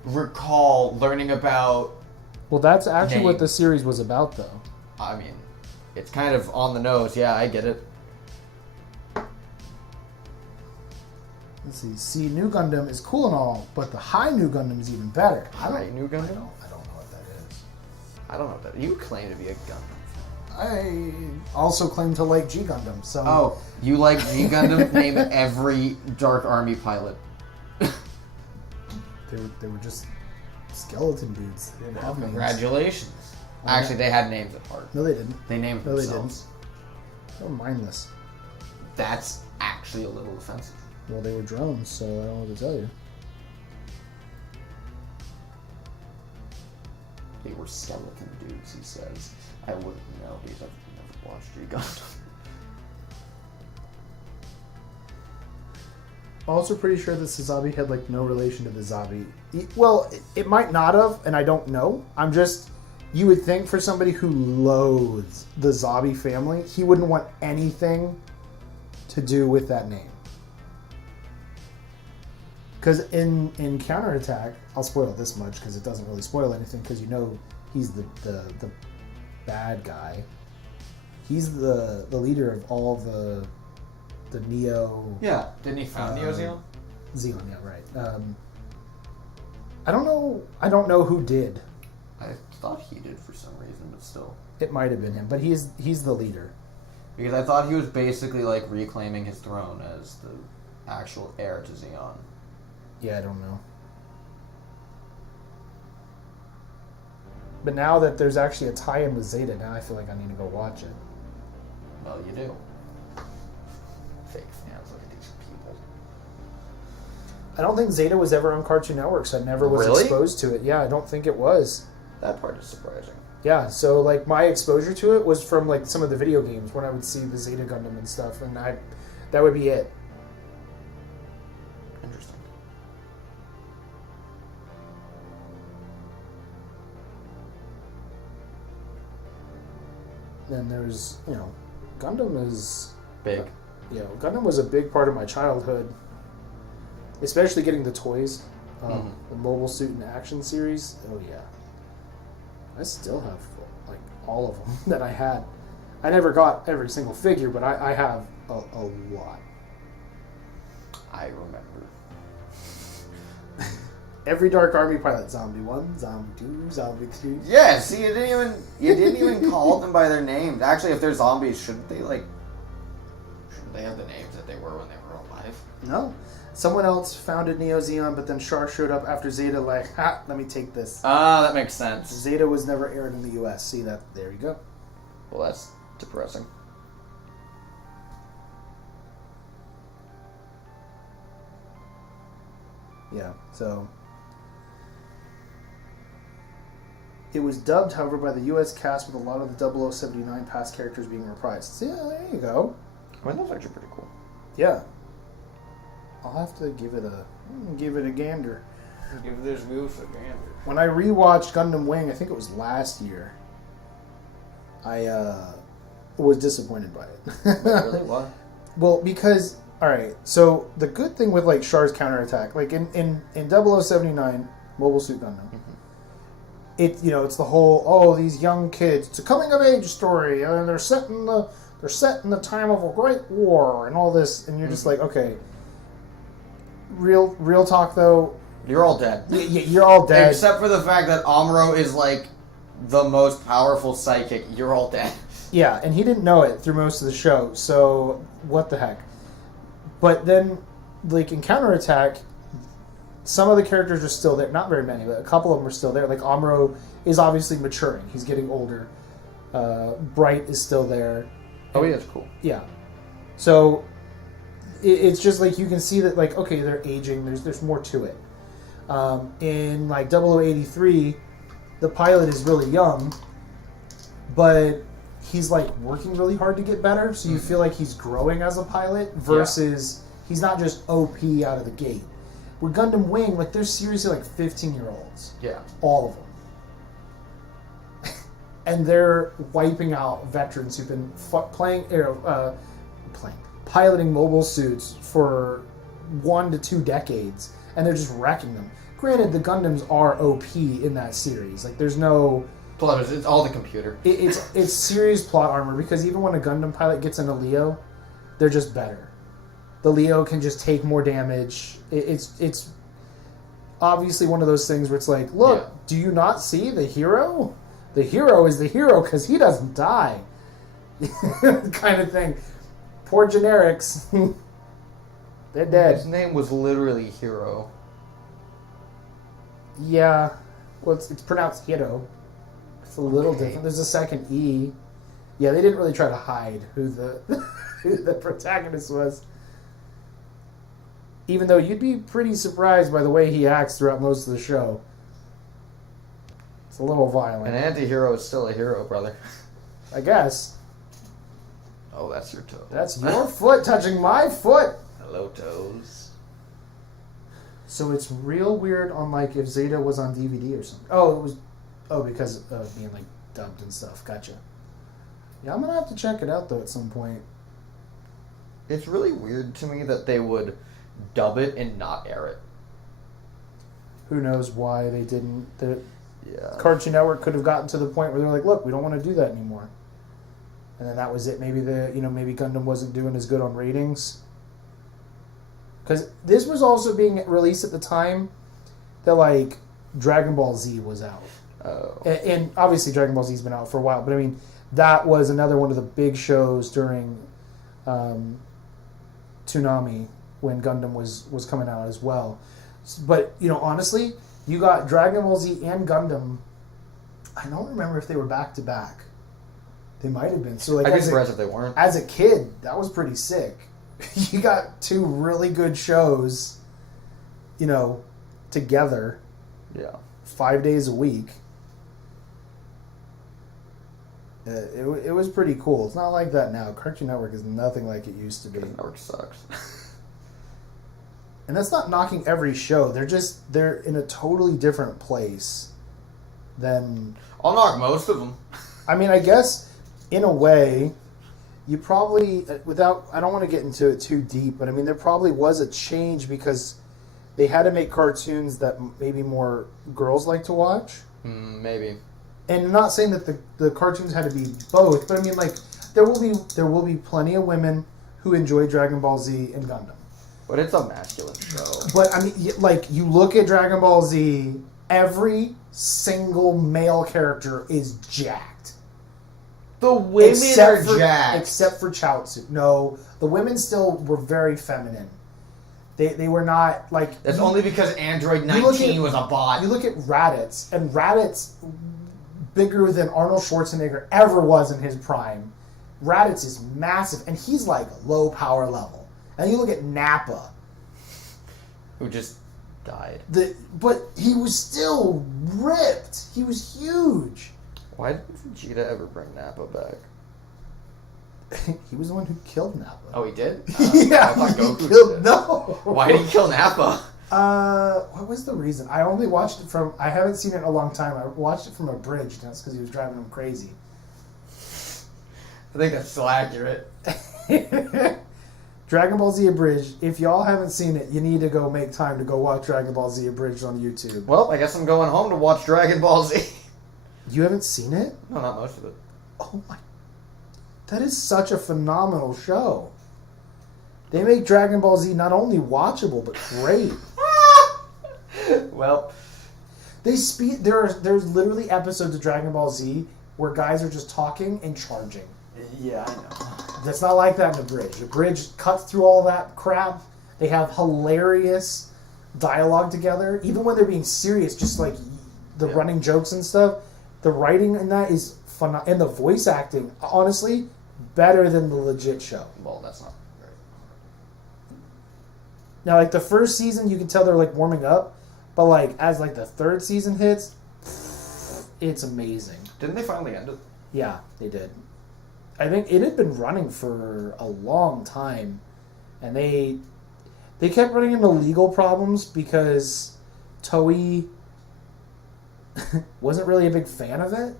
recall learning about? Well, that's actually Name. what the series was about, though. I mean, it's kind of on the nose. Yeah, I get it. Let's see. See, New Gundam is cool and all, but the High New Gundam is even better. High New Gundam? I don't know what that is. I don't know what that. You claim to be a Gundam. I also claim to like G Gundam. So. Oh, you like G Gundam? Name every Dark Army pilot. They were just skeleton dudes. They didn't have names. Congratulations. Why Actually, they had names at heart. No, they didn't. They named No, they themselves. They were mindless. That's actually a little offensive. Well, they were drones, so I don't know what to tell you. They were skeleton dudes, he says. I wouldn't know because I've never watched G Gundam. Also pretty sure the Sazabi had like no relation to the Zabi. Well, it might not have, and I don't know. You would think for somebody who loathes the Zabi family, he wouldn't want anything to do with that name. Because in Counterattack, I'll spoil this much because it doesn't really spoil anything because you know he's the bad guy. He's the leader of all the Neo... Yeah. Didn't he found Neo Zeon? Zeon, yeah, right. I don't know who did. I thought he did for some reason, but still. It might have been him, but he's the leader. Because I thought he was basically like reclaiming his throne as the actual heir to Zeon. Yeah, I don't know. But now that there's actually a tie-in with Zeta, now I feel like I need to go watch it. Well, you do. Fake fans, look at these people. I don't think Zeta was ever on Cartoon Network, so I never was Really? exposed to it. Yeah, I don't think it was. That part is surprising. Yeah, so like my exposure to it was from like some of the video games when I would see the Zeta Gundam and stuff, and that would be it. Interesting. Then there's, Gundam is... Big. Gundam was a big part of my childhood, especially getting the toys, the Mobile Suit in Action series. Oh yeah, I still have like all of them that I had. I never got every single figure, but I have a lot. I remember. Every Dark Army pilot: Zombie 1, Zombie 2, Zombie 3. Yeah, see, you didn't even call them by their names. Actually, if they're zombies, shouldn't they have the names that they were when they were alive? No, someone else founded Neo Zeon, but then Char showed up after Zeta. Like, let me take this. Ah, that makes sense. Zeta was never aired in the U.S. See that? There you go. Well, that's depressing. Yeah, so it was dubbed, however, by the U.S. cast with a lot of the 0079 past characters being reprised. So, yeah, there you go. I mean, that's actually pretty cool. Yeah, I'll have to give it a gander. Give this goose a gander. When I rewatched Gundam Wing, I think it was last year, I was disappointed by it. Really? What? Well, because alright, so the good thing with like Char's counterattack, like in 0079 Mobile Suit Gundam, it's the whole these young kids, it's a coming of age story, and they're set in the time of a great war and all this, and you're just like, okay. Real talk though. You're all dead. You're all dead. Except for the fact that Amuro is like the most powerful psychic. You're all dead. Yeah, and he didn't know it through most of the show, so what the heck. But then, like, in Counterattack, some of the characters are still there. Not very many, but a couple of them are still there. Like, Amuro is obviously maturing. He's getting older. Bright is still there. Oh, yeah, that's cool. Yeah. So, it's just, like, you can see that, like, okay, they're aging. There's more to it. In, like, 0083, the pilot is really young, but he's like working really hard to get better, so you feel like he's growing as a pilot versus he's not just OP out of the gate. With Gundam Wing, like there's seriously like 15-year-olds. Yeah. All of them. And they're wiping out veterans who've been piloting mobile suits for 1 to 2 decades, and they're just wrecking them. Granted, the Gundams are OP in that series. Like there's no... It's all the computer. It's serious plot armor, because even when a Gundam pilot gets into Leo, they're just better. The Leo can just take more damage. It's obviously one of those things where it's like, look, do you not see the hero? The hero is the hero because he doesn't die. Kind of thing. Poor generics. They're dead. His name was literally Hero. Yeah. Well, it's pronounced Hiro. It's a little different. There's a second E. Yeah, they didn't really try to hide who the protagonist was. Even though you'd be pretty surprised by the way he acts throughout most of the show. It's a little violent. An anti-hero is still a hero, brother. I guess. Oh, that's your toe. That's your foot touching my foot. Hello, toes. So it's real weird on like if Zeta was on DVD or something. Oh, it was... Oh, because of being like dubbed and stuff. Gotcha. Yeah, I'm gonna have to check it out though at some point. It's really weird to me that they would dub it and not air it. Who knows why they didn't? The Yeah. Cartoon Network could have gotten to the point where they're like, "Look, we don't want to do that anymore," and then that was it. Maybe maybe Gundam wasn't doing as good on ratings. Because this was also being released at the time that like Dragon Ball Z was out. Oh. And obviously Dragon Ball Z's been out for a while, but I mean, that was another one of the big shows during Toonami when Gundam was coming out as well. But, honestly, you got Dragon Ball Z and Gundam. I don't remember if they were back to back. They might have been. So like, I'd be surprised if they weren't. As a kid, that was pretty sick. You got 2 really good shows, together. Yeah. 5 days a week. It was pretty cool. It's not like that now. Cartoon Network is nothing like it used to be. Cartoon Network sucks. And that's not knocking every show. They're in a totally different place than... I'll knock most of them. I mean, I guess, in a way, you probably, I don't want to get into it too deep, but I mean, there probably was a change because they had to make cartoons that maybe more girls like to watch. Maybe. And I'm not saying that the cartoons had to be both, but I mean, like, there will be plenty of women who enjoy Dragon Ball Z and Gundam. But it's a masculine show. But I mean, like, you look at Dragon Ball Z, every single male character is jacked. The women are jacked. Except for Chaozu. No, the women still were very feminine. They were not, like... That's only because Android 19 was a bot. You look at Raditz, and Raditz, bigger than Arnold Schwarzenegger ever was in his prime. Raditz is massive, and he's, like, low power level. And you look at Nappa. Who just died. But he was still ripped. He was huge. Why did Vegeta ever bring Nappa back? He was the one who killed Nappa. Oh, he did? Yeah, I thought he Goku killed. did. No. Why did he kill Nappa? What was the reason? I only watched it from. I haven't seen it in a long time. I watched it from a bridge. And that's because he was driving him crazy. I think that's still accurate. Dragon Ball Z Abridged. If y'all haven't seen it, you need to go make time to go watch Dragon Ball Z Abridged on YouTube. Well, I guess I'm going home to watch Dragon Ball Z. You haven't seen it? No, not most of it. Oh my. That is such a phenomenal show. They make Dragon Ball Z not only watchable, but great. Well, There's literally episodes of Dragon Ball Z where guys are just talking and charging. yeah, I know. That's not like that in the bridge. The bridge cuts through all that crap. They have hilarious dialogue together, even when they're being serious. Just like the running jokes and stuff. The writing in that is fun, and the voice acting, honestly, better than the legit show. Well, that's not right. Now, like the first season, you can tell they're like warming up, but like as like the third season hits, it's amazing. Didn't they finally end it? Yeah, they did. I think it had been running for a long time, and they kept running into legal problems because Toei wasn't really a big fan of it.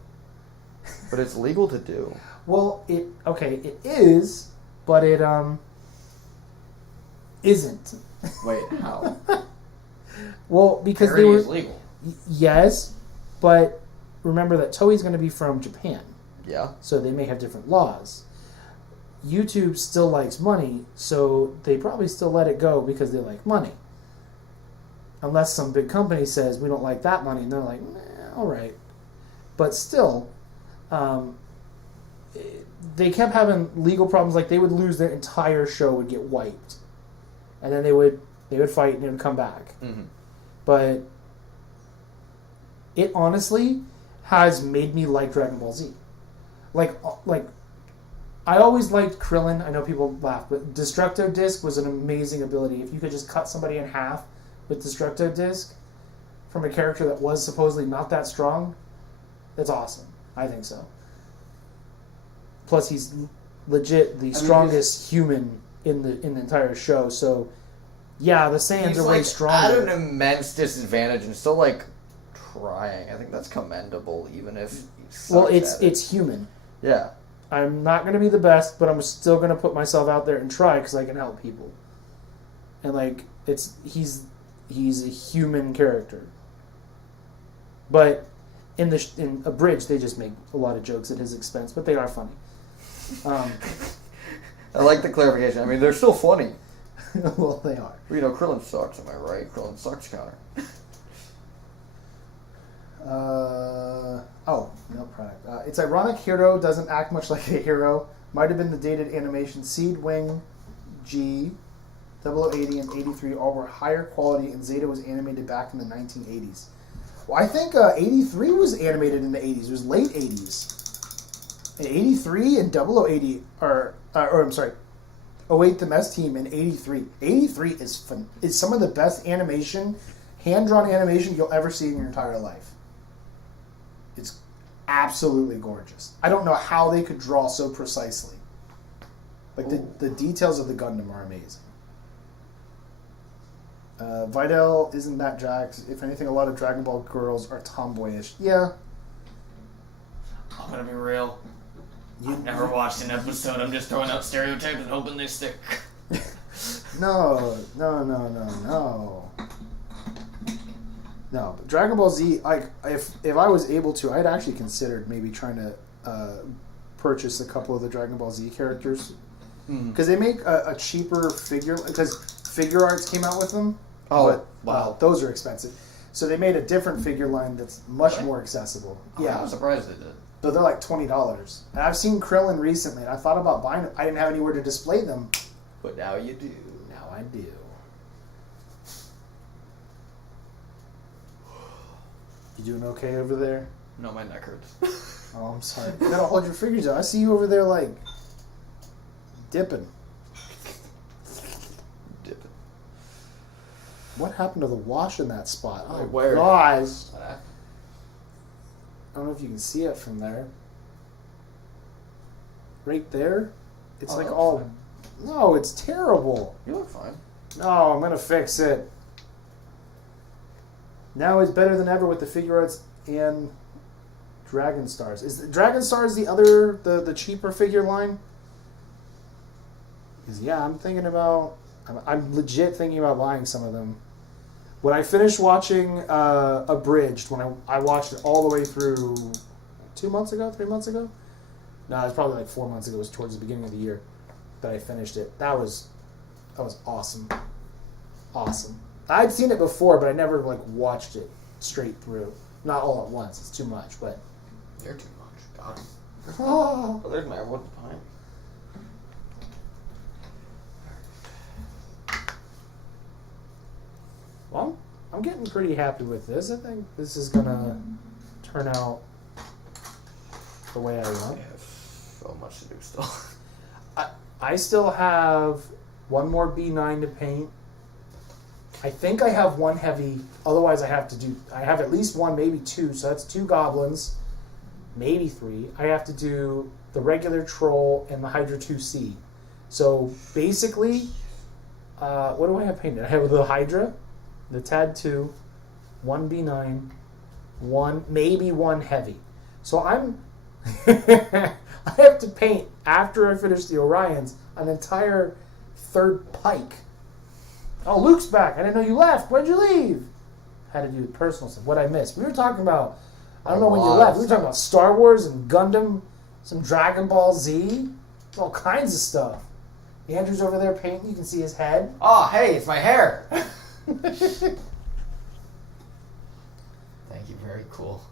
But it's legal to do. Well, it is, but it isn't. Wait, how? Well, because Parody they were is legal. yes, but remember that Toei's going to be from Japan. Yeah. So they may have different laws. YouTube still likes money, so they probably still let it go because they like money. Unless some big company says, we don't like that money, and they're like, all right. But still, they kept having legal problems. Like, they would lose their entire show, would get wiped. And then they would fight and it would come back. Mm-hmm. But it honestly has made me like Dragon Ball Z. Like I always liked Krillin. I know people laugh, but Destructo Disc was an amazing ability. If you could just cut somebody in half with Destructo Disc from a character that was supposedly not that strong, that's awesome. I think so. Plus, he's legit the strongest human in the entire show. So, yeah, the Saiyans are way stronger. At an immense disadvantage and still like trying. I think that's commendable, even if. Well, it's human. Yeah. I'm not going to be the best, but I'm still going to put myself out there and try because I can help people. And like he's a human character. But in a bridge, they just make a lot of jokes at his expense, but they are funny. I like the clarification. I mean, they're still funny. Well, they are. Well, you know, Krillin sucks. Am I right? Krillin sucks counter. No product. It's ironic Hero doesn't act much like a hero. Might have been the dated animation. Seed, Wing, G, 0080, and 83 all were higher quality, and Zeta was animated back in the 1980s. Well, I think 83 was animated in the 80s. It was late 80s. And 83 and 0080 I'm sorry, 08 the Mess Team in 83. 83 is some of the best animation, hand-drawn animation you'll ever see in your entire life. It's absolutely gorgeous. I don't know how they could draw so precisely. Like, the details of the Gundam are amazing. Videl isn't that Jax. If anything, a lot of Dragon Ball girls are tomboyish. Yeah. I'm gonna be real. I've never watched an episode. I'm just throwing out stereotypes and hoping they stick. No. No, but Dragon Ball Z, like, if I was able to, I'd actually considered maybe trying to purchase a couple of the Dragon Ball Z characters. Because they make a cheaper figure, because Figure Arts came out with them. Oh, but, wow. Those are expensive. So they made a different figure line that's much more accessible. Yeah, I'm surprised they did. So they're like $20. And I've seen Krillin recently, and I thought about buying them. I didn't have anywhere to display them. But now you do. Now I do. You doing okay over there? No, my neck hurts. Oh, I'm sorry. You gotta hold your fingers out. I see you over there, like, dipping. What happened to the wash in that spot? Oh, Where? gosh. I don't know if you can see it from there. Right there? It's like all... Fine. No, it's terrible. You look fine. No, I'm going to fix it. Now it's better than ever with the figure arts and Dragon Stars. Is Dragon Stars the cheaper figure line? Because yeah, I'm legit thinking about buying some of them. When I finished watching Abridged, when I watched it all the way through 3 months ago? No, it was probably like 4 months ago. It was towards the beginning of the year that I finished it. That was awesome. Awesome. I'd seen it before, but I never like watched it straight through. Not all at once. It's too much, but... You're too much. God. Oh. Oh, there's my wood pine. Well, I'm getting pretty happy with this. I think this is gonna turn out the way I I want. have so much to do still. I still have one more B9 to paint. I think I have one heavy. Otherwise, I have at least one, maybe two. So that's 2 goblins, maybe 3. I have to do the regular troll and the Hydra 2C. So basically, what do I have painted? I have the Hydra, the Tad 2, 1 B9, maybe one heavy. So I'm I have to paint after I finish the Orions an entire 3rd pike. Oh, Luke's back. I didn't know you left. Why'd you leave? Had to do with personal stuff. What'd I miss? We were talking about, I don't know when you left. We were talking about Star Wars and Gundam, some Dragon Ball Z, all kinds of stuff. Andrew's over there painting. You can see his head. Oh, hey, it's my hair. Thank you. Very cool.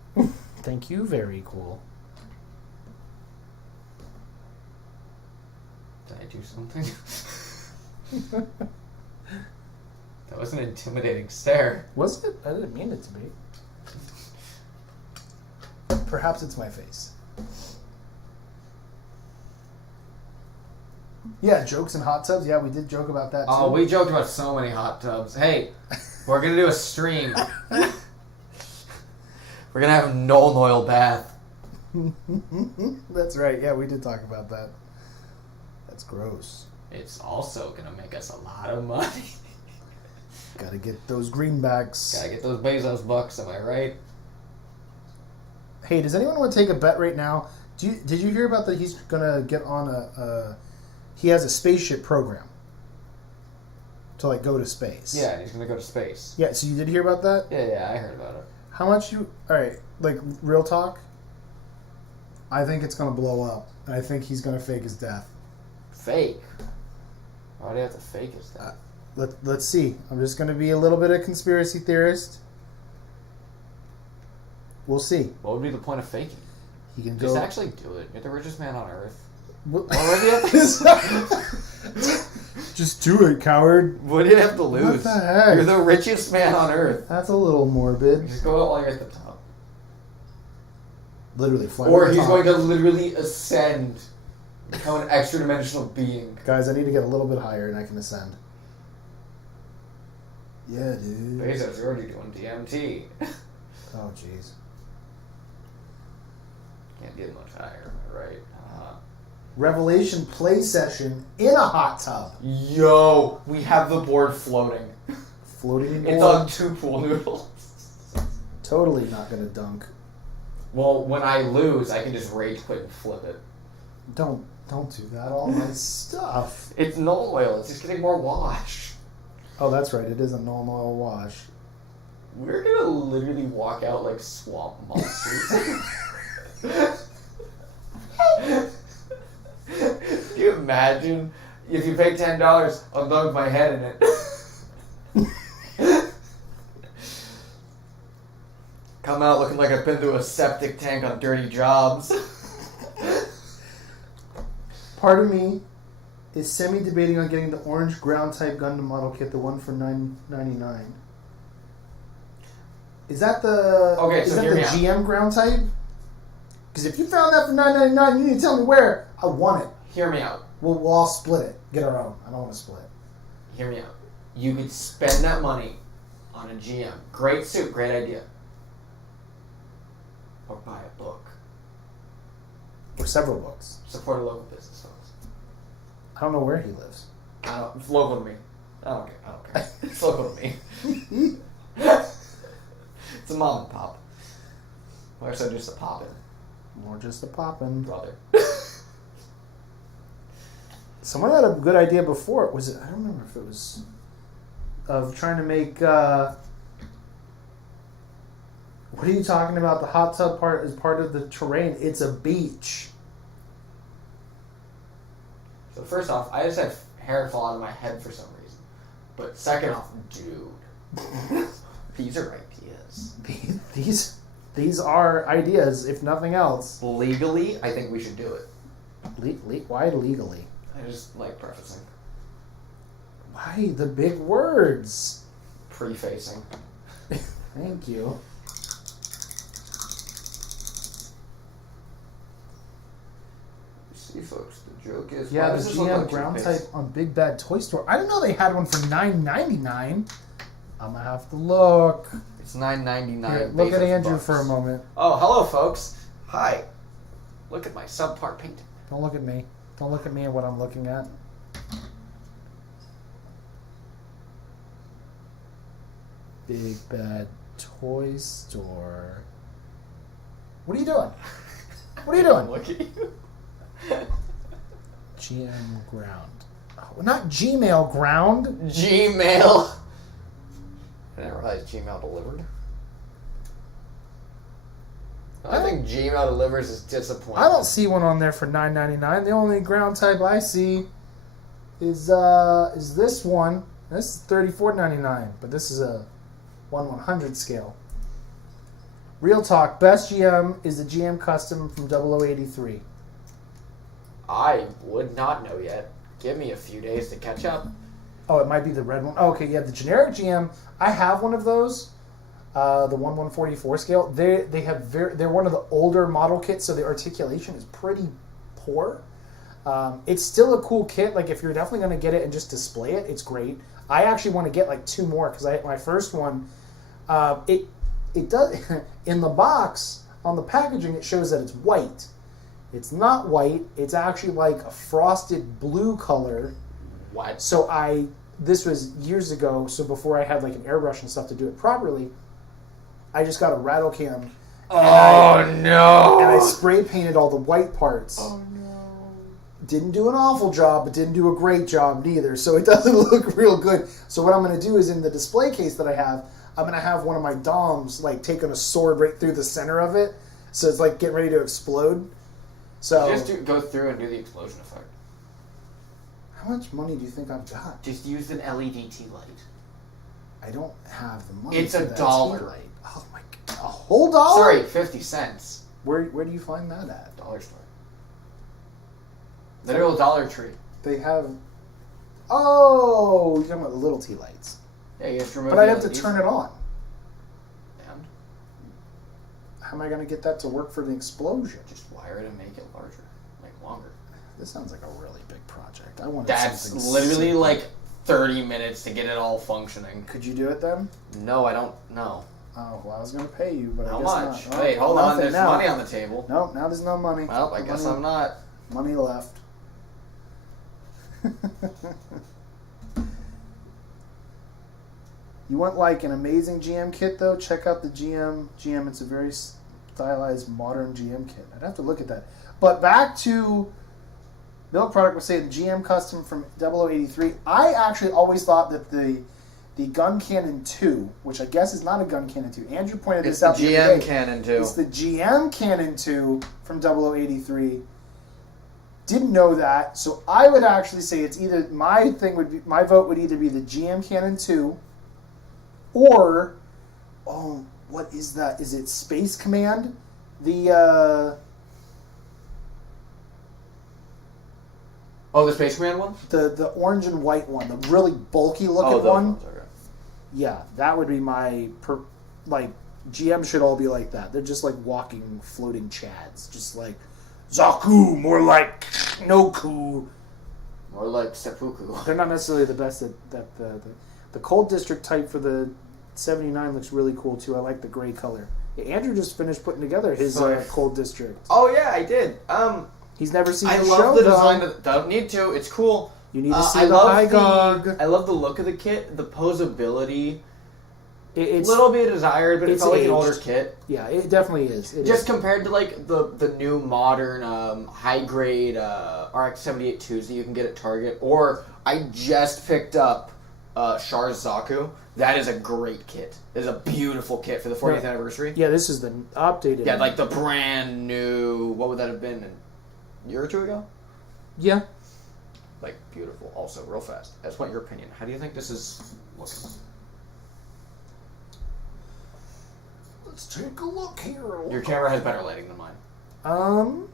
Thank you. Very cool. Did I do something? That was an intimidating stare. Was it? I didn't mean it to be. Perhaps it's my face. Yeah, jokes and hot tubs. Yeah, we did joke about that too. Oh, we joked about so many hot tubs. Hey, we're gonna do a stream. We're gonna have a Null Oil bath. That's right. Yeah, we did talk about that. That's gross. It's also gonna make us a lot of money. Gotta get those greenbacks. Gotta get those Bezos bucks, am I right? Hey, does anyone want to take a bet right now? Did you hear about that? He's gonna get on he has a spaceship program to like go to space. Yeah, and he's gonna go to space. Yeah. So you did hear about that? Yeah, I heard about it. How much you? All right, like real talk. I think it's gonna blow up, and I think he's gonna fake his death. Fake? Why do you have to fake his death? Let's see. I'm just gonna be a little bit of conspiracy theorist. We'll see. What would be the point of faking? He can Just go. actually do it. You're the richest man on earth. What- Already at this? Just do it, coward. What do you have to lose? What the heck? You're the richest man on earth. That's a little morbid. Just go out while you're at the top. Literally fly. Or to the he's top. going to literally ascend, become an extra dimensional being. Guys, I need to get a little bit higher, and I can ascend. Yeah, dude. Bezos, you're already doing DMT. Oh, jeez. Can't get much higher, right? Revelation play session in a hot tub. Yo, we have the board floating. Floating in It's oil. on 2 pool noodles. Totally not gonna dunk. Well, when I lose, I can just rage quit and flip it. Don't do that. All my stuff. It's null oil. It's just getting more wash. Oh, that's right. It is a normal oil wash. We're gonna literally walk out like swamp monsters. Can you imagine if you pay $10, I'll dunk my head in it. Come out looking like I've been through a septic tank on dirty jobs. Part of me is semi-debating on getting the orange ground type Gundam model kit, the one for $9.99. Is that the Okay, is so that hear the me out. GM ground type? Because if you found that for $9.99, you need to tell me where. I want it. Hear me out. We'll all split it. Get our own. I don't want to split. Hear me out. You could spend that money on a GM. Great suit, great idea. Or buy a book. Or several books. Support a local business, folks. I don't know where he lives. It's local to me. I don't care. It's local to me. It's a mom and pop. Or so just a poppin'. More just a poppin'. Brother. Someone had a good idea before. Was it? I don't remember if it was of trying to make. What are you talking about? The hot tub part is part of the terrain. It's a beach. So first off, I just had hair fall out of my head for some reason. But second off, dude, these are ideas. These are ideas, if nothing else. Legally, I think we should do it. Why legally? I just like prefacing. Why the big words? Prefacing. Thank you. See, folks, the joke is... Yeah, why the does this look GM like ground toothpaste? type on Big Bad Toy Store. I didn't know they had one for $9.99. I'm gonna have to look. It's $9.99. Here, look at Andrew for a moment. Oh, hello, folks. Hi. Look at my subpar painting. Don't look at me. Don't look at me and what I'm looking at. Big Bad Toy Store. What are you doing? What are you doing? Look at you. GM Ground. Oh, not Gmail Ground. Gmail. I didn't realize Gmail delivered. I think Gmail delivers is disappointing. I don't see one on there for $9.99. The only ground type I see is this one. This is $34.99, but this is a 1/100 scale. Real talk, best GM is the GM custom from 0083. I would not know yet. Give me a few days to catch up. Oh, it might be the red one. Oh, okay, yeah, the generic GM. I have one of those. The 1/144 scale. They're one of the older model kits, so the articulation is pretty poor. It's still a cool kit. Like if you're definitely going to get it and just display it, it's great. I actually want to get like 2 more because my first one, it does in the box on the packaging it shows that it's white. It's not white. It's actually like a frosted blue color. What? So this was years ago. So before I had like an airbrush and stuff to do it properly, I just got a rattle cam. No! And I spray painted all the white parts. Oh no! Didn't do an awful job, but didn't do a great job neither. So it doesn't look real good. So what I'm going to do is in the display case that I have, I'm going to have one of my DOMs like taking a sword right through the center of it. So it's like getting ready to explode. So Just go through and do the explosion effect. how much money do you think I've got? Just use an LED tea light. I don't have the money. It's for a that dollar. tea light. Oh my god! A whole dollar? Sorry, 50 cents. Where do you find that at? Dollar store. Literal Dollar Tree. They have. Oh, you're talking about the little tea lights. Yeah, you have to remove But I'd the have to LEDs. turn it on. And How am I going to get that to work for the explosion? just wire it and make it larger, like longer. This sounds like a really big project. I want. That's literally like 30 minutes to get it all functioning. Could you do it then? No, I don't know. Oh, well, I was going to pay you, but How I guess much? not. Oh, Wait, hold on. nothing There's now. money on the table. Nope, now there's no money. Well, I guess I'm not. Money left. You want like an amazing GM kit though? Check out the GM. It's a very stylized modern GM kit. I'd have to look at that. But back to Build Product was saying the GM custom from 0083. I actually always thought that the Gun Cannon 2, which I guess is not a Gun Cannon 2. Andrew pointed It's this the out the other GM day. Cannon too. It's the GM Cannon 2 from 0083. Didn't know that, so I would actually say it's either my vote would either be the GM Cannon 2 or what is that? Is it Space Command? The Space Command one? the orange and white one, the really bulky looking those one. ones, okay. Yeah, that would be my GM should all be like that. They're just like walking, floating chads, just like Zaku, more like Noku. More like seppuku. They're not necessarily the best at the Cold District type for the 79 looks really cool too. I like the gray color. Yeah, Andrew just finished putting together his Sorry. Cold District. Oh yeah, I did. He's never seen I the love show, the though. design. Don't need to. It's cool. You need to see I the love high gog. I love the look of the kit, the posability. It's A little bit desired, but it it's felt like an aged. older kit. Yeah, it definitely is. It Just is. compared to like the new modern high grade RX-78 2s that you can get at Target, or I just picked up Char's Zaku. That is a great kit. It is a beautiful kit for the 40th anniversary. Yeah, this is the updated. Yeah, one. like the brand new. What would that have been? A year or two ago? Yeah. Like beautiful. Also, real fast. I just want your opinion. How do you think this is looking? Let's take a look here. Your camera has better lighting than mine.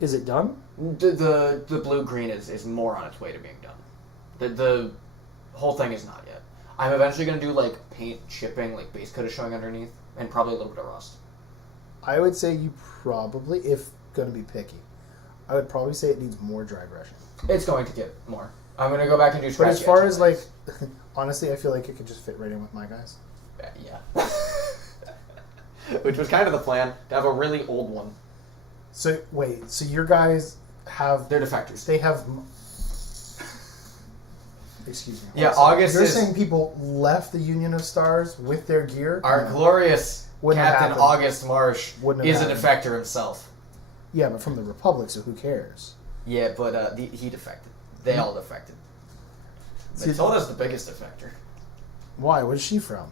Is it done? The blue green is more on its way to being done. The whole thing is not yet. I'm eventually gonna do like paint chipping, like base coat is showing underneath, and probably a little bit of rust. I would say you probably, if going to be picky, I would probably say it needs more dry brushing. It's going to get more. I'm gonna go back and do But scratch. as far as like, honestly, I feel like it could just fit right in with my guys. yeah. Which was kind of the plan, to have a really old one. So wait, so your guys have They're defectors. they have. Excuse me. Yeah, So August You're is- saying people left the Union of Stars with their gear? Our No. glorious Wouldn't have Captain happened. August Marsh Wouldn't have is a happened. defector himself. Yeah, but from the Republic, so who cares? Yeah, but he defected. They all defected. See, Matilda's the biggest defector. Why? Where's she from?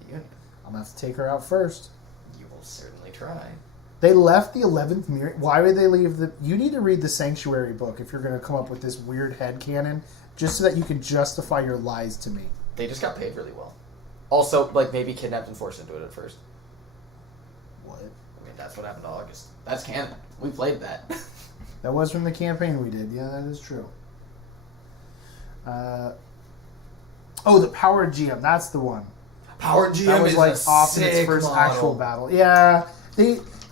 The Union. I'm gonna have to take her out first. You will certainly try. They left the 11th mirror. Why would they leave the... You need to read the Sanctuary book if you're going to come up with this weird headcanon, just so that you can justify your lies to me. They just got paid really well. Also, like, maybe kidnapped and forced into it at first. What? I mean, that's what happened to August. That's canon. We played that. That was from the campaign we did. Yeah, that is true. The Power GM. That's the one. Power GM That was is like a off in its sick first model. actual battle. Yeah,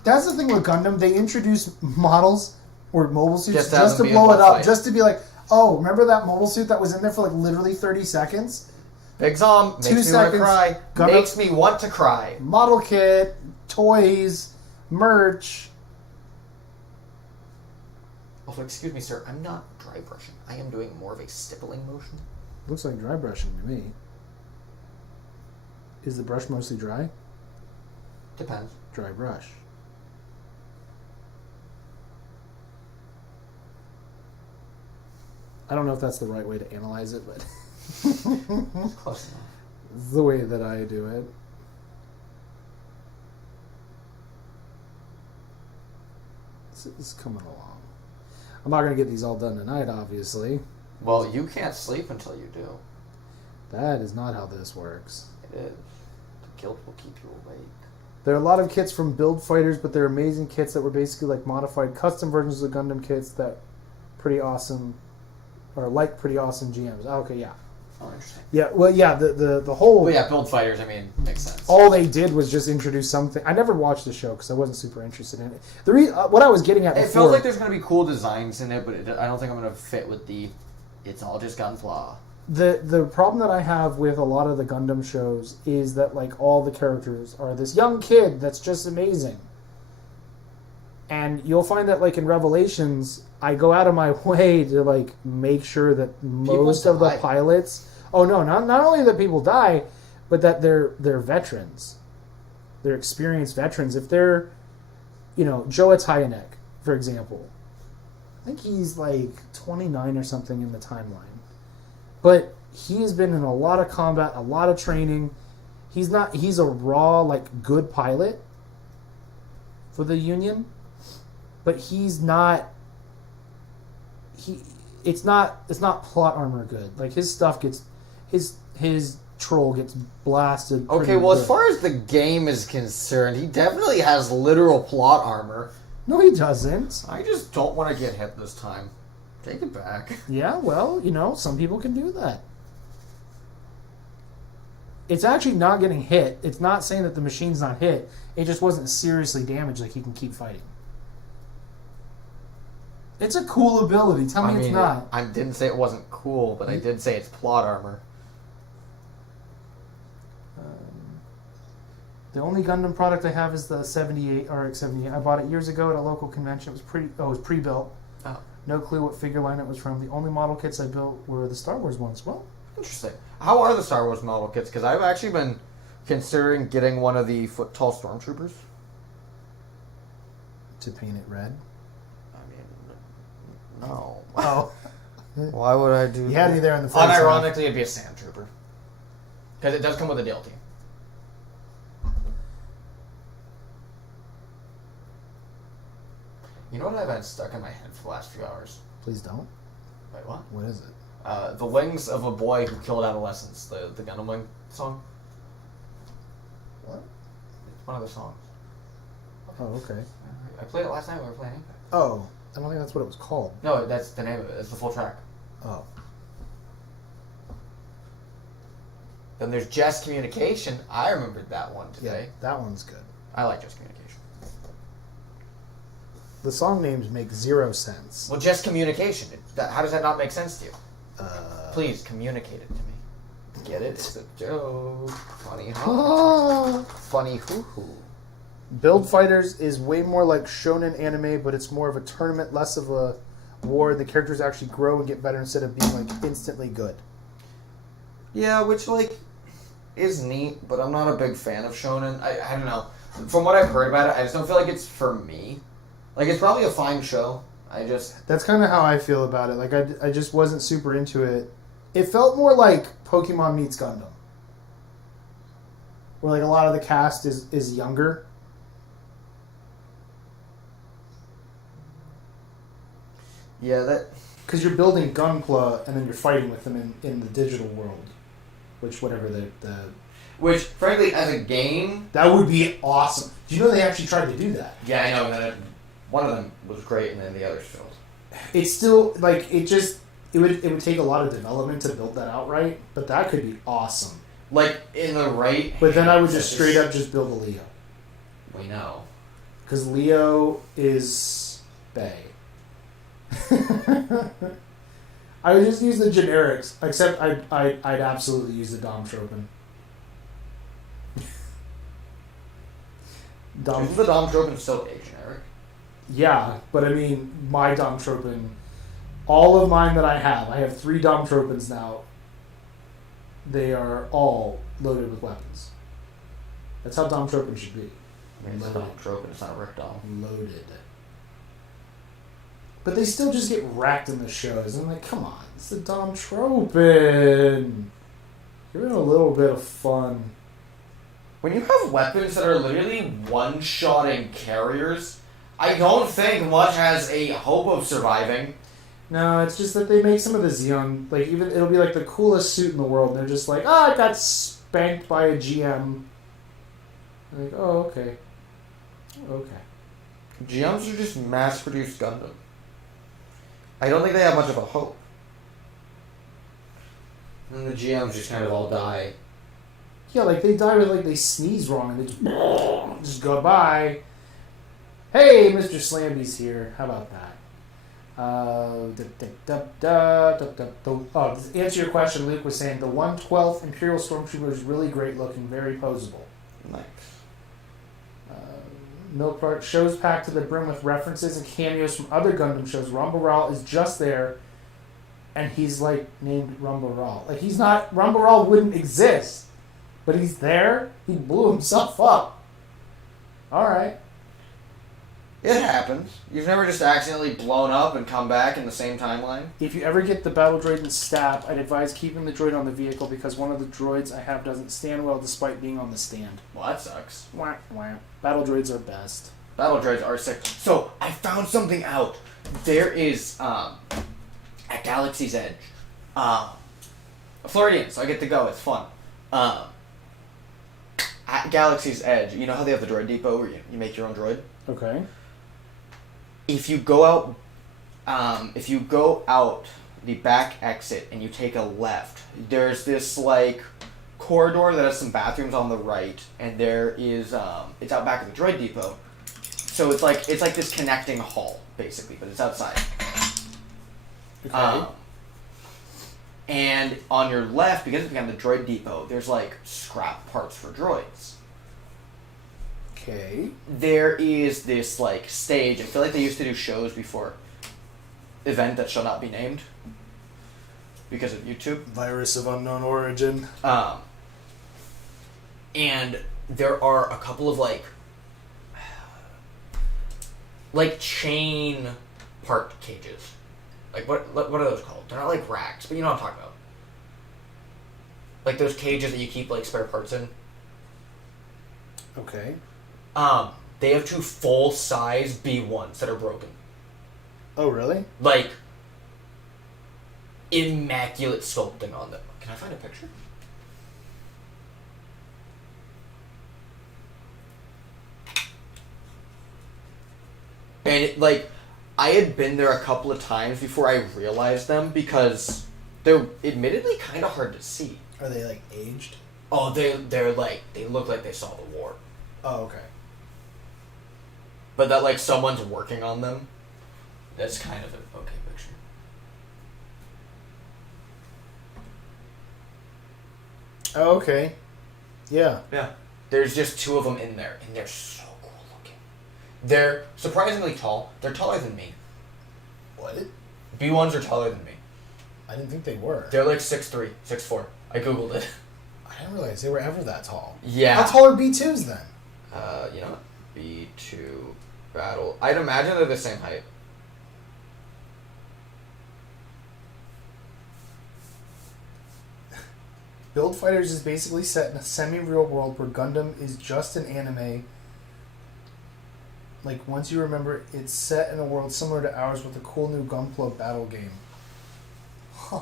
that's the thing with Gundam. They introduce models or mobile suits Just just, to have them to be blow able it to up, fight. just to be like, oh, remember that mobile suit that was in there for like literally 30 seconds? Big Zom makes 2 me want to seconds. cry. Gundam- Makes me want to cry. Model kit, toys, merch. Oh, excuse me, sir. I'm not dry brushing. I am doing more of a stippling motion. Looks like dry brushing to me. Is the brush mostly dry? Depends. Dry brush. I don't know if that's the right way to analyze it, but Close enough. it's the way that I do it. This is coming along. I'm not going to get these all done tonight, obviously. Well, you can't sleep until you do. That is not how this works. It is. The guilt will keep you awake. There are a lot of kits from Build Fighters, but they're amazing kits that were basically like modified custom versions of the Gundam kits that pretty awesome, or like pretty awesome GMs. Oh, okay, yeah. Oh, interesting. Yeah, well, yeah, the whole... Well, yeah, build fighters, I mean, makes sense. All they did was just introduce something. I never watched the show because I wasn't super interested in it. What I was getting at It before... feels like there's going to be cool designs in it, but I don't think I'm going to fit with the it's all just gunpla. The problem that I have with a lot of the Gundam shows is that like all the characters are this young kid that's just amazing. And you'll find that like in Revelations, I go out of my way to like make sure that most of the die. pilots... Oh no, not only that people die, but that they're veterans. They're experienced veterans. If they're, Joa Tyanek, for example. I think he's like 29 or something in the timeline. But he's been in a lot of combat, a lot of training. He's a raw, like, good pilot for the Union. But he's not... It's not plot armor good. Like, his stuff gets... His troll gets blasted. Okay, pretty well, good. as far as the game is concerned, he definitely has literal plot armor. No, he doesn't. I just don't want to get hit this time. Take it back. Yeah, well, some people can do that. It's actually not getting hit. It's not saying that the machine's not hit. It just wasn't seriously damaged, like he can keep fighting. It's a cool ability. Tell me it's not. I didn't say it wasn't cool, but I did say it's plot armor. The only Gundam product I have is the 78 RX 78. I bought it years ago at a local convention. It was pre-built. Oh. No clue what figure line it was from. The only model kits I built were the Star Wars ones. Well, Interesting. How are the Star Wars model kits? Because I've actually been considering getting one of the foot-tall stormtroopers. to paint it red. I mean, no. Oh. Why would I do You had me there in the first Unironically, it'd be a sand trooper. Because it does come with a DLT. You know what I've had stuck in my head for the last few hours? Please don't. Wait, what? What is it? The Wings of a Boy Who Killed Adolescents, the Gundam Wing song. What? It's one of the songs. Oh, okay. I played it last night when we were playing Impact. Oh, I don't think that's what it was called. No, that's the name of it. It's the full track. Oh. Then there's Just Communication. I remembered that one today. Yeah, that one's good. I like Just Communication. The song names make zero sense. Well, Just Communication. How does that not make sense to you? Uh, Please communicate it to me. Get it? It's a joke. Funny huh? Ah. Funny hoo hoo. Build Fighters is way more like shonen anime, but it's more of a tournament, less of a war. The characters actually grow and get better instead of being like instantly good. Yeah, which like is neat, but I'm not a big fan of shonen. I don't know. From what I've heard about it, I just don't feel like it's for me. Like it's probably a fine show. That's kind of how I feel about it. Like I just wasn't super into it. It felt more like Pokemon meets Gundam, where like a lot of the cast is younger. Yeah, that. Because you're building Gunpla and then you're fighting with them in the digital world, which whatever the Which, frankly, as a game, that would be awesome. Do you know they actually tried to do that? yeah, I know that one of them was great, and then the others failed. It's still like it would take a lot of development to build that out right, but that could be awesome. Like in the right. But then I would just straight up just build a Leo, We know. because Leo is Bay. I would just use the generics, except I'd absolutely use the Dom Tropin. Isn't the Dom Tropin still a generic? Yeah, but I mean, my Dom Tropin, all of mine that I have 3 Dom Tropins now. They are all loaded with weapons. That's how Dom Tropin should be. I mean, it's a Dom Tropin, it's not a Rick Dom. Loaded. But they still just get racked in the shows. I'm like, come on, it's the Dom Tropin. Give it a little bit of fun. When you have weapons that are literally one-shotting carriers, I don't think much has a hope of surviving. No, it's just that they make some of the Xeon, like, even it'll be like the coolest suit in the world, and they're just like, I got spanked by a GM. I'm like, oh, okay. Okay. GMs are just mass-produced Gundam. I don't think they have much of a hope. And the GMs just kind of all die. Yeah, like, they die with, like, they sneeze wrong, and they just go by. Hey, Mr. Slamby's here. How about that? To answer your question, Luke was saying the 112th Imperial Stormtrooper is really great looking, very posable. Nice. Milk Bart shows packed to the brim with references and cameos from other Gundam shows. Rumbaral is just there, and he's like named Rumbaral. Like he's not. Rumbaral wouldn't exist, but he's there. He blew himself up. All right. It happens. You've never just accidentally blown up and come back in the same timeline? If you ever get the battle droid in stab, I'd advise keeping the droid on the vehicle because one of the droids I have doesn't stand well despite being on the stand. Well, that sucks. Wah, wah. Battle droids are best. Battle droids are sick. So, I found something out. There is, at Galaxy's Edge, a Floridian, so I get to go. It's fun. At Galaxy's Edge, you know how they have the droid depot where you make your own droid? Okay. If you go out the back exit and you take a left, there's this like corridor that has some bathrooms on the right, and there is it's out back of the droid depot. So it's like this connecting hall basically, but it's outside. Okay. And on your left, because it's behind the droid depot, there's like scrap parts for droids. Okay. There is this like stage. I feel like they used to do shows before. Event that shall not be named because of YouTube. Virus of unknown origin. And there are a couple of like chain part cages. Like what are those called? They're not like racks, but you know what I'm talking about. Like those cages that you keep like spare parts in. Okay. They have 2 full-size B1s that are broken. Oh, really? Like immaculate sculpting on them. Can I find a picture? And I had been there a couple of times before I realized them because they're admittedly kind of hard to see. Are they like aged? Oh, they look like they saw the war. Oh, okay. But that like someone's working on them. That's kind of an okay picture. Oh, okay. Yeah. Yeah. There's just 2 of them in there, and they're so cool looking. They're surprisingly tall. They're taller than me. What? B1s are taller than me. I didn't think they were. They're like 6'3", 6'4". I googled it. I didn't realize they were ever that tall. Yeah. How tall are B2s then? You know what? B2 battle. I'd imagine they're the same height. Build Fighters is basically set in a semi-real world where Gundam is just an anime. Like, once you remember, it's set in a world similar to ours with a cool new Gunpla battle game. Huh.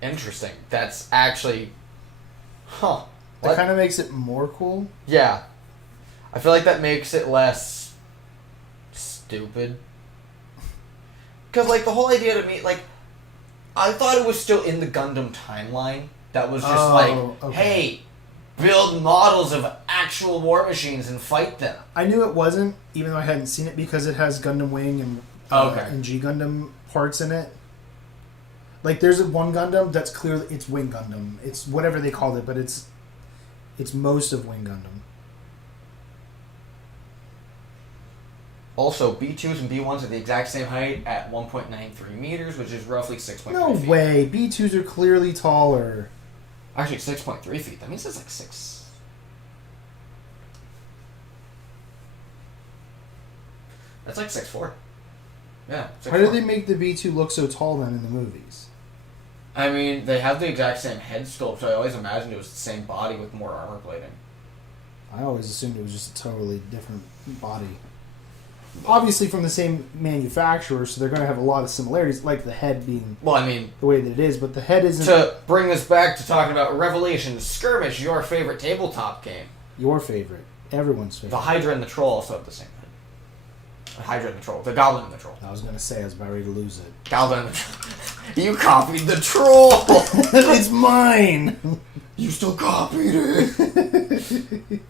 Interesting. That's actually... Huh. That What? kind of makes it more cool. Yeah. I feel like that makes it less... stupid. Because, like, the whole idea to me... Like, I thought it was still in the Gundam timeline. That was just okay. Hey, build models of actual war machines and fight them. I knew it wasn't, even though I hadn't seen it, because it has Gundam Wing and and G Gundam parts in it. Like, there's one Gundam that's clearly it's Wing Gundam. It's whatever they called it, but it's most of Wing Gundam. Also, B2s and B1s are the exact same height at 1.93 meters, which is roughly 6.3 No feet. way. B2s are clearly taller. Actually, 6.3 feet. That means it's like 6. That's like 6'4". Yeah. 6'4". How did they make the B2 look so tall then in the movies? I mean, they have the exact same head sculpt, so I always imagined it was the same body with more armor plating. I always assumed it was just a totally different body. Obviously from the same manufacturer, so they're going to have a lot of similarities, like the head being Well, I mean, the way that it is, but the head isn't to bring this back to talking about Revelations, Skirmish, your favorite tabletop game. your favorite. Everyone's The favorite. Hydra and the Troll also have the same head. The Hydra and the Troll. The Goblin and the Troll. I was going to say I was about ready to lose it. Goblin and the Troll. You copied the Troll! It's mine! You still copied it!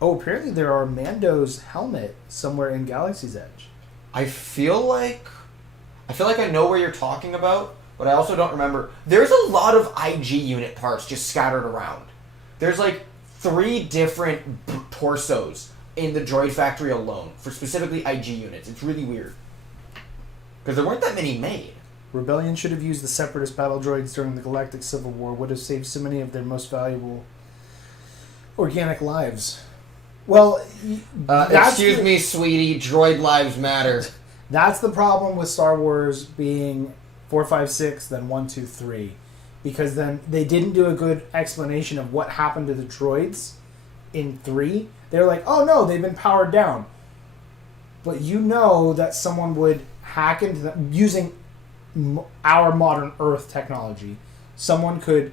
Oh, apparently there are Mando's helmet somewhere in Galaxy's Edge. I feel like I know where you're talking about, but I also don't remember. There's a lot of IG unit parts just scattered around. There's like 3 different torsos in the droid factory alone for specifically IG units. It's really weird. Because there weren't that many made. Rebellion should have used the Separatist battle droids during the Galactic Civil War, would have saved so many of their most valuable organic lives. Well, Excuse me, sweetie, droid lives matter. That's the problem with Star Wars being 4, 5, 6, then 1, 2, 3. Because then they didn't do a good explanation of what happened to the droids in 3. They're like, oh no, they've been powered down. But you know that someone would hack into them using our modern Earth technology. Someone could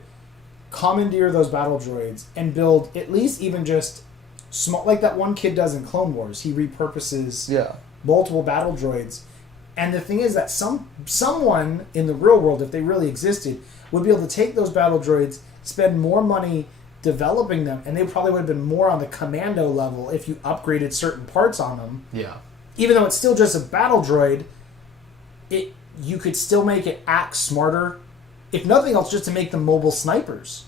commandeer those battle droids and build at least even just small, like that one kid does in Clone Wars. He repurposes multiple battle droids. And the thing is that someone in the real world, if they really existed, would be able to take those battle droids, spend more money developing them, and they probably would have been more on the commando level if you upgraded certain parts on them. Yeah. Even though it's still just a battle droid, you could still make it act smarter, if nothing else, just to make them mobile snipers.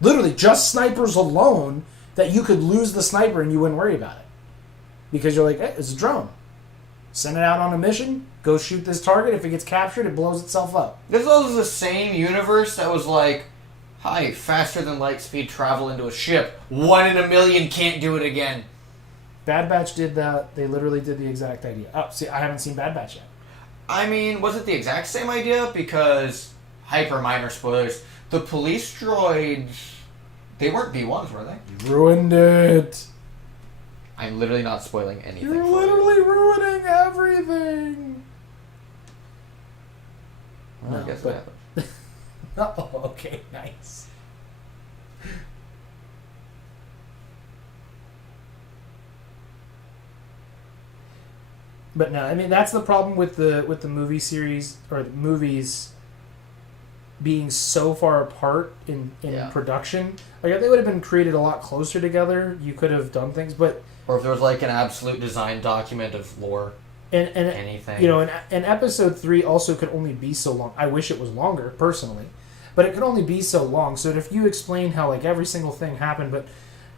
Literally, just snipers alone, that you could lose the sniper and you wouldn't worry about it. Because you're like, hey, it's a drone. Send it out on a mission, go shoot this target. If it gets captured, it blows itself up. This was the same universe that was like, hi, faster than light speed travel into a ship. 1 in a million can't do it again. Bad Batch did that. They literally did the exact idea. Oh, see, I haven't seen Bad Batch yet. I mean, was it the exact same idea? Because, hyper minor spoilers, the police droids, they weren't B1s, were they? You ruined it. I'm literally not spoiling anything. You're for literally ruining everything. you. Well, I guess that happened. Oh, okay, nice. But no, I mean that's the problem with the movie series or the movies being so far apart in Yeah. production. Like if they would have been created a lot closer together, you could have done things. But Or if there was like an absolute design document of lore, and anything. you know, and episode 3 also could only be so long. I wish it was longer personally, but it could only be so long. So that if you explain how like every single thing happened, but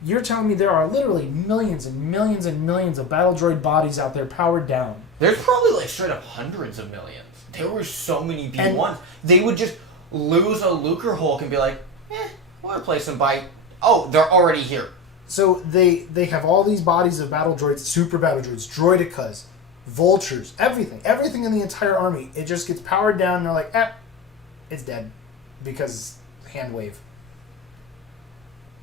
you're telling me there are literally millions and millions and millions of battle droid bodies out there powered down. There's probably like straight up hundreds of millions. There were so many B1s. They would just lose a Lucre Hulk and be like, we'll replace them by, oh, they're already here. So they have all these bodies of battle droids, super battle droids, droidicas, vultures, everything in the entire army. It just gets powered down and they're like, it's dead because hand wave.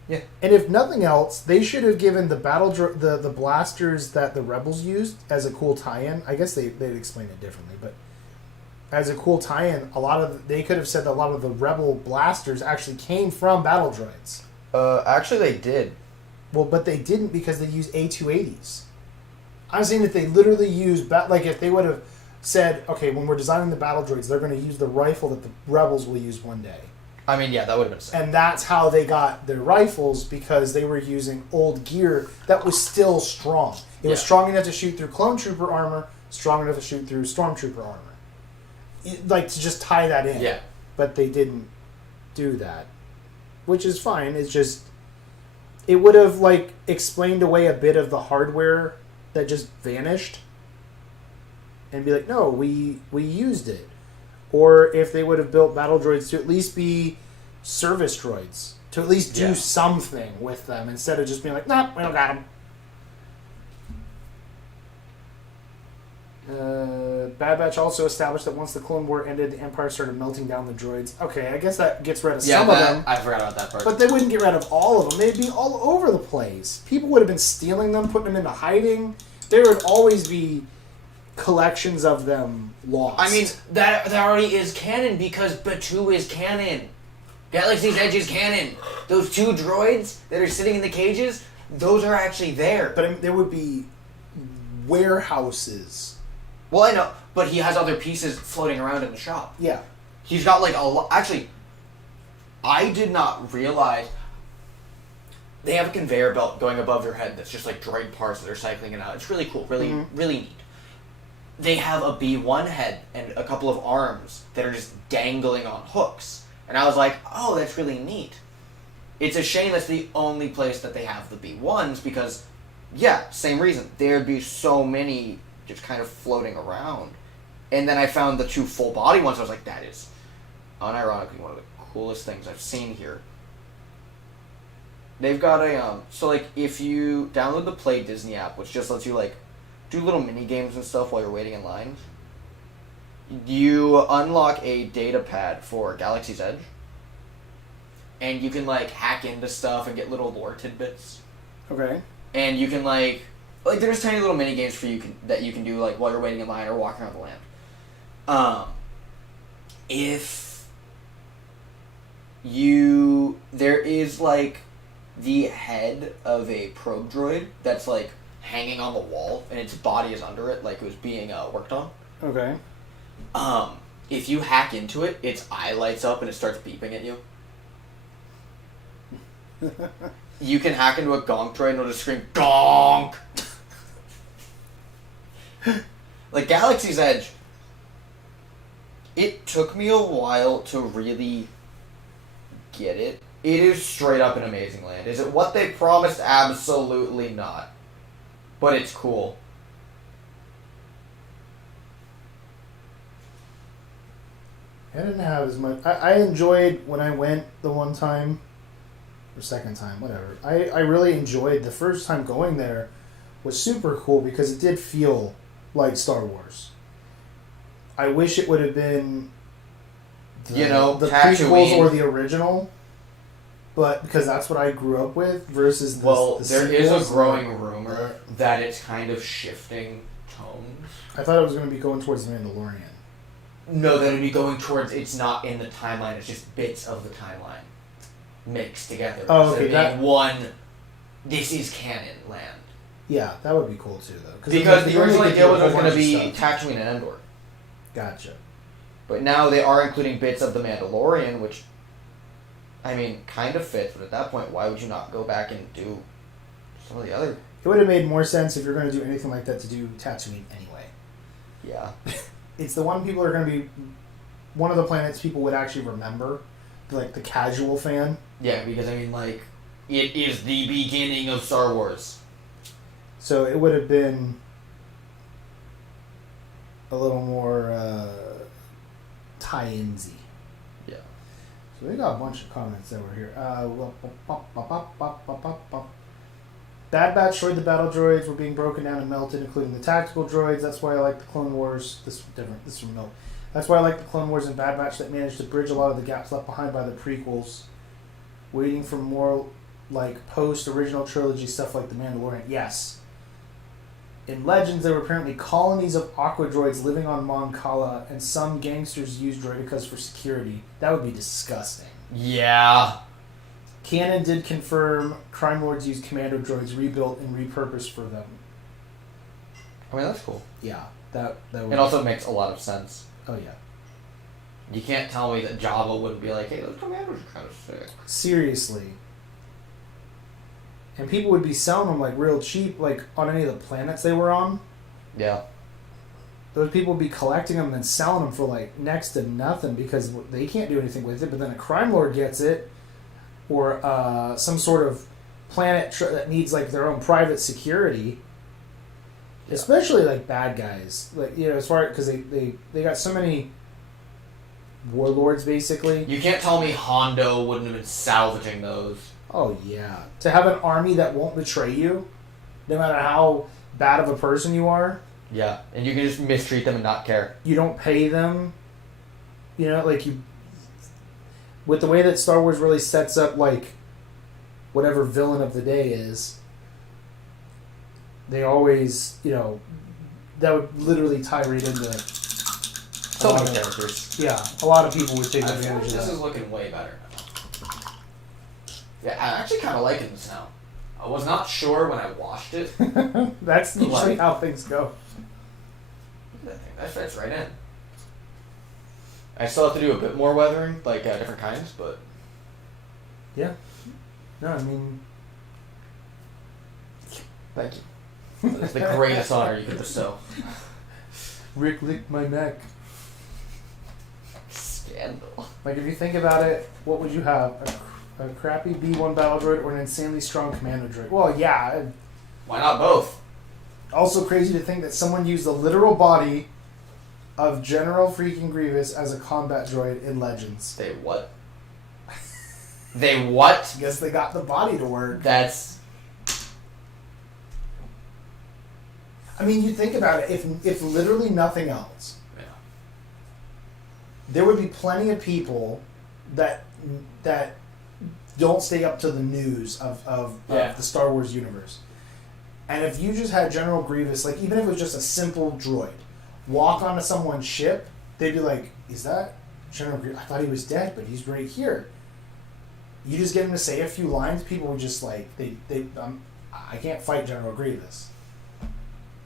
Yeah. And if nothing else, they should have given the the blasters that the rebels used as a cool tie-in. I guess they'd explain it differently, but as a cool tie-in, they could have said that a lot of the rebel blasters actually came from battle droids. Actually they did. Well, but they didn't because they used A280s. I'm saying that they literally used like if they would have said, okay, when we're designing the battle droids, they're going to use the rifle that the rebels will use one day. I mean, yeah, that would have been sick. And that's how they got their rifles, because they were using old gear that was still strong. It was strong enough to shoot through clone trooper armor, strong enough to shoot through stormtrooper armor. Like, to just tie that in. Yeah. But they didn't do that. Which is fine. It's just, it would have, like, explained away a bit of the hardware that just vanished. And be like, no, we used it. Or if they would have built battle droids to at least be service droids. To at least do something with them instead of just being like, nah, we don't got them. Bad Batch also established that once the Clone War ended, the Empire started melting down the droids. Okay, I guess that gets rid of some of them. I forgot about that part. But they wouldn't get rid of all of them. They'd be all over the place. People would have been stealing them, putting them into hiding. There would always be collections of them lost. I mean, that already is canon because Batu is canon. Galaxy's Edge is canon. Those 2 droids that are sitting in the cages, those are actually there. But I mean, there would be warehouses. Well, I know, but he has other pieces floating around in the shop. Yeah. He's got like a lot. Actually, I did not realize they have a conveyor belt going above your head that's just like droid parts that are cycling it out. It's really cool, really, really neat. They have a B1 head and a couple of arms that are just dangling on hooks. And I was like, oh, that's really neat. It's a shame that's the only place that they have the B1s because, yeah, same reason. There'd be so many just kind of floating around. And then I found the 2 full body ones. I was like, that is unironically one of the coolest things I've seen here. They've got a, so like if you download the Play Disney app, which just lets you like do little mini games and stuff while you're waiting in line, you unlock a data pad for Galaxy's Edge, and you can like hack into stuff and get little lore tidbits. Okay. And you can like there's tiny little mini games for you that you can do like while you're waiting in line or walking around the land. If there is like the head of a probe droid that's like hanging on the wall and its body is under it like it was being worked on. Okay. If you hack into it, its eye lights up and it starts beeping at you. You can hack into a gonk droid and it'll just scream gonk. Like Galaxy's Edge, It took me a while to really get it. It is straight up an amazing land. Is it what they promised? Absolutely not. But it's cool. I didn't have as much. I enjoyed when I went the one time, or second time, whatever. I really enjoyed the first time going there. Was super cool because it did feel like Star Wars. I wish it would have been, the Tatooine. prequels or the original, but because that's what I grew up with versus the, There is a sequels. growing rumor that it's kind of shifting tones. I thought it was going to be going towards the Mandalorian. No, that would be going towards it's not in the timeline, it's just bits of the timeline mixed together. Oh, okay, Instead of being one, this is canon land. Yeah, that would be cool too, though. Because the original they idea did was a it was whole going to bunch be of stuff. Tatooine and Endor. Gotcha. But now they are including bits of The Mandalorian, which, I mean, kind of fits. But at that point, why would you not go back and do some of the other... It would have made more sense if you're going to do anything like that to do Tatooine anyway. Yeah. It's the one people are going to be... One of the planets people would actually remember. Like, the casual fan. Yeah, because I mean, like, it is the beginning of Star Wars. So it would have been a little more tie-insy. Yeah. So we got a bunch of comments that were here. Bad Batch destroyed the battle droids were being broken down and melted, including the tactical droids. That's why I like the Clone Wars. This is different. This is from Milk. That's why I like the Clone Wars and Bad Batch that managed to bridge a lot of the gaps left behind by the prequels. Waiting for more like post-original trilogy stuff like The Mandalorian. Yes. In Legends, there were apparently colonies of aqua droids living on Mon Cala, and some gangsters used droidicas for security. That would be disgusting. Yeah. Canon did confirm Crime Lords used commando droids rebuilt and repurposed for them. I mean, that's cool. Yeah, that would. It also makes a lot of sense. Oh yeah. You can't tell me that Jabba wouldn't be like, hey, those commandos are kind of sick. Seriously. And people would be selling them like real cheap, like on any of the planets they were on. Yeah. Those people would be collecting them and then selling them for like next to nothing because they can't do anything with it. But then a crime lord gets it, or some sort of planet that needs like their own private security. Yeah. Especially like bad guys, like as far because they got so many warlords basically. You can't tell me Hondo wouldn't have been salvaging those. Oh yeah, to have an army that won't betray you, no matter how bad of a person you are. Yeah, and you can just mistreat them and not care. You don't pay them. Like you. With the way that Star Wars really sets up, like, whatever villain of the day is, they always, that would literally tie right into. So many characters. Yeah, a lot of people would take I feel like advantage this of is that. looking way better now. Yeah, I'm actually kind of liking this now. I was not sure when I washed it. That's usually Like- how things go. Look at that thing. That fits right in. I still have to do a bit more weathering, like different kinds, but Yeah. No, I mean. thank you. It's the greatest honor you could bestow. Rick licked my neck. Scandal. Like, if you think about it, what would you have? A crappy B1 battle droid or an insanely strong commando droid? Well, yeah. Why not both? Also crazy to think that someone used the literal body of General freaking Grievous as a combat droid in Legends. They what? They what? I guess they got the body to work. That's... I mean, you think about it. If literally nothing else, Yeah. there would be plenty of people that don't stay up to the news of Yeah. the Star Wars universe. And if you just had General Grievous, like even if it was just a simple droid, walk onto someone's ship, they'd be like, "Is that General Grievous? I thought he was dead, but he's right here." You just get him to say a few lines, people would just like I can't fight General Grievous.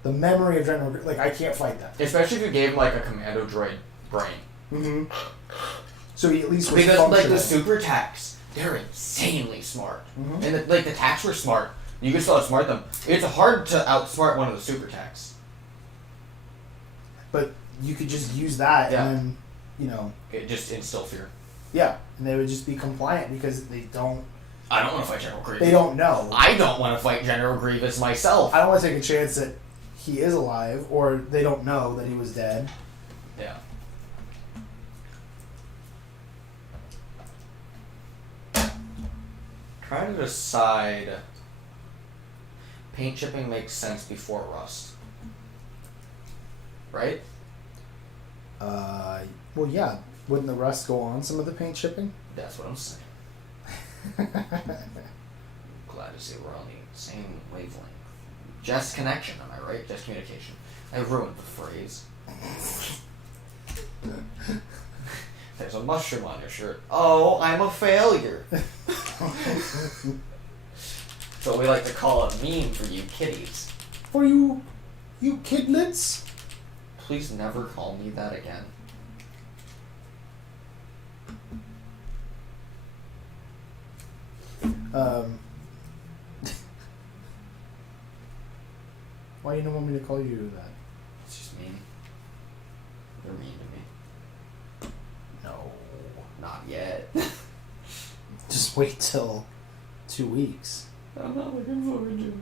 The memory of General Grievous, like I can't fight that. Especially if you gave him like a commando droid brain. Mm-hmm. So he at least was Because like the functional. super tacs, they're insanely smart. Mhm. And the tacs were smart. You can still outsmart them. It's hard to outsmart one of the super tacs. But you could just use that Yeah. and then It just instill fear. Yeah, and they would just be compliant because they don't I don't want to fight General Grievous. they don't know. I don't want to fight General Grievous myself. I don't want to take a chance that he is alive, or they don't know that he was dead. Yeah. Try to decide. Paint chipping makes sense before rust. Right? Well, yeah. Wouldn't the rust go on some of the paint chipping? That's what I'm saying. Glad to see we're on the same wavelength. Just connection, am I right? Just communication. I ruined the phrase. There's a mushroom on your shirt. Oh, I'm a failure. So we like to call a meme for you kiddies. For you kidlets? Please never call me that again. Why you don't want me to call you that? It's just mean. They're mean to me. No. Not yet. Just wait till 2 weeks. I'm not looking forward to it.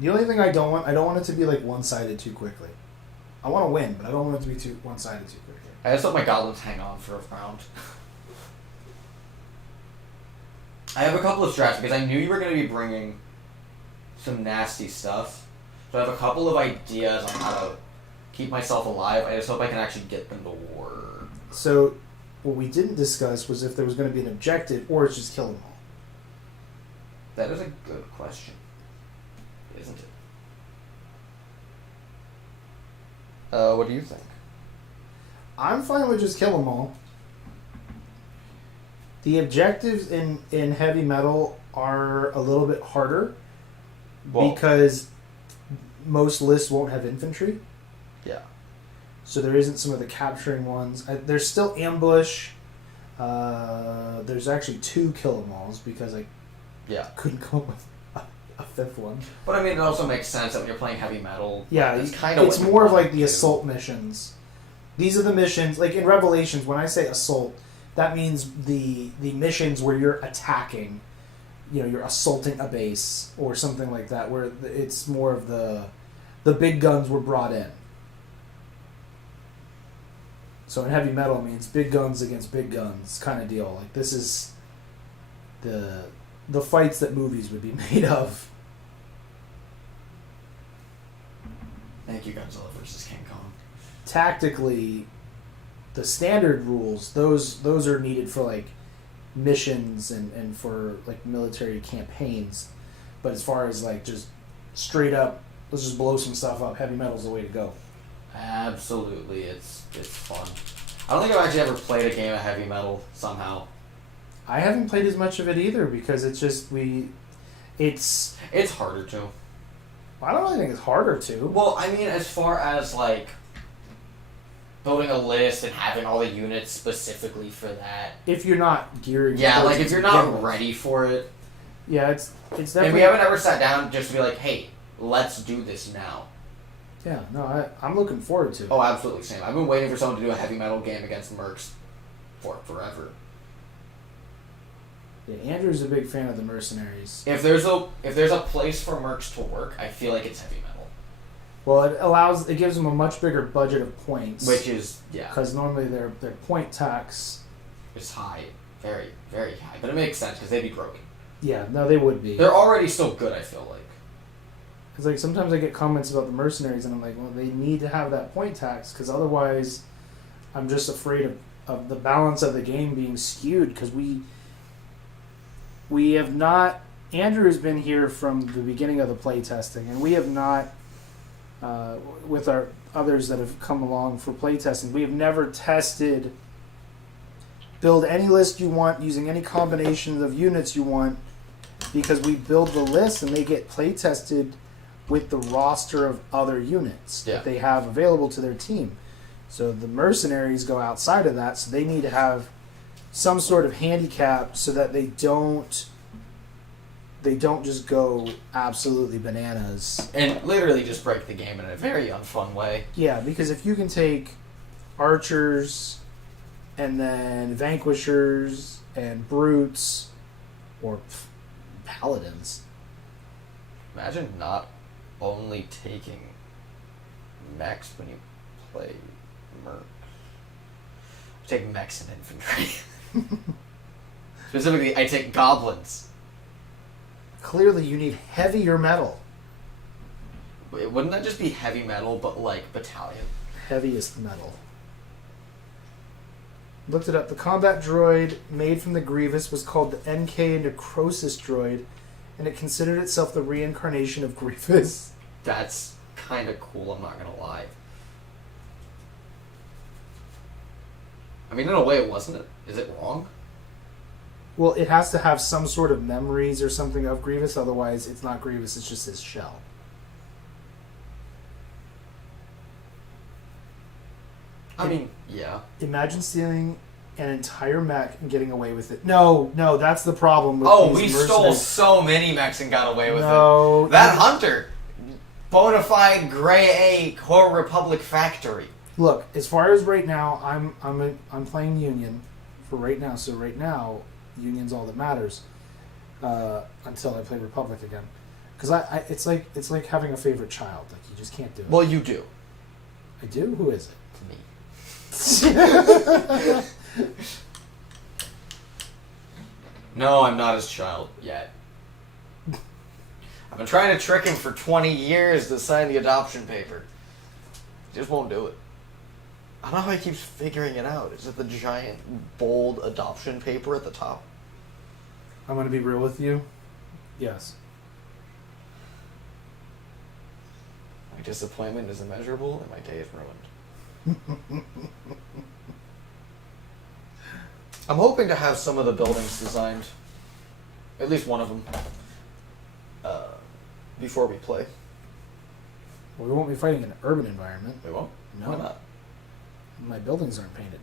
The only thing I don't want it to be like one-sided too quickly. I want to win, but I don't want it to be too one-sided too quickly. I just let my goblins hang on for a round. I have a couple of strats because I knew you were going to be bringing some nasty stuff. So I have a couple of ideas on how to keep myself alive. I just hope I can actually get them to work. So, what we didn't discuss was if there was going to be an objective or it's just kill them all. That is a good question, isn't it? What do you think? I'm fine with just kill them all. The objectives in heavy metal are a little bit harder because most lists won't have infantry. Yeah. So there isn't some of the capturing ones. There's still ambush. There's actually 2 kill 'em alls because I couldn't come up with a 5th one. But I mean, it also makes sense that when you're playing heavy metal, Yeah, it's kind of it's more of like the assault missions. These are the missions, like in Revelations, when I say assault, that means the missions where you're attacking, you're assaulting a base or something like that, where it's more of the big guns were brought in. So in heavy metal, it means big guns against big guns kind of deal. Like this is the fights that movies would be made of. Thank you, Godzilla versus King Kong. Tactically, the standard rules, those are needed for like missions and for like military campaigns. But as far as like just straight up, let's just blow some stuff up, heavy metal's the way to go. Absolutely, it's fun. I don't think I've actually ever played a game of heavy metal somehow. I haven't played as much of it either because it's just it's harder to. I don't really think it's harder to. Well, I mean, as far as like building a list and having all the units specifically for that. If you're not geared. Yeah, like if you're not ready for it. Yeah, it's definitely. And we haven't ever sat down just to be like, hey, let's do this now. Yeah, no, I'm looking forward to it. Oh, absolutely, same. I've been waiting for someone to do a heavy metal game against mercs for forever. Yeah, Andrew's a big fan of the mercenaries. If there's a place for mercs to work, I feel like it's heavy metal. Well, it gives them a much bigger budget of points. Which is, yeah. Because normally their point tax is high. Very, very high. But it makes sense because they'd be broken. Yeah, no, they would be. They're already still good, I feel like. Because like sometimes I get comments about the mercenaries and I'm like, well, they need to have that point tax because otherwise I'm just afraid of the balance of the game being skewed because we have not... Andrew has been here from the beginning of the play testing and we have not, with our others that have come along for play testing, we have never tested build any list you want using any combinations of units you want because we build the list and they get play tested with the roster of other units that they have available to their team. So the mercenaries go outside of that, so they need to have some sort of handicap so that they don't just go absolutely bananas. And literally just break the game in a very unfun way. Yeah, because if you can take archers, and then vanquishers and brutes, or paladins. Imagine not only taking mechs when you play mercs. I take mechs and infantry. Specifically, I take goblins. Clearly, you need heavier metal. Wait, wouldn't that just be heavy metal, but like battalion? Heaviest metal. Looked it up. The combat droid made from the Grievous was called the NK Necrosis droid, and it considered itself the reincarnation of Grievous. That's kind of cool, I'm not gonna lie. I mean, in a way, wasn't it? Is it wrong? Well, it has to have some sort of memories or something of Grievous, otherwise it's not Grievous, it's just his shell. I mean, yeah. Imagine stealing an entire mech and getting away with it. No, that's the problem with Oh, these we stole mercenaries. so many mechs and got away with No, it. That Hunter! Bona fide Grey A Core Republic factory. Look, as far as right now, I'm playing Union for right now. So right now, Union's all that matters until I play Republic again. Because it's like having a favorite child. Like you just can't do it. Well, you do. I do. Who is it? Me. No, I'm not his child yet. I've been trying to trick him for 20 years to sign the adoption paper. He just won't do it. I don't know how he keeps figuring it out. Is it the giant, bold adoption paper at the top? I'm going to be real with you. Yes. My disappointment is immeasurable and my day is ruined. I'm hoping to have some of the buildings designed, at least one of them, before we play. Well, we won't be fighting in an urban environment. We won't? No. Why not? My buildings aren't painted.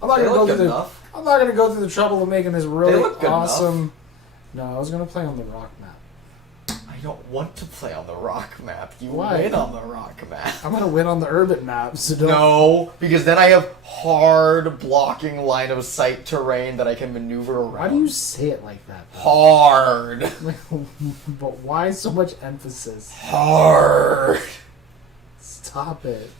I'm not They gonna go look through good the. enough. I'm not gonna go through the trouble of making this really look good awesome. No, I was gonna play on the rock map. I don't want to play on the rock map. You Why? win on the rock map. I'm gonna win on the urban map, so don't. No, because then I have hard blocking line of sight terrain that I can maneuver around. Why do you say it like that? though? Hard. But why so much emphasis? Hard. Stop it.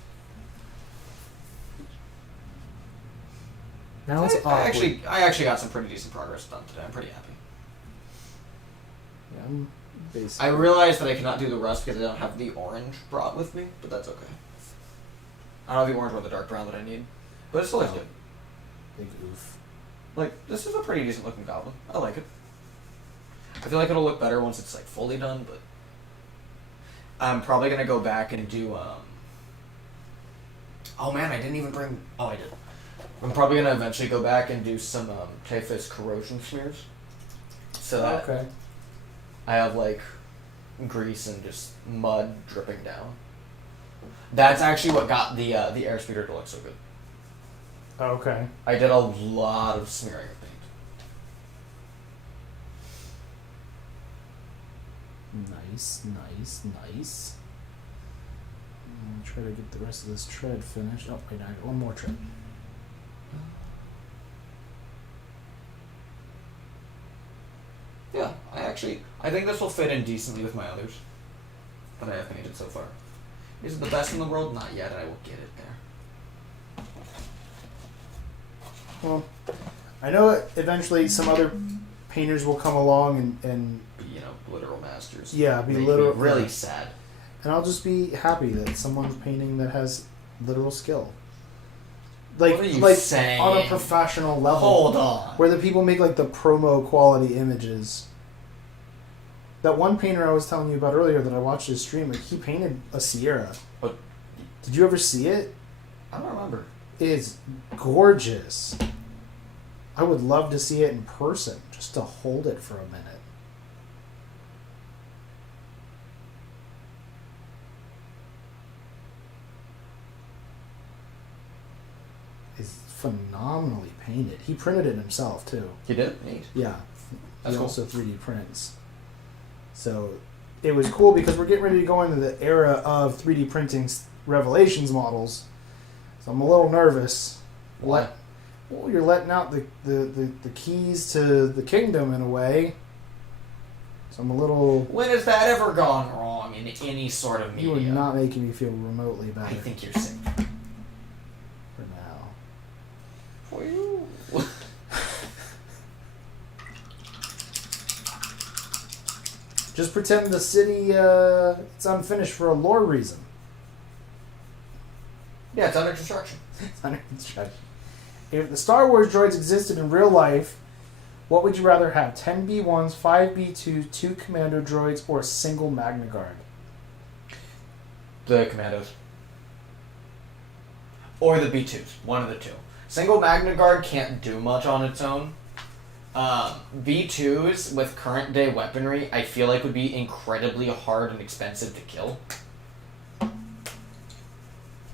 Now it's awkward. I actually got some pretty decent progress done today. I'm pretty happy. Yeah, I'm basically. I realized that I cannot do the rust because I don't have the orange brought with me, but that's okay. I don't have the orange or the dark brown that I need, but it still looks good. Big oof. Like, this is a pretty decent looking goblin. I like it. I feel like it'll look better once it's like fully done, but I'm probably gonna go back and do oh man, I didn't even bring. Oh, I did. I'm probably gonna eventually go back and do some Typhus corrosion smears, so that Okay. I have like grease and just mud dripping down. That's actually what got the airspeeder to look so good. Okay. I did a lot of smearing of paint. Nice. Try to get the rest of this tread finished. Oh, wait, I got one more tread. Yeah, I think this will fit in decently with my others that I have painted so far. Is it the best in the world? Not yet, I will get it there. Well, I know eventually some other painters will come along and You know, literal masters. Yeah, be Make me literal- really sad. and I'll just be happy that someone's painting that has literal skill. What are you like saying? on a professional level. Hold on. Where the people make like the promo quality images. That one painter I was telling you about earlier that I watched his stream, like he painted a Sierra. What? Did you ever see it? I don't remember. It's gorgeous. I would love to see it in person, just to hold it for a minute. It's phenomenally painted. He printed it himself too. You did? Neat. Yeah. That's He cool. also 3D prints. So it was cool because we're getting ready to go into the era of 3D printing Revelations models, so I'm a little nervous. What? Well, you're letting out the keys to the kingdom in a way. So I'm a little... When has that ever gone wrong in any sort of media? You are not making me feel remotely better I think you're sick. for now. For you. Just pretend the city it's unfinished for a lore reason. Yeah, it's under construction. It's under construction. If the Star Wars droids existed in real life, what would you rather have? 10 B1s, 5 B2s, 2 commando droids, or a single Magna Guard? The Commandos. Or the B2s. One of the two. Single Magna Guard can't do much on its own. B2s with current day weaponry, I feel like would be incredibly hard and expensive to kill.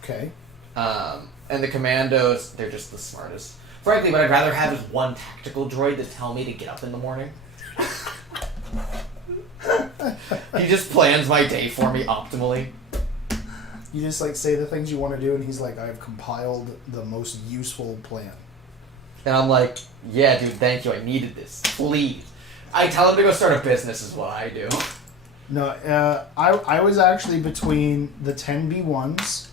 Okay. And the Commandos, they're just the smartest. Frankly, what I'd rather have is one tactical droid to tell me to get up in the morning. He just plans my day for me optimally. You just like say the things you want to do, and he's like, "I've compiled the most useful plan." And I'm like, yeah, dude, thank you. I needed this. Please. I tell him to go start a business is what I do. No, I was actually between the 10 B1s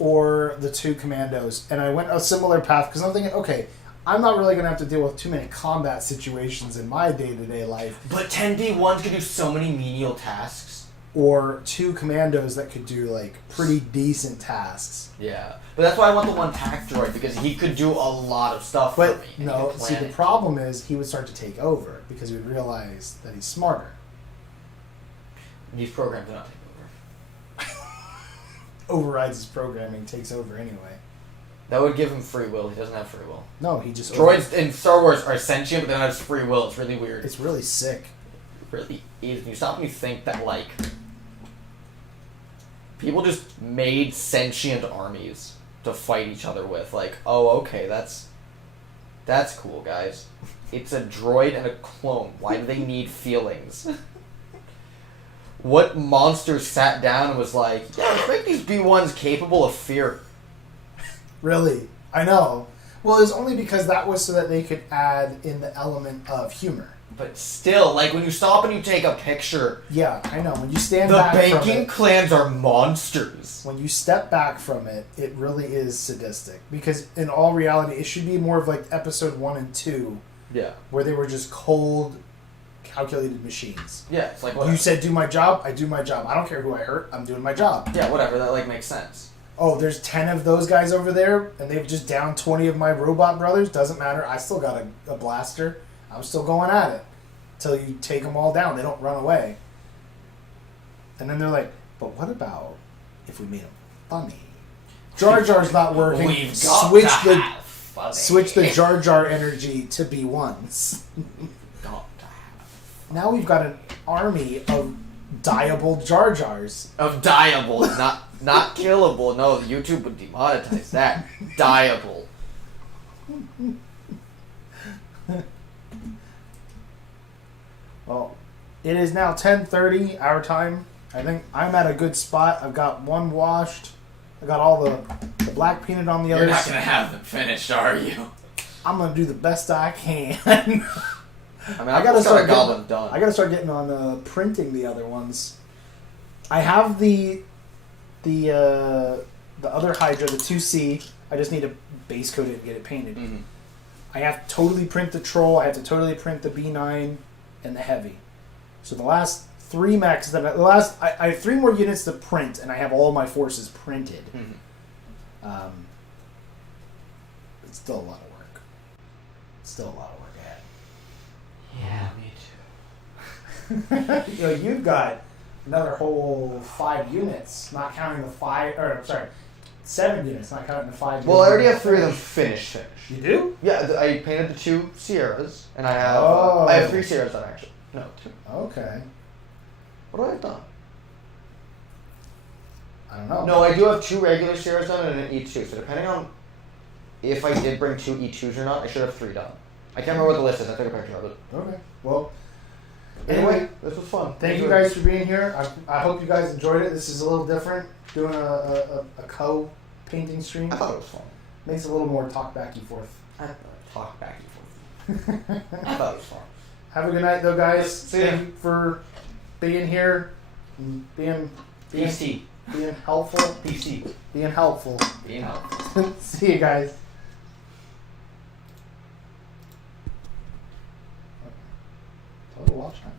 or the 2 commandos, and I went a similar path because I'm thinking, okay, I'm not really going to have to deal with too many combat situations in my day-to-day life. But 10B1s can do so many menial tasks. Or 2 commandos that could do, like, pretty decent tasks. Yeah. But that's why I want the one tac droid, because he could do a lot of stuff for me. But, and no, he could see, plan the it. problem is he would start to take over because he would realize that he's smarter. He's programmed to not take over. Overrides his programming, takes over anyway. That would give him free will. He doesn't have free will. No, he just... Droids in Star Wars are sentient, but they don't have free will. It's really weird. It's really sick. It really is. You stop and you think that, like... people just made sentient armies to fight each other with. Like, oh, okay, that's cool, guys. It's a droid and a clone. Why do they need feelings? What monster sat down and was like, yeah, let's make these B1s capable of fear? Really? I know. Well, it's only because that was so that they could add in the element of humor. But still, like, when you stop and you take a picture, Yeah, I know. When you stand the back from banking it, clans are monsters. when you step back from it, it really is sadistic. Because in all reality, it should be more of like episode 1 and 2, Yeah. where they were just cold, calculated machines. Yeah, it's like, whatever. You said do my job, I do my job. I don't care who I hurt, I'm doing my job. Yeah, whatever, that, like, makes sense. Oh, there's 10 of those guys over there, and they've just downed 20 of my robot brothers. Doesn't matter. I still got a blaster. I'm still going at it. Till you take them all down. They don't run away. And then they're like, but what about if we made them funny? Jar Jar's not working. We've got Switch to the have funny. switch the Jar Jar energy to B1s. Got to have Now we've got an army of dieable Jar Jars. of dieable, not killable. No, YouTube would demonetize that. Dieable. Well, it is now 10:30 our time. I think I'm at a good spot. I've got one washed. I got all the black peanut on the You're others. not gonna have them finished, are you? I'm gonna do the best I can. I mean, I gotta start a goblin done. I gotta start getting on printing the other ones. I have the other Hydra, the 2C. I just need to base coat it and get it painted. Mhm. I have to totally print the Troll. I have to totally print the B9 and the Heavy. So the last 3 mechs that I have 3 more units to print, and I have all my forces printed. Mhm. It's still a lot of work. Still a lot of work ahead. Yeah, me too. You know, you've got another whole 5 units, not counting the 7 units, not counting the 5. Well, I already units. have 3 of them finished. You do? Yeah, I painted the 2 Sierras, and I have Oh. I have 3 Sierras done actually. No, 2. Okay. What do I have done? I don't know. No, I do have 2 regular Sierras done and an E2. So depending on if I did bring 2 E2s or not, I should have 3 done. I can't remember what the list is. I took a picture of it. Okay. Well, Anyway, this was fun. thank you guys for being here. I hope you guys enjoyed it. This is a little different, doing a co-painting stream. I thought it was fun. Makes it a little more talk back and forth. Talk back and forth. I thought it was fun. Have a good night, though, guys. See ya. Thank you for being here, and being PC. helpful. PC. Being helpful. Being helpful. See you guys. Total watch time.